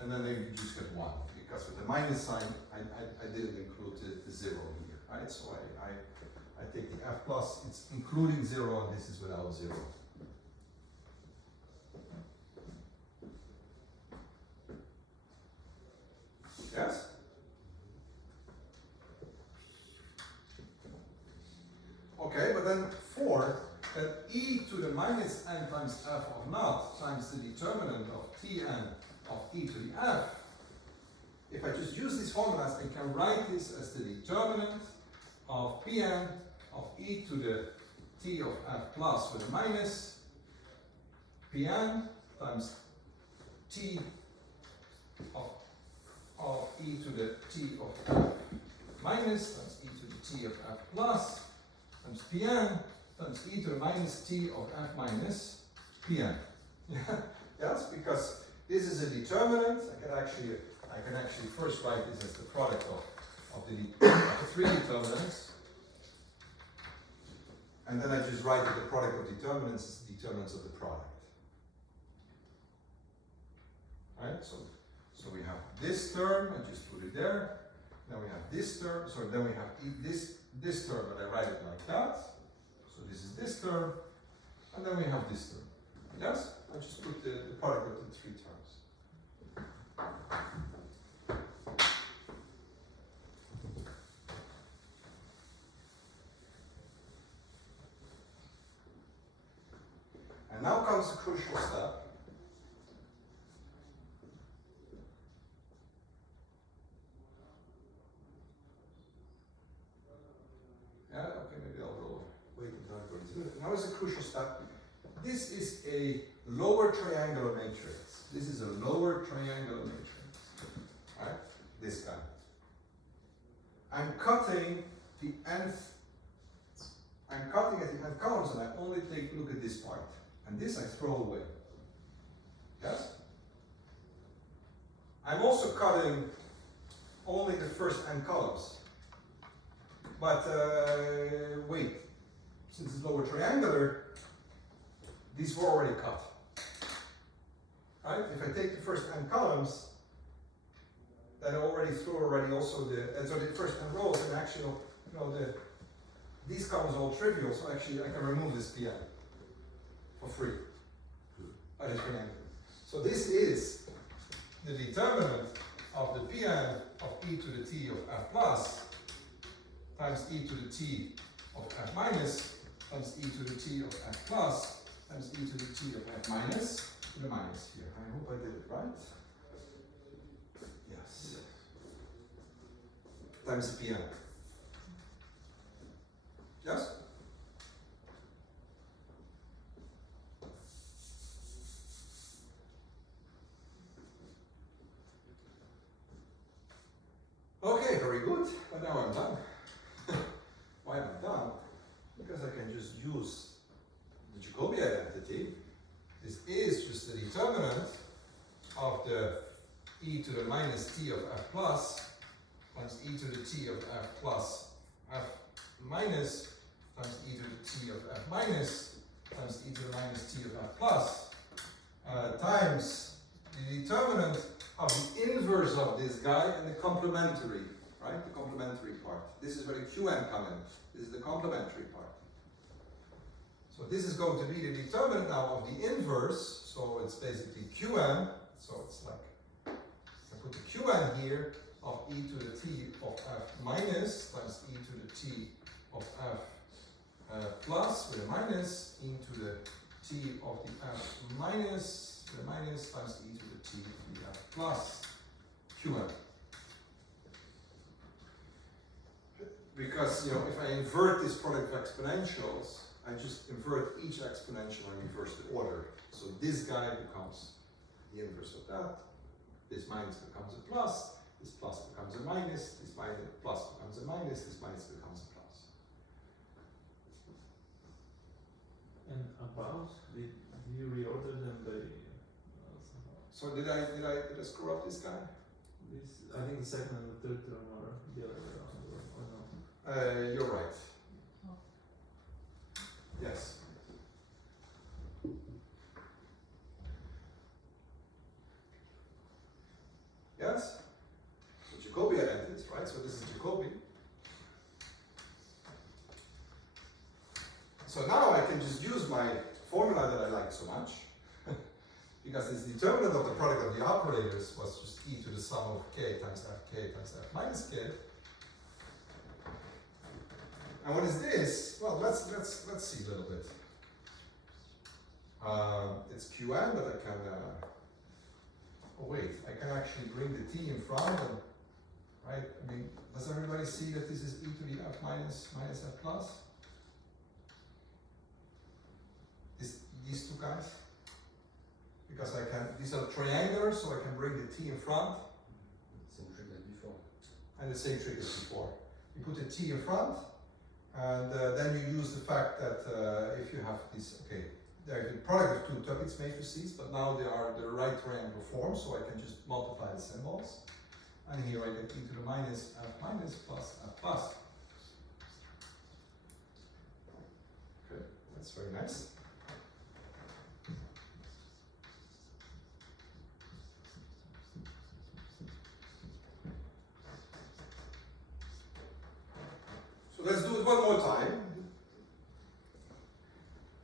and then maybe you just get 1, because with the minus sign, I didn't include the 0 here, right? So I take the f plus, it's including 0, and this is without 0. Yes? Okay, but then 4, that e to the minus n times f of naught times the determinant of Tn of e to the f. If I just use these formulas, I can write this as the determinant of Pn of e to the t of f plus with a minus Pn times t of e to the t of f minus times e to the t of f plus times Pn times e to the minus t of f minus Pn. Yes, because this is a determinant. I can actually first write this as the product of the 3 determinants, and then I just write that the product of determinants is the determinants of the product. Right? So we have this term, I just put it there. Then we have this term, so then we have this term, but I write it like that. So this is this term, and then we have this term. Yes? I just put the product of the 3 terms. And now comes a crucial step. Yeah, okay, maybe I'll wait until I go into it. Now is a crucial step. This is a lower triangular matrix. This is a lower triangular matrix. Right? This guy. I'm cutting the nth. I'm cutting at the nth columns, and I only take a look at this part. And this I throw away. Yes? I'm also cutting only the first n columns. But wait, since it's lower triangular, these were already cut. Right? If I take the first n columns, then I already threw also the first n rows, and actually, these columns are all trivial, so actually I can remove this Pn for free. By the triangle. So this is the determinant of the Pn of e to the t of f plus times e to the t of f minus times e to the t of f plus times e to the t of f minus to the minus here. I hope I did it right. Yes. Times Pn. Yes? Okay, very good. But now I'm done. Why am I done? Because I can just use the Jacobi identity. This is just the determinant of the e to the minus t of f plus times e to the t of f plus f minus times e to the t of f minus times e to the minus t of f plus times the determinant of the inverse of this guy and the complementary, right? The complementary part. This is where the Qn come in. This is the complementary part. So this is going to be the determinant now of the inverse. So it's basically Qn. So it's like, I put the Qn here of e to the t of f minus times e to the t of f plus with a minus into the t of the f minus with a minus times e to the t of the f plus Qn. Because, if I invert this product of exponentials, I just invert each exponential and reverse the order. So this guy becomes the inverse of that. This minus becomes a plus. This plus becomes a minus. This plus becomes a minus. This minus becomes a plus. Did you reorder them by somehow? So did I screw up this guy? This, I think the second and the third term are the other way around, or no? You're right. Yes. Yes? So Jacobi identities, right? So this is Jacobi. So now I can just use my formula that I like so much, because this determinant of the product of the operators was just e to the sum of k times f minus k. And what is this? Well, let's see a little bit. It's Qn, but I can. Oh wait, I can actually bring the t in front, and right? I mean, does everybody see that this is e to the f minus f plus? These two guys, because I can. These are triangulars, so I can bring the t in front. Same trick as before. And the same trick as before. You put a t in front, and then you use the fact that if you have this, okay, they're the product of two Duits matrices, but now they are the right triangular form, so I can just multiply the symbols. And here I get e to the minus f minus plus f plus. Okay, that's very nice. So let's do it one more time.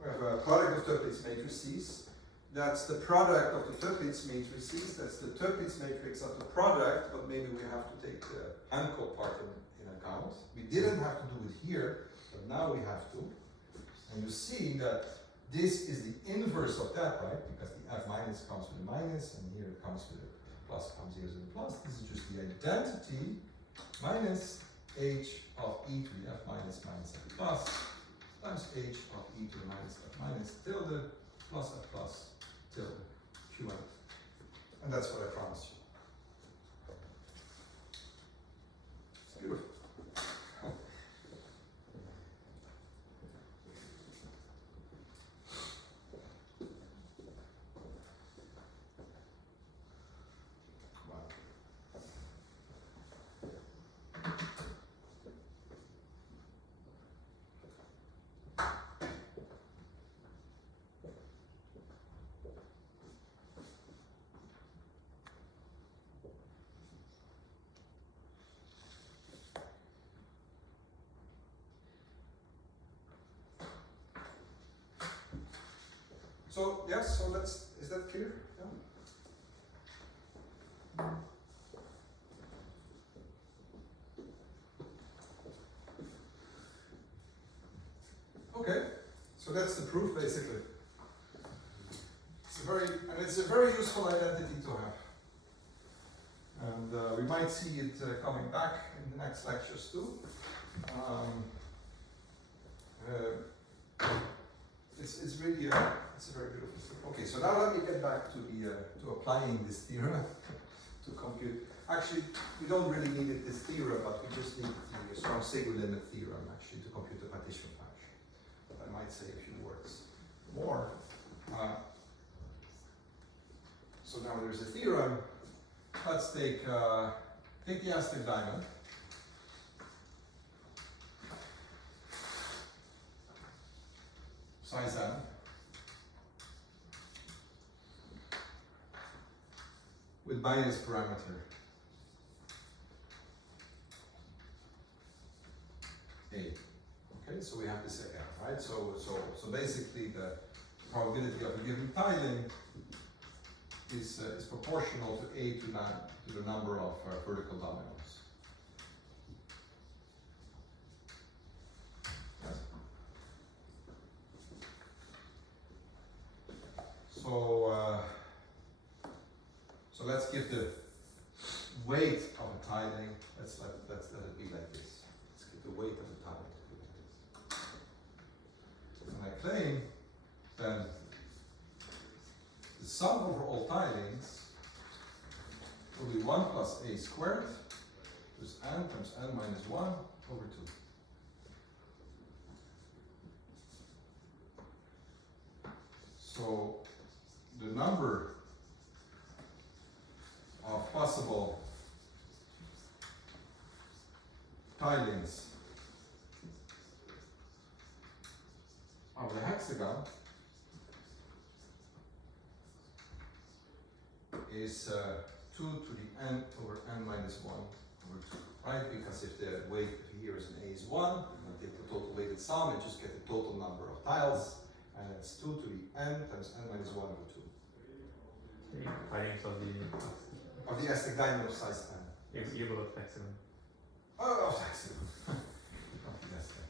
We have a product of Duits matrices. That's the product of the Duits matrices. That's the Duits matrix of the product, but maybe we have to take the Hankel part in account. We didn't have to do it here, but now we have to. And you see that this is the inverse of that, right? Because the f minus comes with a minus, and here it comes with a plus, comes here with a plus. This is just the identity minus h of e to the f minus f plus times h of e to the minus f minus tilde plus f plus tilde qn. And that's what I promised you. It's beautiful. So, yes, so is that clear? Yeah. Okay, so that's the proof basically. It's a very useful identity to have. And we might see it coming back in the next lectures too. It's really it's a very beautiful thing. Okay, so now let me get back to the to applying this theorem to compute. Actually, we don't really need this theorem, but we just need the strong single limit theorem actually to compute the partition function. But I might say a few words more. So now there's a theorem. Let's take the Aztec Diamond. Size n. With minus parameter a. Okay, so we have this again, right? So basically the probability of a given tiling is proportional to a to the number of vertical dominoes. Yes. So let's give the weight of a tiling. Let's let it be like this. Let's give the weight of a tiling to be like this. And I claim then the sum over all tilings will be 1 plus a squared plus n times n minus 1 over 2. So the number of possible tilings of the hexagon is 2 to the n over n minus 1 over 2, right? Because if the weight here is an a is 1, and take the total weighted sum and just get the total number of tiles, and it's 2 to the n times n minus 1 over 2. Tilings Of the Aztec Diamond of size n. Yes, you will hexagon. Oh, of hexagon. Of the Aztec.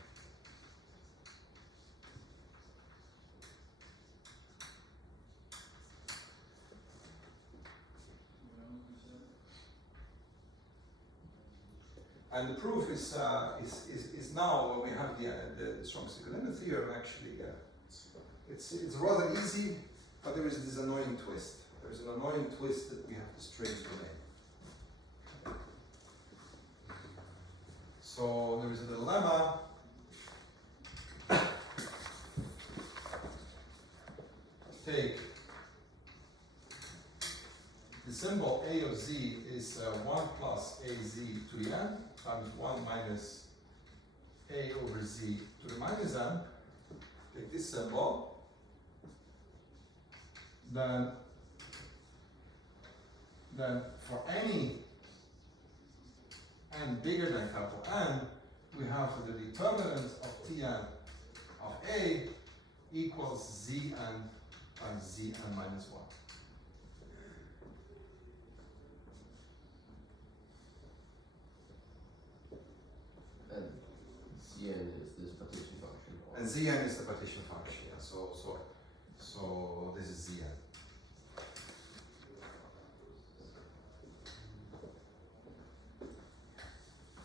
And the proof is now when we have the strong single limit theorem. Actually, it's rather easy, but there is this annoying twist. There's an annoying twist that we have to straight away. So there is a dilemma. Take the symbol a of z is 1 plus az to the n times 1 minus a over z to the minus n. Take this symbol. Then for any n bigger than capital N, we have the determinant of Tn of A equals Zn times Zn minus 1. And Cn is this partition function. And Zn is the partition function, yeah. So this is Zn.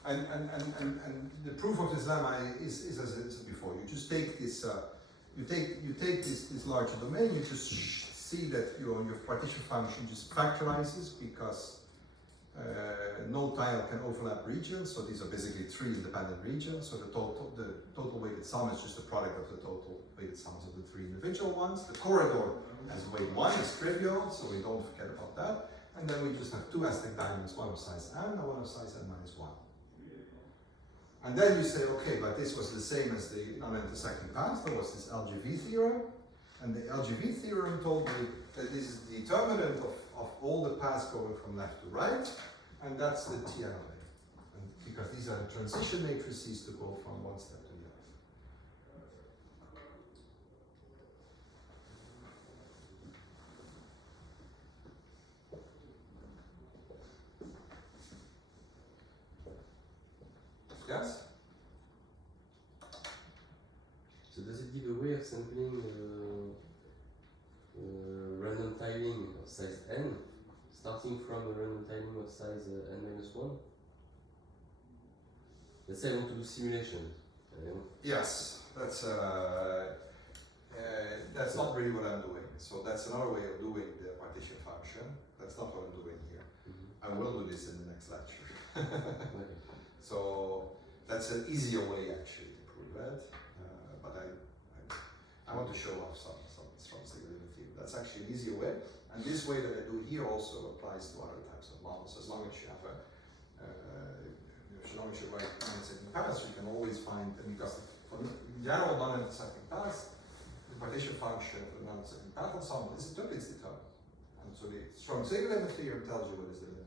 And the proof of this lemma is as I said before. You just take this, you take this larger domain. You just see that your partition function just factorizes because no tile can overlap regions. So these are basically 3 independent regions. So the total weighted sum is just the product of the total weighted sums of the 3 individual ones. The corridor as weight 1 is trivial, so we don't forget about that. And then we just have 2 Aztec diamonds, one of size n and one of size n minus 1. And then you say, okay, but this was the same as the non-intersecting paths. There was this LGV theorem. And the LGV theorem told me that this is the determinant of all the paths going from left to right. And that's the Tn of A. And because these are the transition matrices to go from one step to the other. Yes? So does it give a way of sampling random tiling of size n, starting from a random tiling of size n minus 1? Let's say I want to do simulation. Yes, that's not really what I'm doing. So that's another way of doing the partition function. That's not what I'm doing here. I will do this in the next lecture. Okay. So that's an easier way actually to prove it. But I want to show off some strong single limit theorem. That's actually an easier way. And this way that I do here also applies to other types of models. As long as you have as long as you write non-intersecting paths, you can always find, and because for the general non-intersecting paths, the partition function of the non-intersecting path ensemble is determined. And so the strong single limit theorem tells you what is the limit.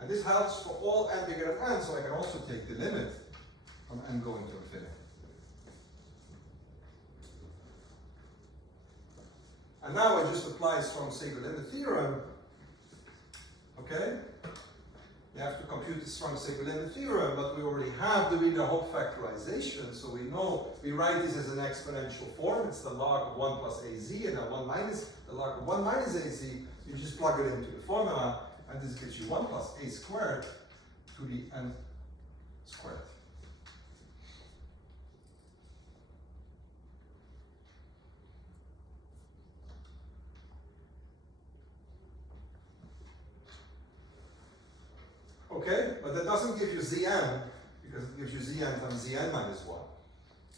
And this helps for all n bigger than n, so I can also take the limit from n going to infinity. And now I just apply strong single limit theorem. Okay? You have to compute the strong single limit theorem, but we already have the Wiener-Hopf factorization, so we know we write this as an exponential form. It's the log of 1 plus az, and then 1 minus the log of 1 minus az. You just plug it into the formula, and this gives you 1 plus a squared to the n squared. Okay, but that doesn't give you Zn, because it gives you Zn times Zn minus 1.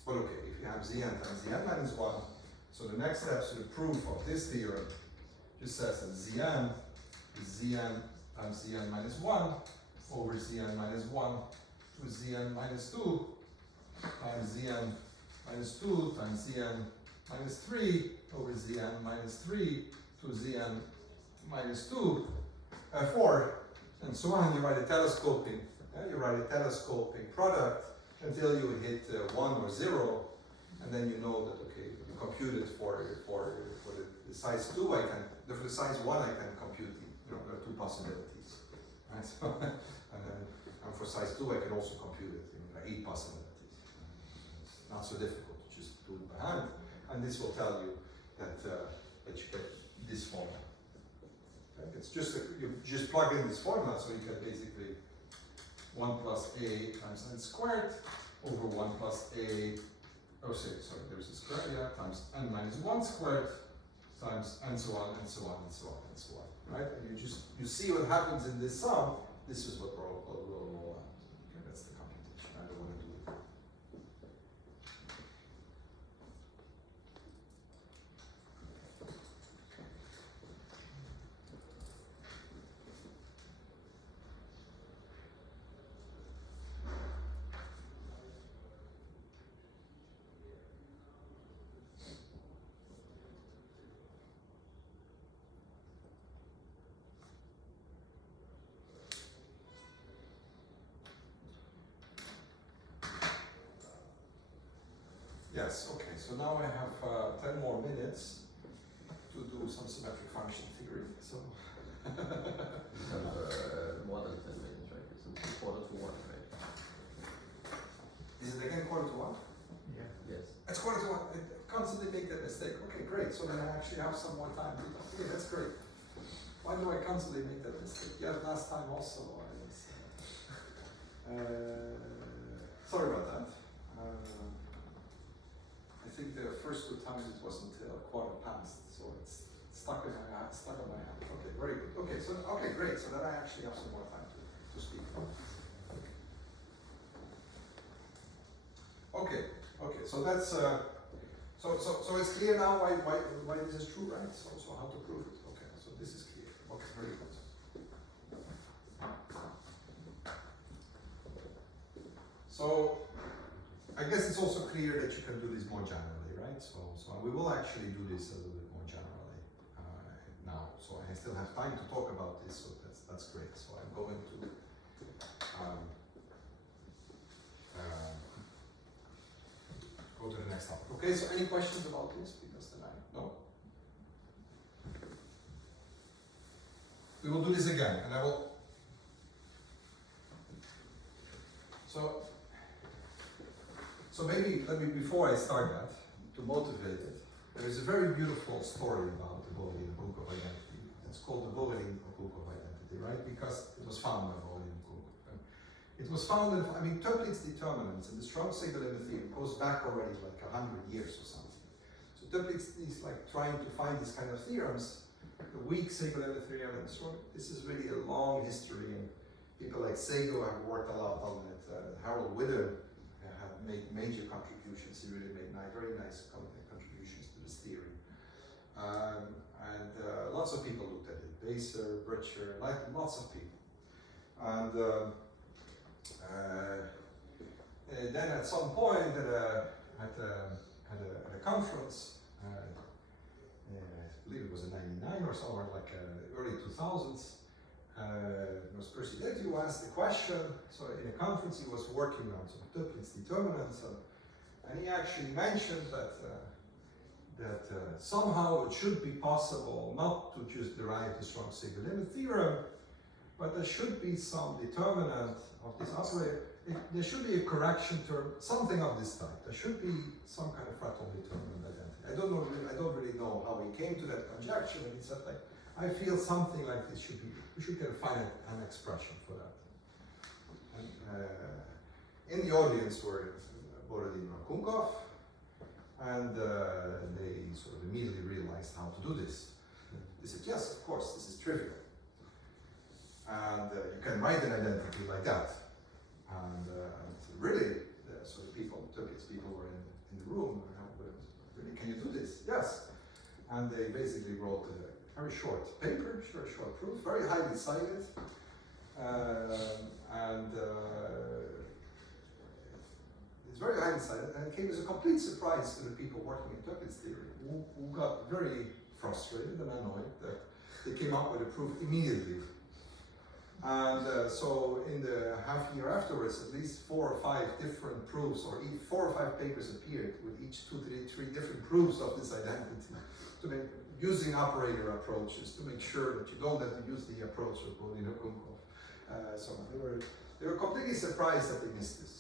But okay, if you have Zn times Zn minus 1, so So the next step to the proof of this theorem just says that Zn is Zn times Zn minus 1 over Zn minus 1 to Zn minus 2 times Zn minus 2 times Zn minus 3 over Zn minus 3 to Zn minus 2, 4, and so on. You write a telescoping, product until you hit 1 or 0, and then you know that, okay, you compute it for the size 2, for the size 1 I can compute, there are 2 possibilities, right? So, and for size 2 I can also compute it, there are 8 possibilities. It's not so difficult to just do it by hand, and this will tell you that you get this formula. Okay? It's just you just plug in this formula, so you get basically 1 plus a times n squared over 1 plus a, there's a square, times n minus 1 squared times and so on and so on and so on and so on, right? And you see what happens in this sum. This is what will roll out. Okay, that's the computation. I don't want to do it. Yes, okay, so now I have 10 more minutes to do some symmetric function theory. So We have more than 10 minutes, right? It's quarter to 1, right? is it again quarter to 1? Yeah. Yes. It's quarter to 1. I constantly make that mistake. Okay, great. So then I actually have some more time to talk. Okay, that's great. Why do I constantly make that mistake? Yeah, last time also. Sorry about that. I think the first 2 times it wasn't quarter past, so it's stuck on my hand. Okay, very good. Okay, so great. So then I actually have some more time to speak about this. Okay. So that's so it's clear now why this is true, right? So how to prove it? Okay, so this is clear. Okay, very good. So I guess it's also clear that you can do this more generally, right? So we will actually do this a little bit more generally now. So I still have time to talk about this, so that's great. So I'm going to go to the next topic. Okay, so any questions about this? Because then no? We will do this again, and I will. So maybe let me, before I start that, to motivate it, there is a very beautiful story about the Boolean book of identity. It's called the Boolean book of identity, right? Because it was found by Boolean book. It was founded, Toeplitz determinants and the strong signal in the theorem goes back already like 100 years or something. So Toeplitz is like trying to find this kind of theorems, the weak signal in the theorem, and so this is really a long history, and people like Sego have worked a lot on it. Harold Wither have made major contributions. He really made very nice contributions to this theory. And lots of people looked at it. Baser, Britcher, lots of people. And then at some point at a conference, I believe it was in '99 or somewhere, like early 2000s, it was Percy Dett who asked the question. So in a conference he was working on some Toeplitz determinants, and he actually mentioned that somehow it should be possible not to just derive the strong signal limit theorem, but there should be some determinant of this operator. There should be a correction term, something of this type. There should be some kind of Fredholm determinant identity. I don't really know how he came to that conjecture, but he said, like, I feel something like this should be. We should get an expression for that. And in the audience were Borodin and Kunkov, and they sort of immediately realized how to do this. They said, yes, of course, this is trivial. And you can write an identity like that. And really, so the people, Turkish people were in the room, really, can you do this? yes. And they basically wrote a very short paper, short proof, very highly cited. It's very highly cited, and it came as a complete surprise to the people working in Duits theory, who got very frustrated and annoyed that they came up with a proof immediately. And so in the half year afterwards, at least 4 or 5 different proofs, or 4 or 5 papers appeared with each 2, 3 different proofs of this identity, to make, using operator approaches to make sure that you don't have to use the approach of Bodin-Kunkov. So they were completely surprised that they missed this.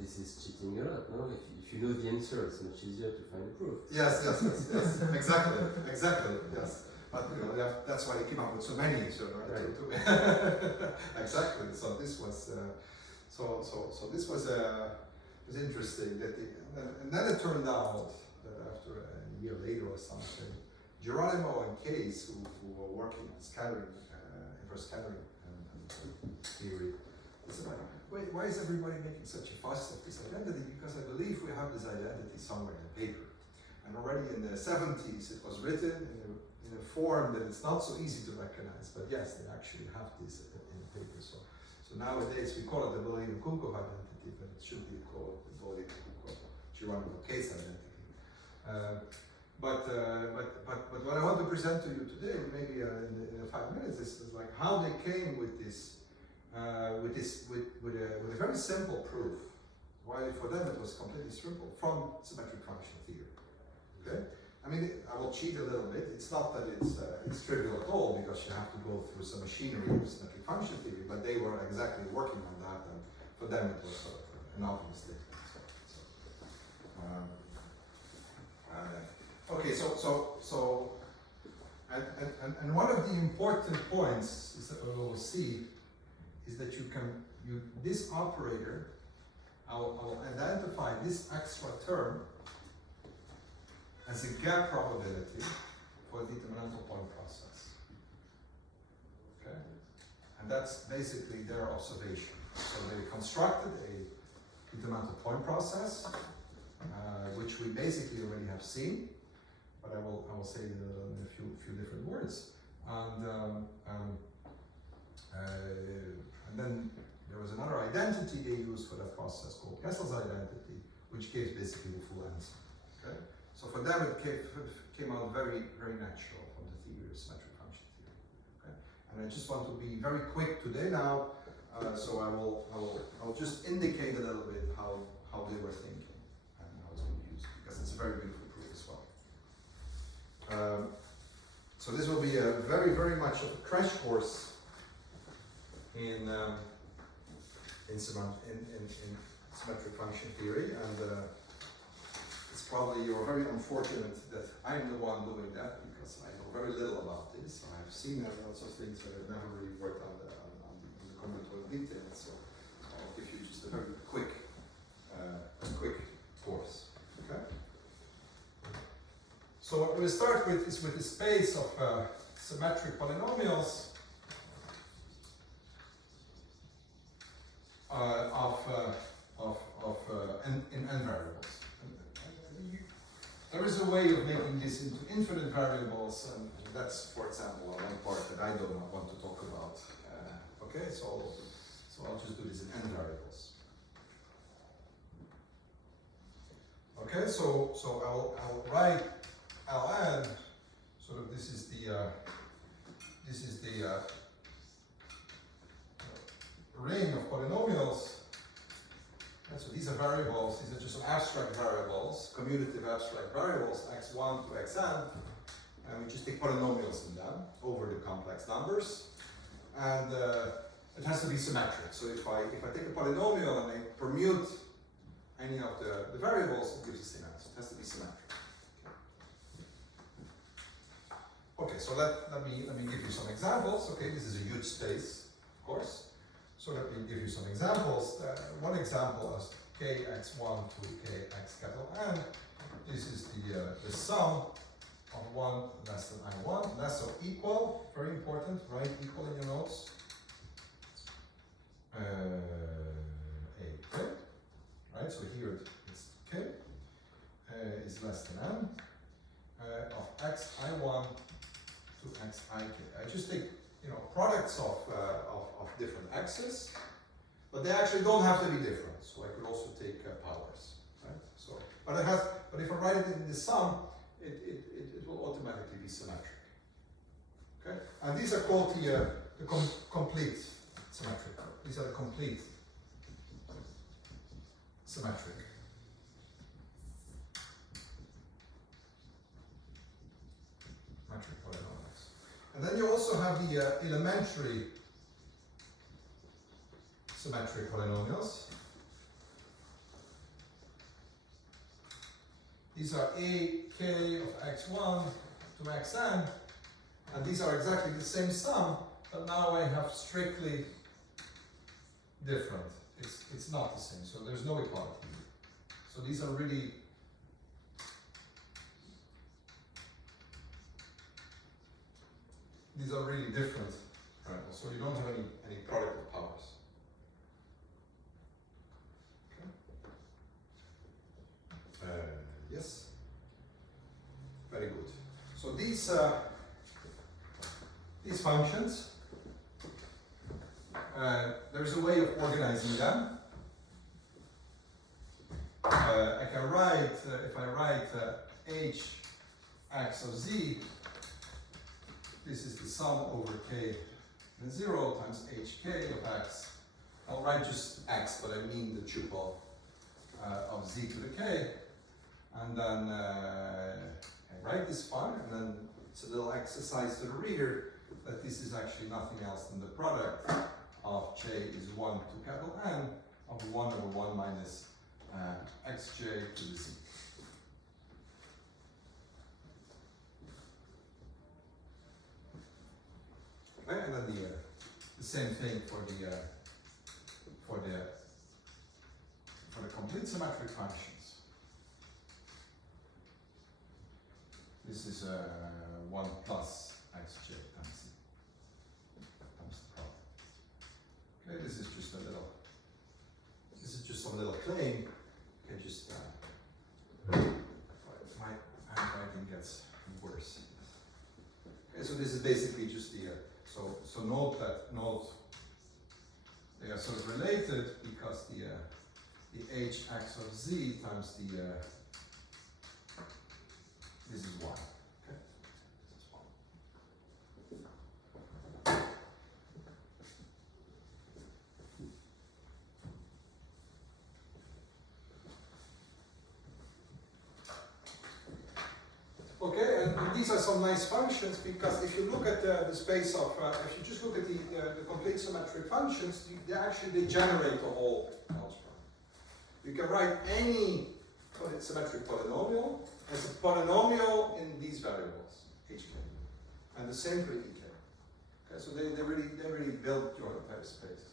This is cheating a lot, no? If you know the answer, it's much easier to find the proof. Yes, exactly, yes. But you know, that's why they came up with so many. So, right. Exactly. So this was this was interesting. And then it turned out that after a year later or something, Geronimo and Case, who were working on scattering, inverse scattering theory, they said, wait, why is everybody making such a fuss of this identity? Because I believe we have this identity somewhere in paper. And already in the 70s, it was written in a form that it's not so easy to recognize, but yes, they actually have this in the paper. So nowadays we call it the Bodin-Kunkov identity, but it should be called the Bodin-Kunkov-Geronimo Case identity. But what I want to present to you today, maybe in 5 minutes, is like how they came with this, with a very simple proof. Why for them it was completely simple from symmetric function theory. Okay. I mean, I will cheat a little bit. It's not that it's trivial at all, because you have to go through some machinery of symmetric function theory, but they were exactly working on that, and for them it was an obvious thing. And one of the important points is that we will see is that this operator, I will identify this extra term as a gap probability for the determinantal point process. Okay? And that's basically their observation. So they constructed a determinantal point process, which we basically already have seen, but I will say it in a few different words. And then there was another identity they used for that process called Kessel's identity, which gives basically the full answer. Okay? So for them it came out very, very natural from the theory of symmetric function theory. Okay? And I just want to be very quick today now, so I will just indicate a little bit how they were thinking and how it's going to be used, because it's a very beautiful proof as well. So this will be a very, very much of a crash course in symmetric function theory, and it's probably you're very unfortunate that I'm the one doing that, because I know very little about this. I've seen lots of things, but I've never really worked on the combinatorial details. So I'll give you just a very quick course. Okay. So what we'll start with is with the space of symmetric polynomials in n variables. There is a way of making this into infinite variables, and that's, for example, one part that I don't want to talk about. Okay, so I'll just do this in n variables. Okay, so I'll write Ln. Sort of this is the ring of polynomials. And so these are variables, these are just abstract variables, commutative abstract variables, x1 to xn, and we just take polynomials in them over the complex numbers, and it has to be symmetric. So if I take a polynomial and I permute any of the variables, it gives the same answer. It has to be symmetric. Okay, so let me give you some examples. Okay, this is a huge space, of course. So let me give you some examples. One example is kx1 to kx capital N. This is the sum of 1 less than I1, less of equal, very important, write equal in your notes. A, right? So here it's k is less than n. to xik. I just take, products of different x's, but they actually don't have to be different. So I could also take powers, right? So, but if I write it in the sum, it will automatically be symmetric. Okay, and these are called the complete symmetric. These are the complete symmetric. Polynomials. And then you also have the elementary symmetric polynomials. These are a k of x1 to xn, and these are exactly the same sum, but now I have strictly different. It's not the same, so there's no equality. So these are really different triangles, so you don't have any product of powers. Okay. Yes? Very good. So these functions, there's a way of organizing them. I can write, if I write h x of z, this is the sum over k and 0 times hk of x. I'll write just x, but I mean the tuple of z to the k. And then I write this part, and then it's a little exercise to the reader that this is actually nothing else than the product of j is 1 to capital N of 1 over 1 minus xj to the z. Okay, and then the same thing for the complete symmetric functions. This is 1 plus xj times z times the product. Okay, this is just some little claim. You can just my handwriting gets worse. Okay, so this is basically just the so note they are sort of related because the hx of z times this is 1. Okay? This is 1. Okay, and these are some nice functions because if you look at the space of, if you just look at the complete symmetric functions, they generate a whole algebra. You can write any symmetric polynomial as a polynomial in these variables, hk, and the same for ek. Okay, so they really build your entire space.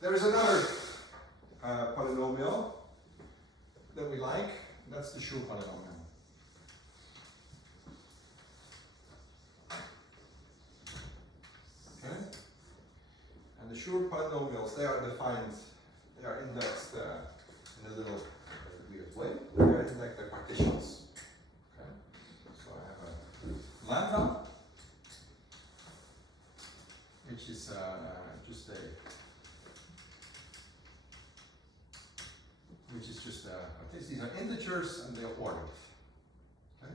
There is another polynomial that we like. That's the Chaire polynomial. Okay, and the Chaire polynomials, they are defined, they are indexed in a little weird way. They are indexed by partitions. Okay, so I have a lambda, which is these are integers and they are ordered. Okay.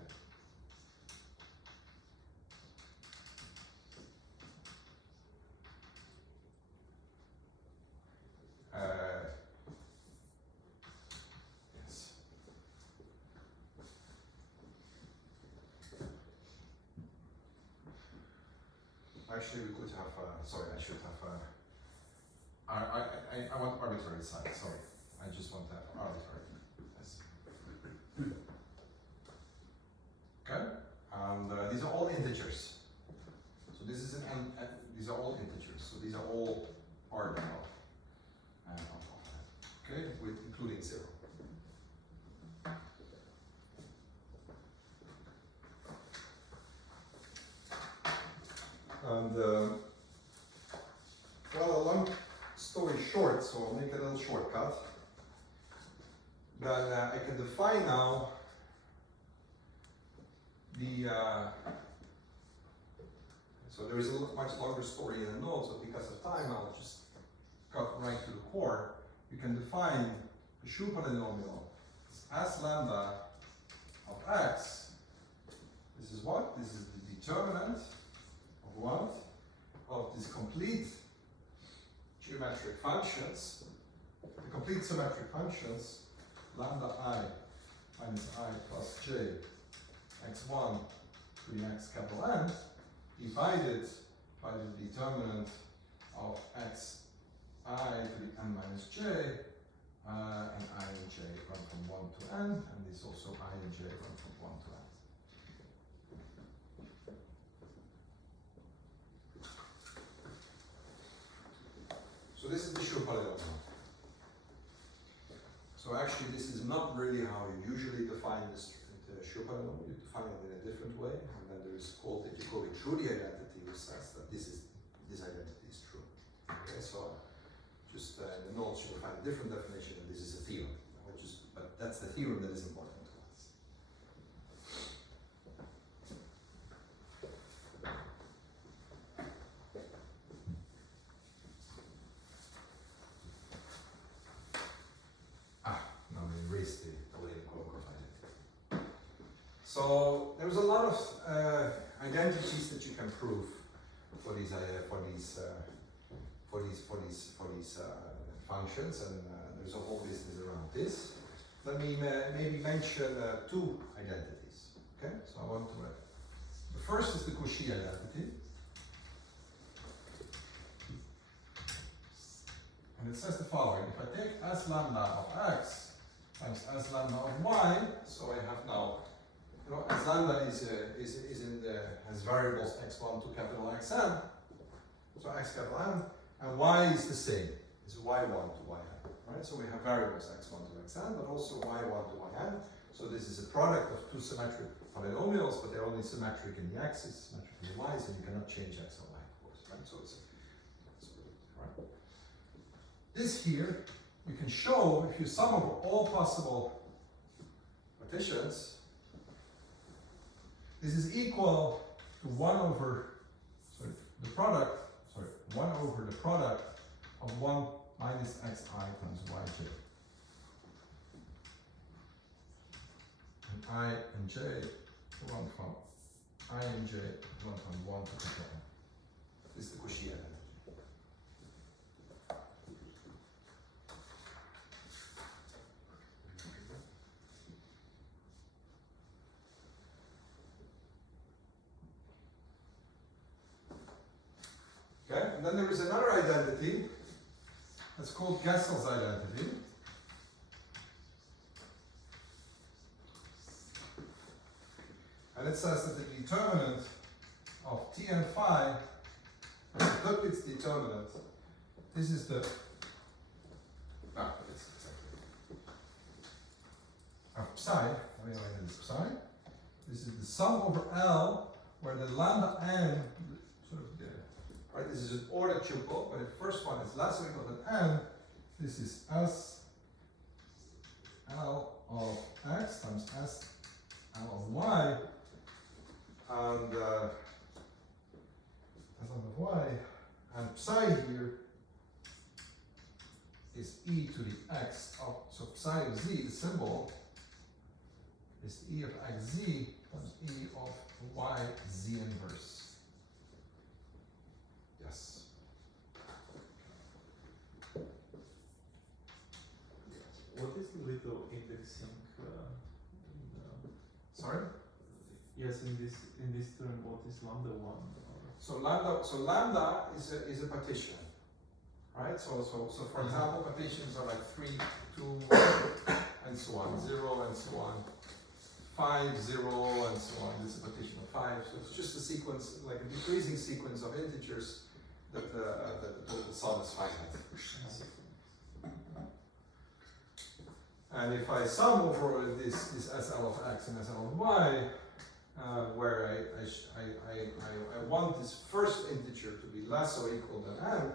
Yes. Actually, we could have. Sorry, I should have. I want arbitrary signs. Sorry, I just want to have arbitrary. Yes. Okay, and these are all integers. So this is these are all integers. So these are all ordinal. Okay, including 0. And well, a long story short, so I'll make a little shortcut. Then I can define now So there is a much longer story in the notes, but because of time, I'll just cut right to the core. You can define the Schur polynomial as lambda of x. This is what? This is the determinant of what? Of these complete geometric functions, the complete symmetric functions, lambda I minus I plus j x1 to the x capital N, divided by the determinant of x I to the n minus j, and I and j run from 1 to n, and this also I and j run from 1 to n. So this is the Schur polynomial. So actually this is not really how you usually define this Schur polynomial. You define it in a different way, and then there is called the Jacobi-Trudy identity, which says that this identity is true. Okay, so just in the notes you will find a different definition, and this is a theorem, but that's the theorem that is important to us. Now we erase the Lauréat identity. So there's a lot of identities that you can prove for these functions, and there's a whole business around this. Let me maybe mention two identities. Okay, so I want to write. The first is the Cauchy identity, and it says the following: if I take s lambda of x times s lambda of y, so I have now, you know, s lambda has variables x1 to capital Xn, so x capital N, and y is the same. It's y1 to yn, right? So we have variables x1 to xn, but also y1 to yn. So this is a product of two symmetric polynomials, but they're only symmetric in the x's, symmetric in the y's, and you cannot change x or y, of course, right? So it's right. This here, you can show if you sum over all possible partitions, this is equal to 1 over the product of 1 minus xi times yj. And I and j run from 1 to capital N. This is the Cauchy identity. Okay, and then there is another identity that's called Gessel's identity. And it says that the determinant of t and phi, look, its determinant, this is the, it's exactly, of psi, I mean, this is psi. This is the sum over L, where the lambda n, sort of the, right, this is an order tuple, but the first one is less or equal than n. This is s L of x times s L of y, and s L of y, and psi here is e to the x of, so psi of z, the symbol, is e of x z times e of y z inverse. Yes. What is the little indexing? Sorry? Yes, in this term, what is lambda 1? So lambda is a partition, right? So for example, partitions are like 3, 2, and so on, 0 and so on, 5, 0, and so on. This is a partition of 5. So it's just a sequence, like a decreasing sequence of integers that the sum is finite. And if I sum over this SL of x and SL of y, where I want this first integer to be less or equal than n,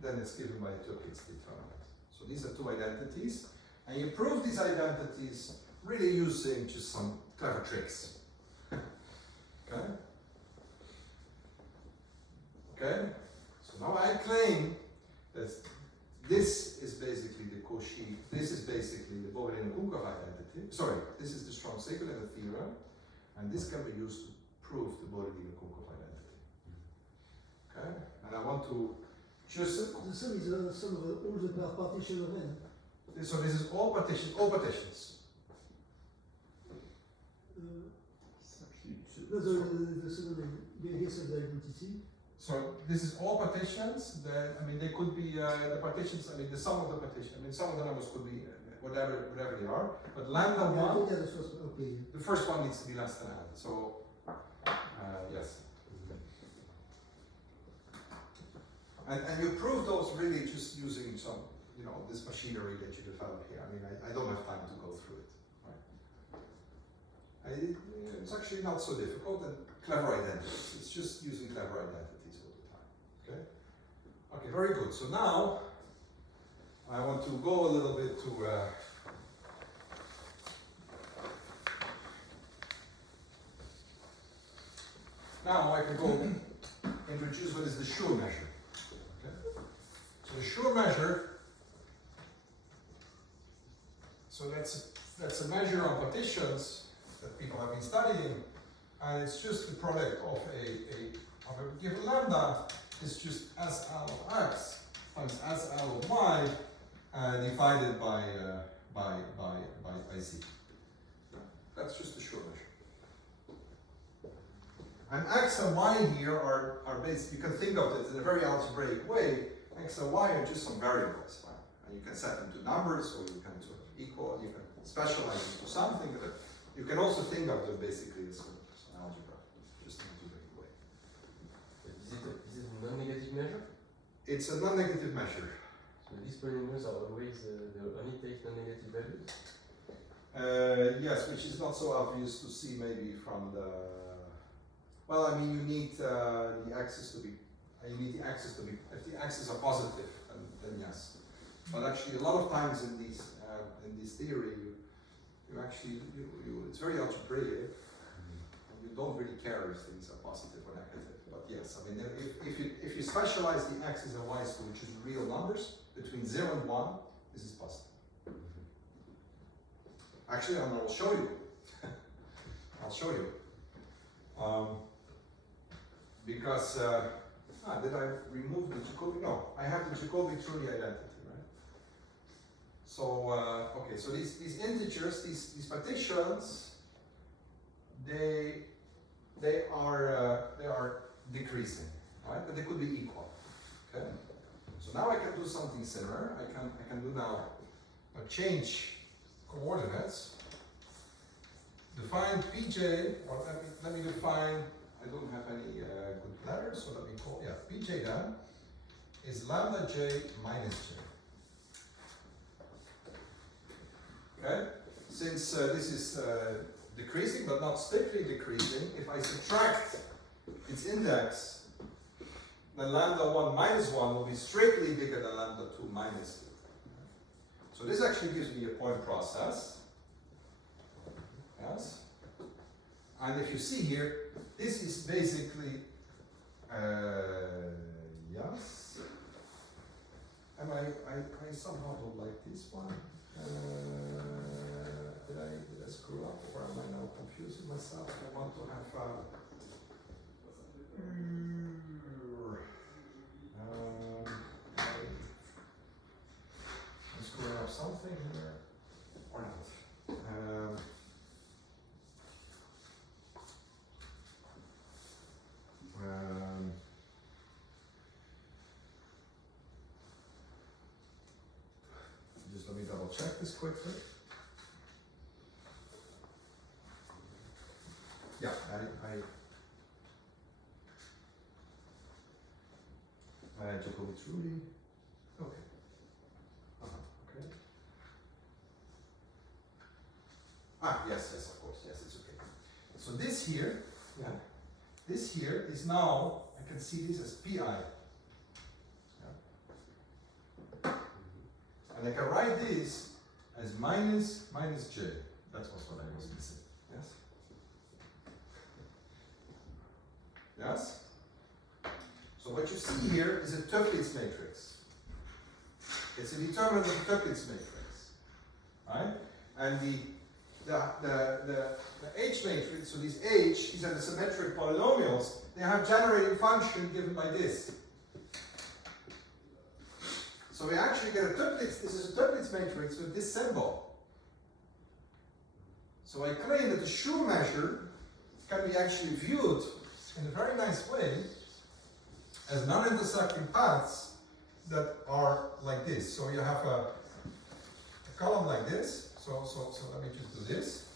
then it's given by Tukey's determinant. So these are two identities, and you prove these identities really using just some clever tricks. Okay? Okay? So now I claim that this is basically the Cauchy, this is basically the Boveri-Nabucco identity. Sorry, this is the Strong-Sigelen theorem, and this can be used to prove the Boveri-Nabucco identity. Okay? And I want to just. The sum is the sum of all the partition of n. So this is all partitions, all partitions. No, the second case of the identity. So this is all partitions. That I mean, they could be the partitions. I mean, the sum of the partition. I mean, some of the numbers could be whatever they are. But lambda one. Yeah, the first one. Okay. The first one needs to be less than n. So yes. And you prove those really just using some, you know, this machinery that you develop here. I mean, I don't have time to go through it. Right? It's actually not so difficult, and clever identities. It's just using clever identities all the time. Okay? Okay, very good. So now I want to go a little bit to now I can go introduce what is the Schur measure. Okay? So the Schur measure, so that's a measure on partitions that people have been studying, and it's just the product of a given lambda is just SL of x times SL of y divided by z. That's just the Schur measure. And x and y here are based, you can think of it in a very algebraic way. X and y are just some variables, right? And you can set them to numbers, or you can sort of equal, you can specialize into something. You can also think of them basically as sort of an algebra, just in a algebraic way. Is it a non-negative measure? It's a non-negative measure. So these polynomials are always, they only take non-negative values? Yes, which is not so obvious to see maybe from the, well, I mean, you need the axis to be, if the axes are positive, then yes. But actually, a lot of times in this theory, it's very algebraic, and you don't really care if things are positive or negative. But yes, I mean, if you specialize the x's and y's to which is real numbers between 0 and 1, this is positive. Actually, I will show you. I'll show you. Because did I remove the Jacobi? No, I have the Jacobi-Trulli identity, right? So okay, so these integers, these partitions, they are decreasing, right? But they could be equal. Okay. So now I can do something similar. I can do now a change coordinates. Define Pj, or let me define. I don't have any good letters, so let me call, Pj then is lambda j minus j. Okay? Since this is decreasing, but not strictly decreasing, if I subtract its index, then lambda 1 minus 1 will be strictly bigger than lambda 2 minus 2. So this actually gives me a point process. Yes? And if you see here, this is basically, yes. And I somehow don't like this one. Did I screw up, or am I now confusing myself? I want to have I'm screwing up something here, or not. Just let me double check this quickly. Yeah, I Jacobi-Trulli. Okay. Okay. Yes, of course. Yes, it's okay. So this here, this here is now, I can see this as pi. And I can write this as minus j. That was what I was missing. Yes? Yes? So what you see here is a Toeplitz matrix. It's a determinant of the Toeplitz matrix. Right? And the H matrix, so these H, these are the symmetric polynomials, they have generating function given by this. So we actually get a Toeplitz, this is a Toeplitz matrix with this symbol. So I claim that the Schur measure can be actually viewed in a very nice way as non-intersecting paths that are like this. So you have a column like this. So let me just do this.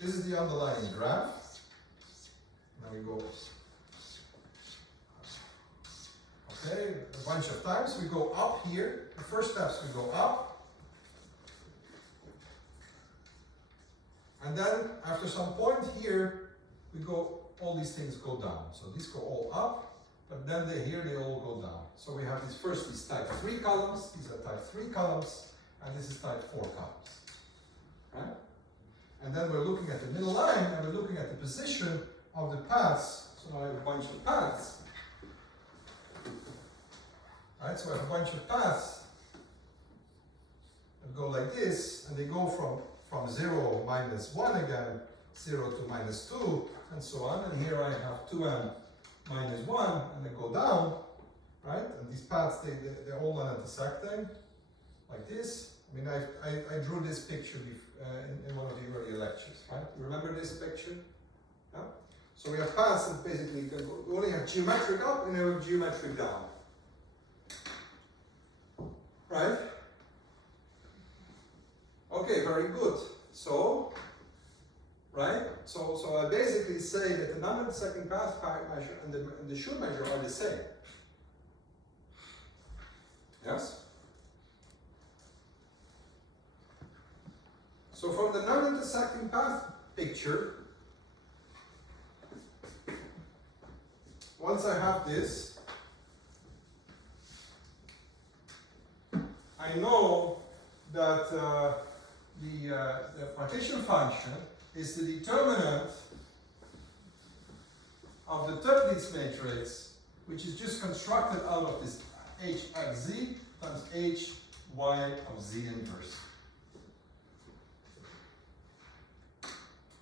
This is the underlying graph. Now we go. Okay, a bunch of times we go up here. The first steps we go up. And then after some point here, we go, all these things go down. So these go all up, but then here they all go down. So we have these type 3 columns, these are type 3 columns, and this is type 4 columns. Right? And then we're looking at the middle line, and we're looking at the position of the paths. So I have a bunch of paths. Right? So I have a bunch of paths that go like this, and they go from 0 minus 1 again, 0 to minus 2, and so on. And here I have 2m minus 1, and they go down, right? And these paths, they're all non-intersecting, like this. I mean, I drew this picture in one of the earlier lectures, right? You remember this picture? Yeah? So we have paths that basically, we only have geometric up and we have geometric down. Right? Okay, very good. So, right? So I basically say that the non-intersecting path measure and the Schur measure are the same. Yes? So from the non-intersecting path picture, once I have this, I know that the partition function is the determinant of the Toeplitz matrix, which is just constructed out of this hxz times hy of z inverse.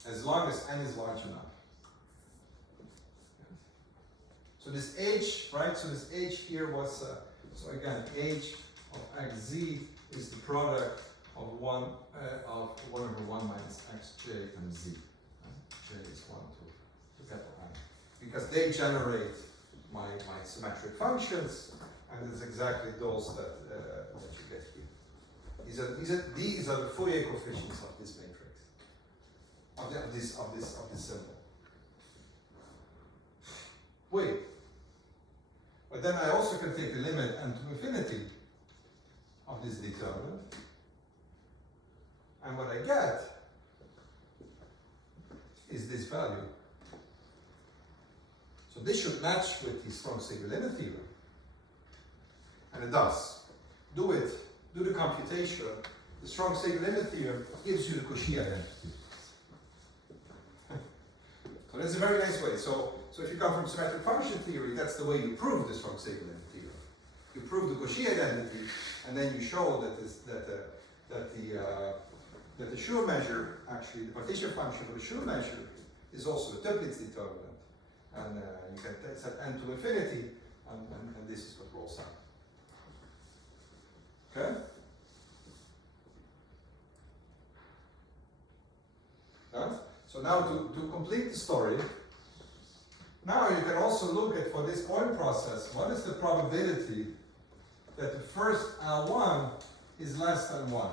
As long as n is large enough. So this h, right? So this h here was, so again, h of xz is the product of 1 over 1 minus xj and z. J is 1 to get n. Because they generate my symmetric functions, and it's exactly those that you get here. These are the Fourier coefficients of this matrix, of this symbol. Wait, but then I also can take the limit n to infinity of this determinant, and what I get is this value. So this should match with the strong single limit theorem, and it does. Do the computation. The strong single limit theorem gives you the Cauchy identity. So that's a very nice way. So if you come from symmetric function theory, that's the way you prove the strong single limit theorem. You prove the Cauchy identity, and then you show that the Schur measure, actually the partition function of the Schur measure, is also a Toeplitz determinant, and you can set n to infinity, and this is what rolls out. Okay. Right? So now to complete the story, now you can also look at, for this point process, what is the probability that the first L1 is less than 1.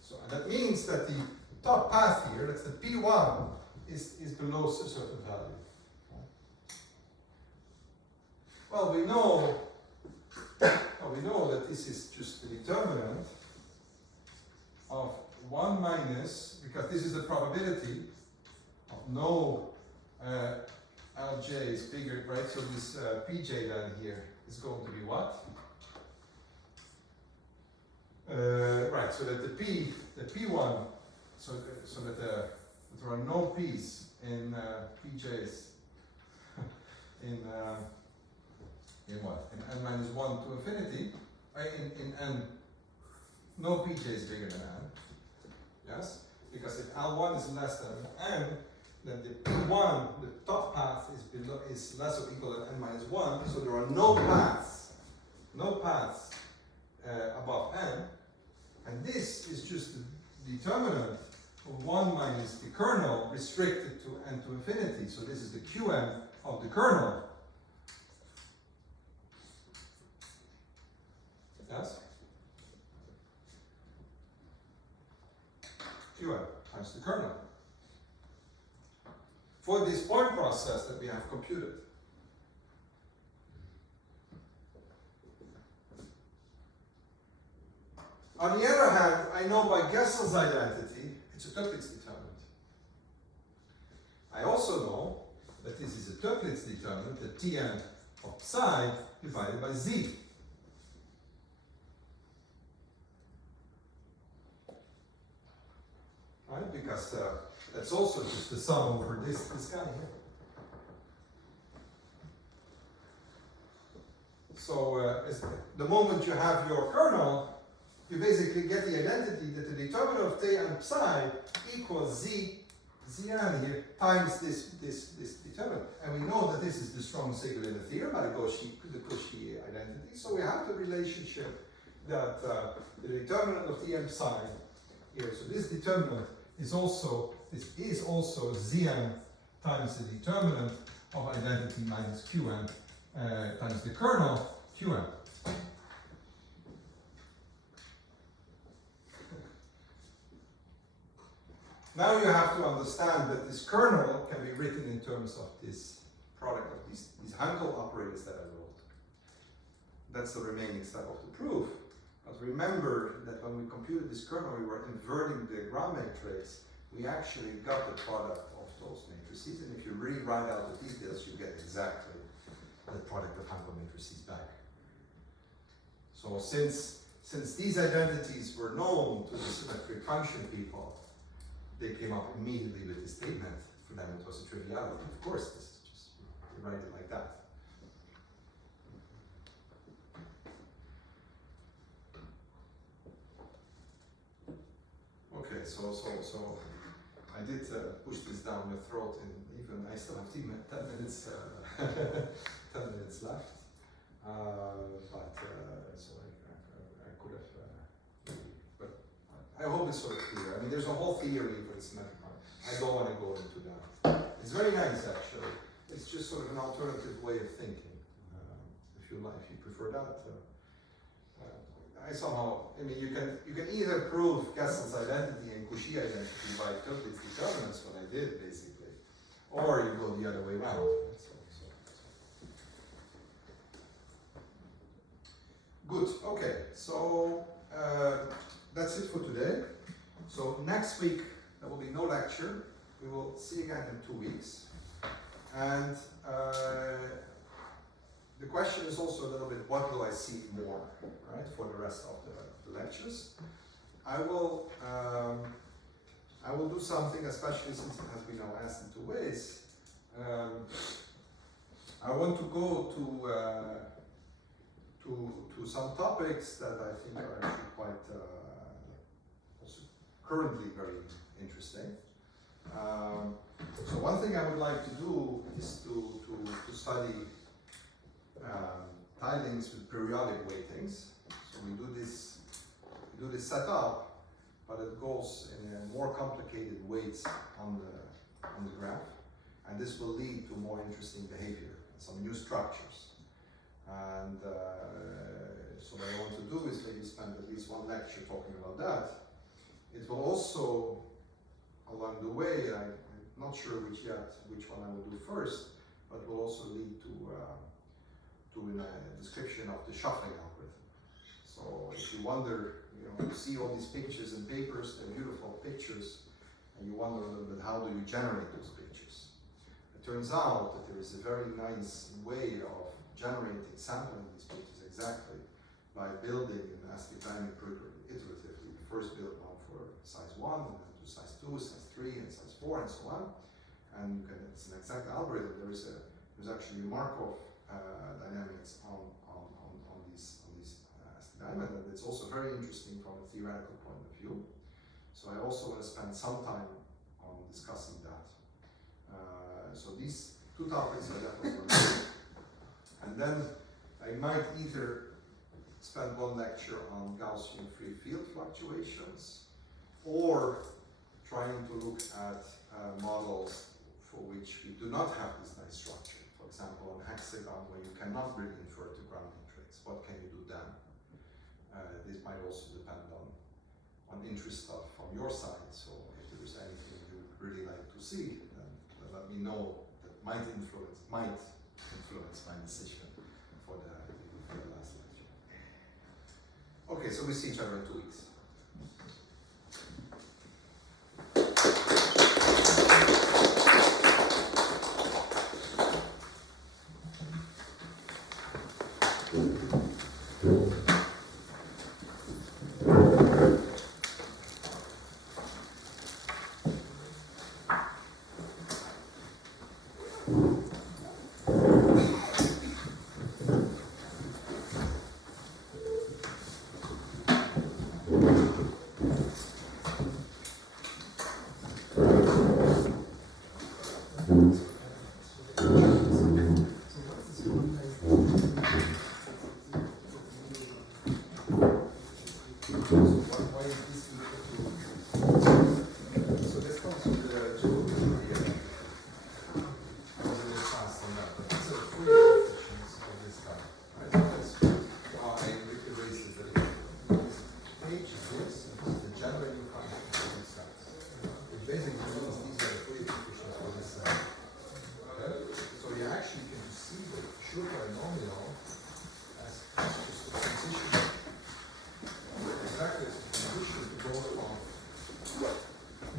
So that means that the top path here, that's the P1, is below a certain value. Well, we know that this is just the determinant of 1 minus, because this is the probability of no Lj is bigger, right? So this Pj down here is going to be what? Right, so that the P1, so that there are no P's in Pj's in what? In n minus 1 to infinity, in n, no pj is bigger than n, yes? Because if L1 is less than n, then the P1, the top path is less or equal than n minus 1, so there are no paths above n, and this is just the determinant of 1 minus the kernel restricted to n to infinity, so this is the Qn of the kernel. Yes? Qn times the kernel. For this point process that we have computed. On the other hand, I know by Gessel's identity, it's a Toeplitz determinant. I also know that this is a Toeplitz determinant, the Tn of psi divided by z. Right? Because that's also just the sum over this guy here. So the moment you have your kernel, you basically get the identity that the determinant of T and psi equals Zn here times this determinant. And we know that this is the strong signal in the theorem by the Cauchy identity. So we have the relationship that the determinant of T and psi here. So this determinant is also Zn times the determinant of identity minus Qn times the kernel Qn. Now you have to understand that this kernel can be written in terms of this product of these Hankel operators that I wrote. That's the remaining step of the proof. But remember that when we computed this kernel, we were inverting the Gram matrix. We actually got the product of those matrices, and if you really write out the details, you get exactly the product of Hankel matrices back. So since these identities were known to the symmetric function people, they came up immediately with this statement. For them it was a triviality. Of course, this is just, you write it like that. Okay, so I did push this down your throat, and even I still have 10 minutes, 10 minutes left. So I could have, but I hope it's sort of clear. I mean, there's a whole theory for the symmetric part. I don't want to go into that. It's very nice, actually. It's just sort of an alternative way of thinking. If you like, if you prefer that. I mean, you can either prove Gessel's identity and Cauchy identity by Toeplitz determinants, what I did basically, or you go the other way around. Good. Okay. So that's it for today. So next week there will be no lecture. We will see again in 2 weeks, and the question is also a little bit, what will I see more, right, for the rest of the lectures? I will do something, especially since it has been now asked in 2 ways. I want to go to some topics that I think are actually quite also currently very interesting. So one thing I would like to do is to study tilings with periodic weightings. So we do this setup, but it goes in a more complicated weights on the graph, and this will lead to more interesting behavior and some new structures. And so what I want to do is maybe spend at least one lecture talking about that. It will also, along the way, I'm not sure which one I will do first, but will also lead to a description of the shuffling algorithm. So if you wonder, you see all these pictures and papers, they're beautiful pictures, and you wonder a little bit, how do you generate those pictures? It turns out that there is a very nice way of generating, sampling these pictures exactly by building an Aztec Diamond iteratively. First build one for size 1, and then to size 2, size 3, and size 4, and so on. And it's an exact algorithm. There is a there's actually Markov dynamics on these Aztec Diamond, and it's also very interesting from a theoretical point of view. So I also want to spend some time on discussing that. So these two topics are definitely related. And then I might either spend one lecture on Gaussian free field fluctuations, or trying to look at models for which we do not have this nice structure. For example, an hexagon where you cannot really infer to ground matrix. What can you do then? This might also depend on interest stuff from your side. So if there's anything you would really like to see, then let me know. That might influence my decision for the last lecture. Okay, so we see each other in 2 weeks.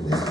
This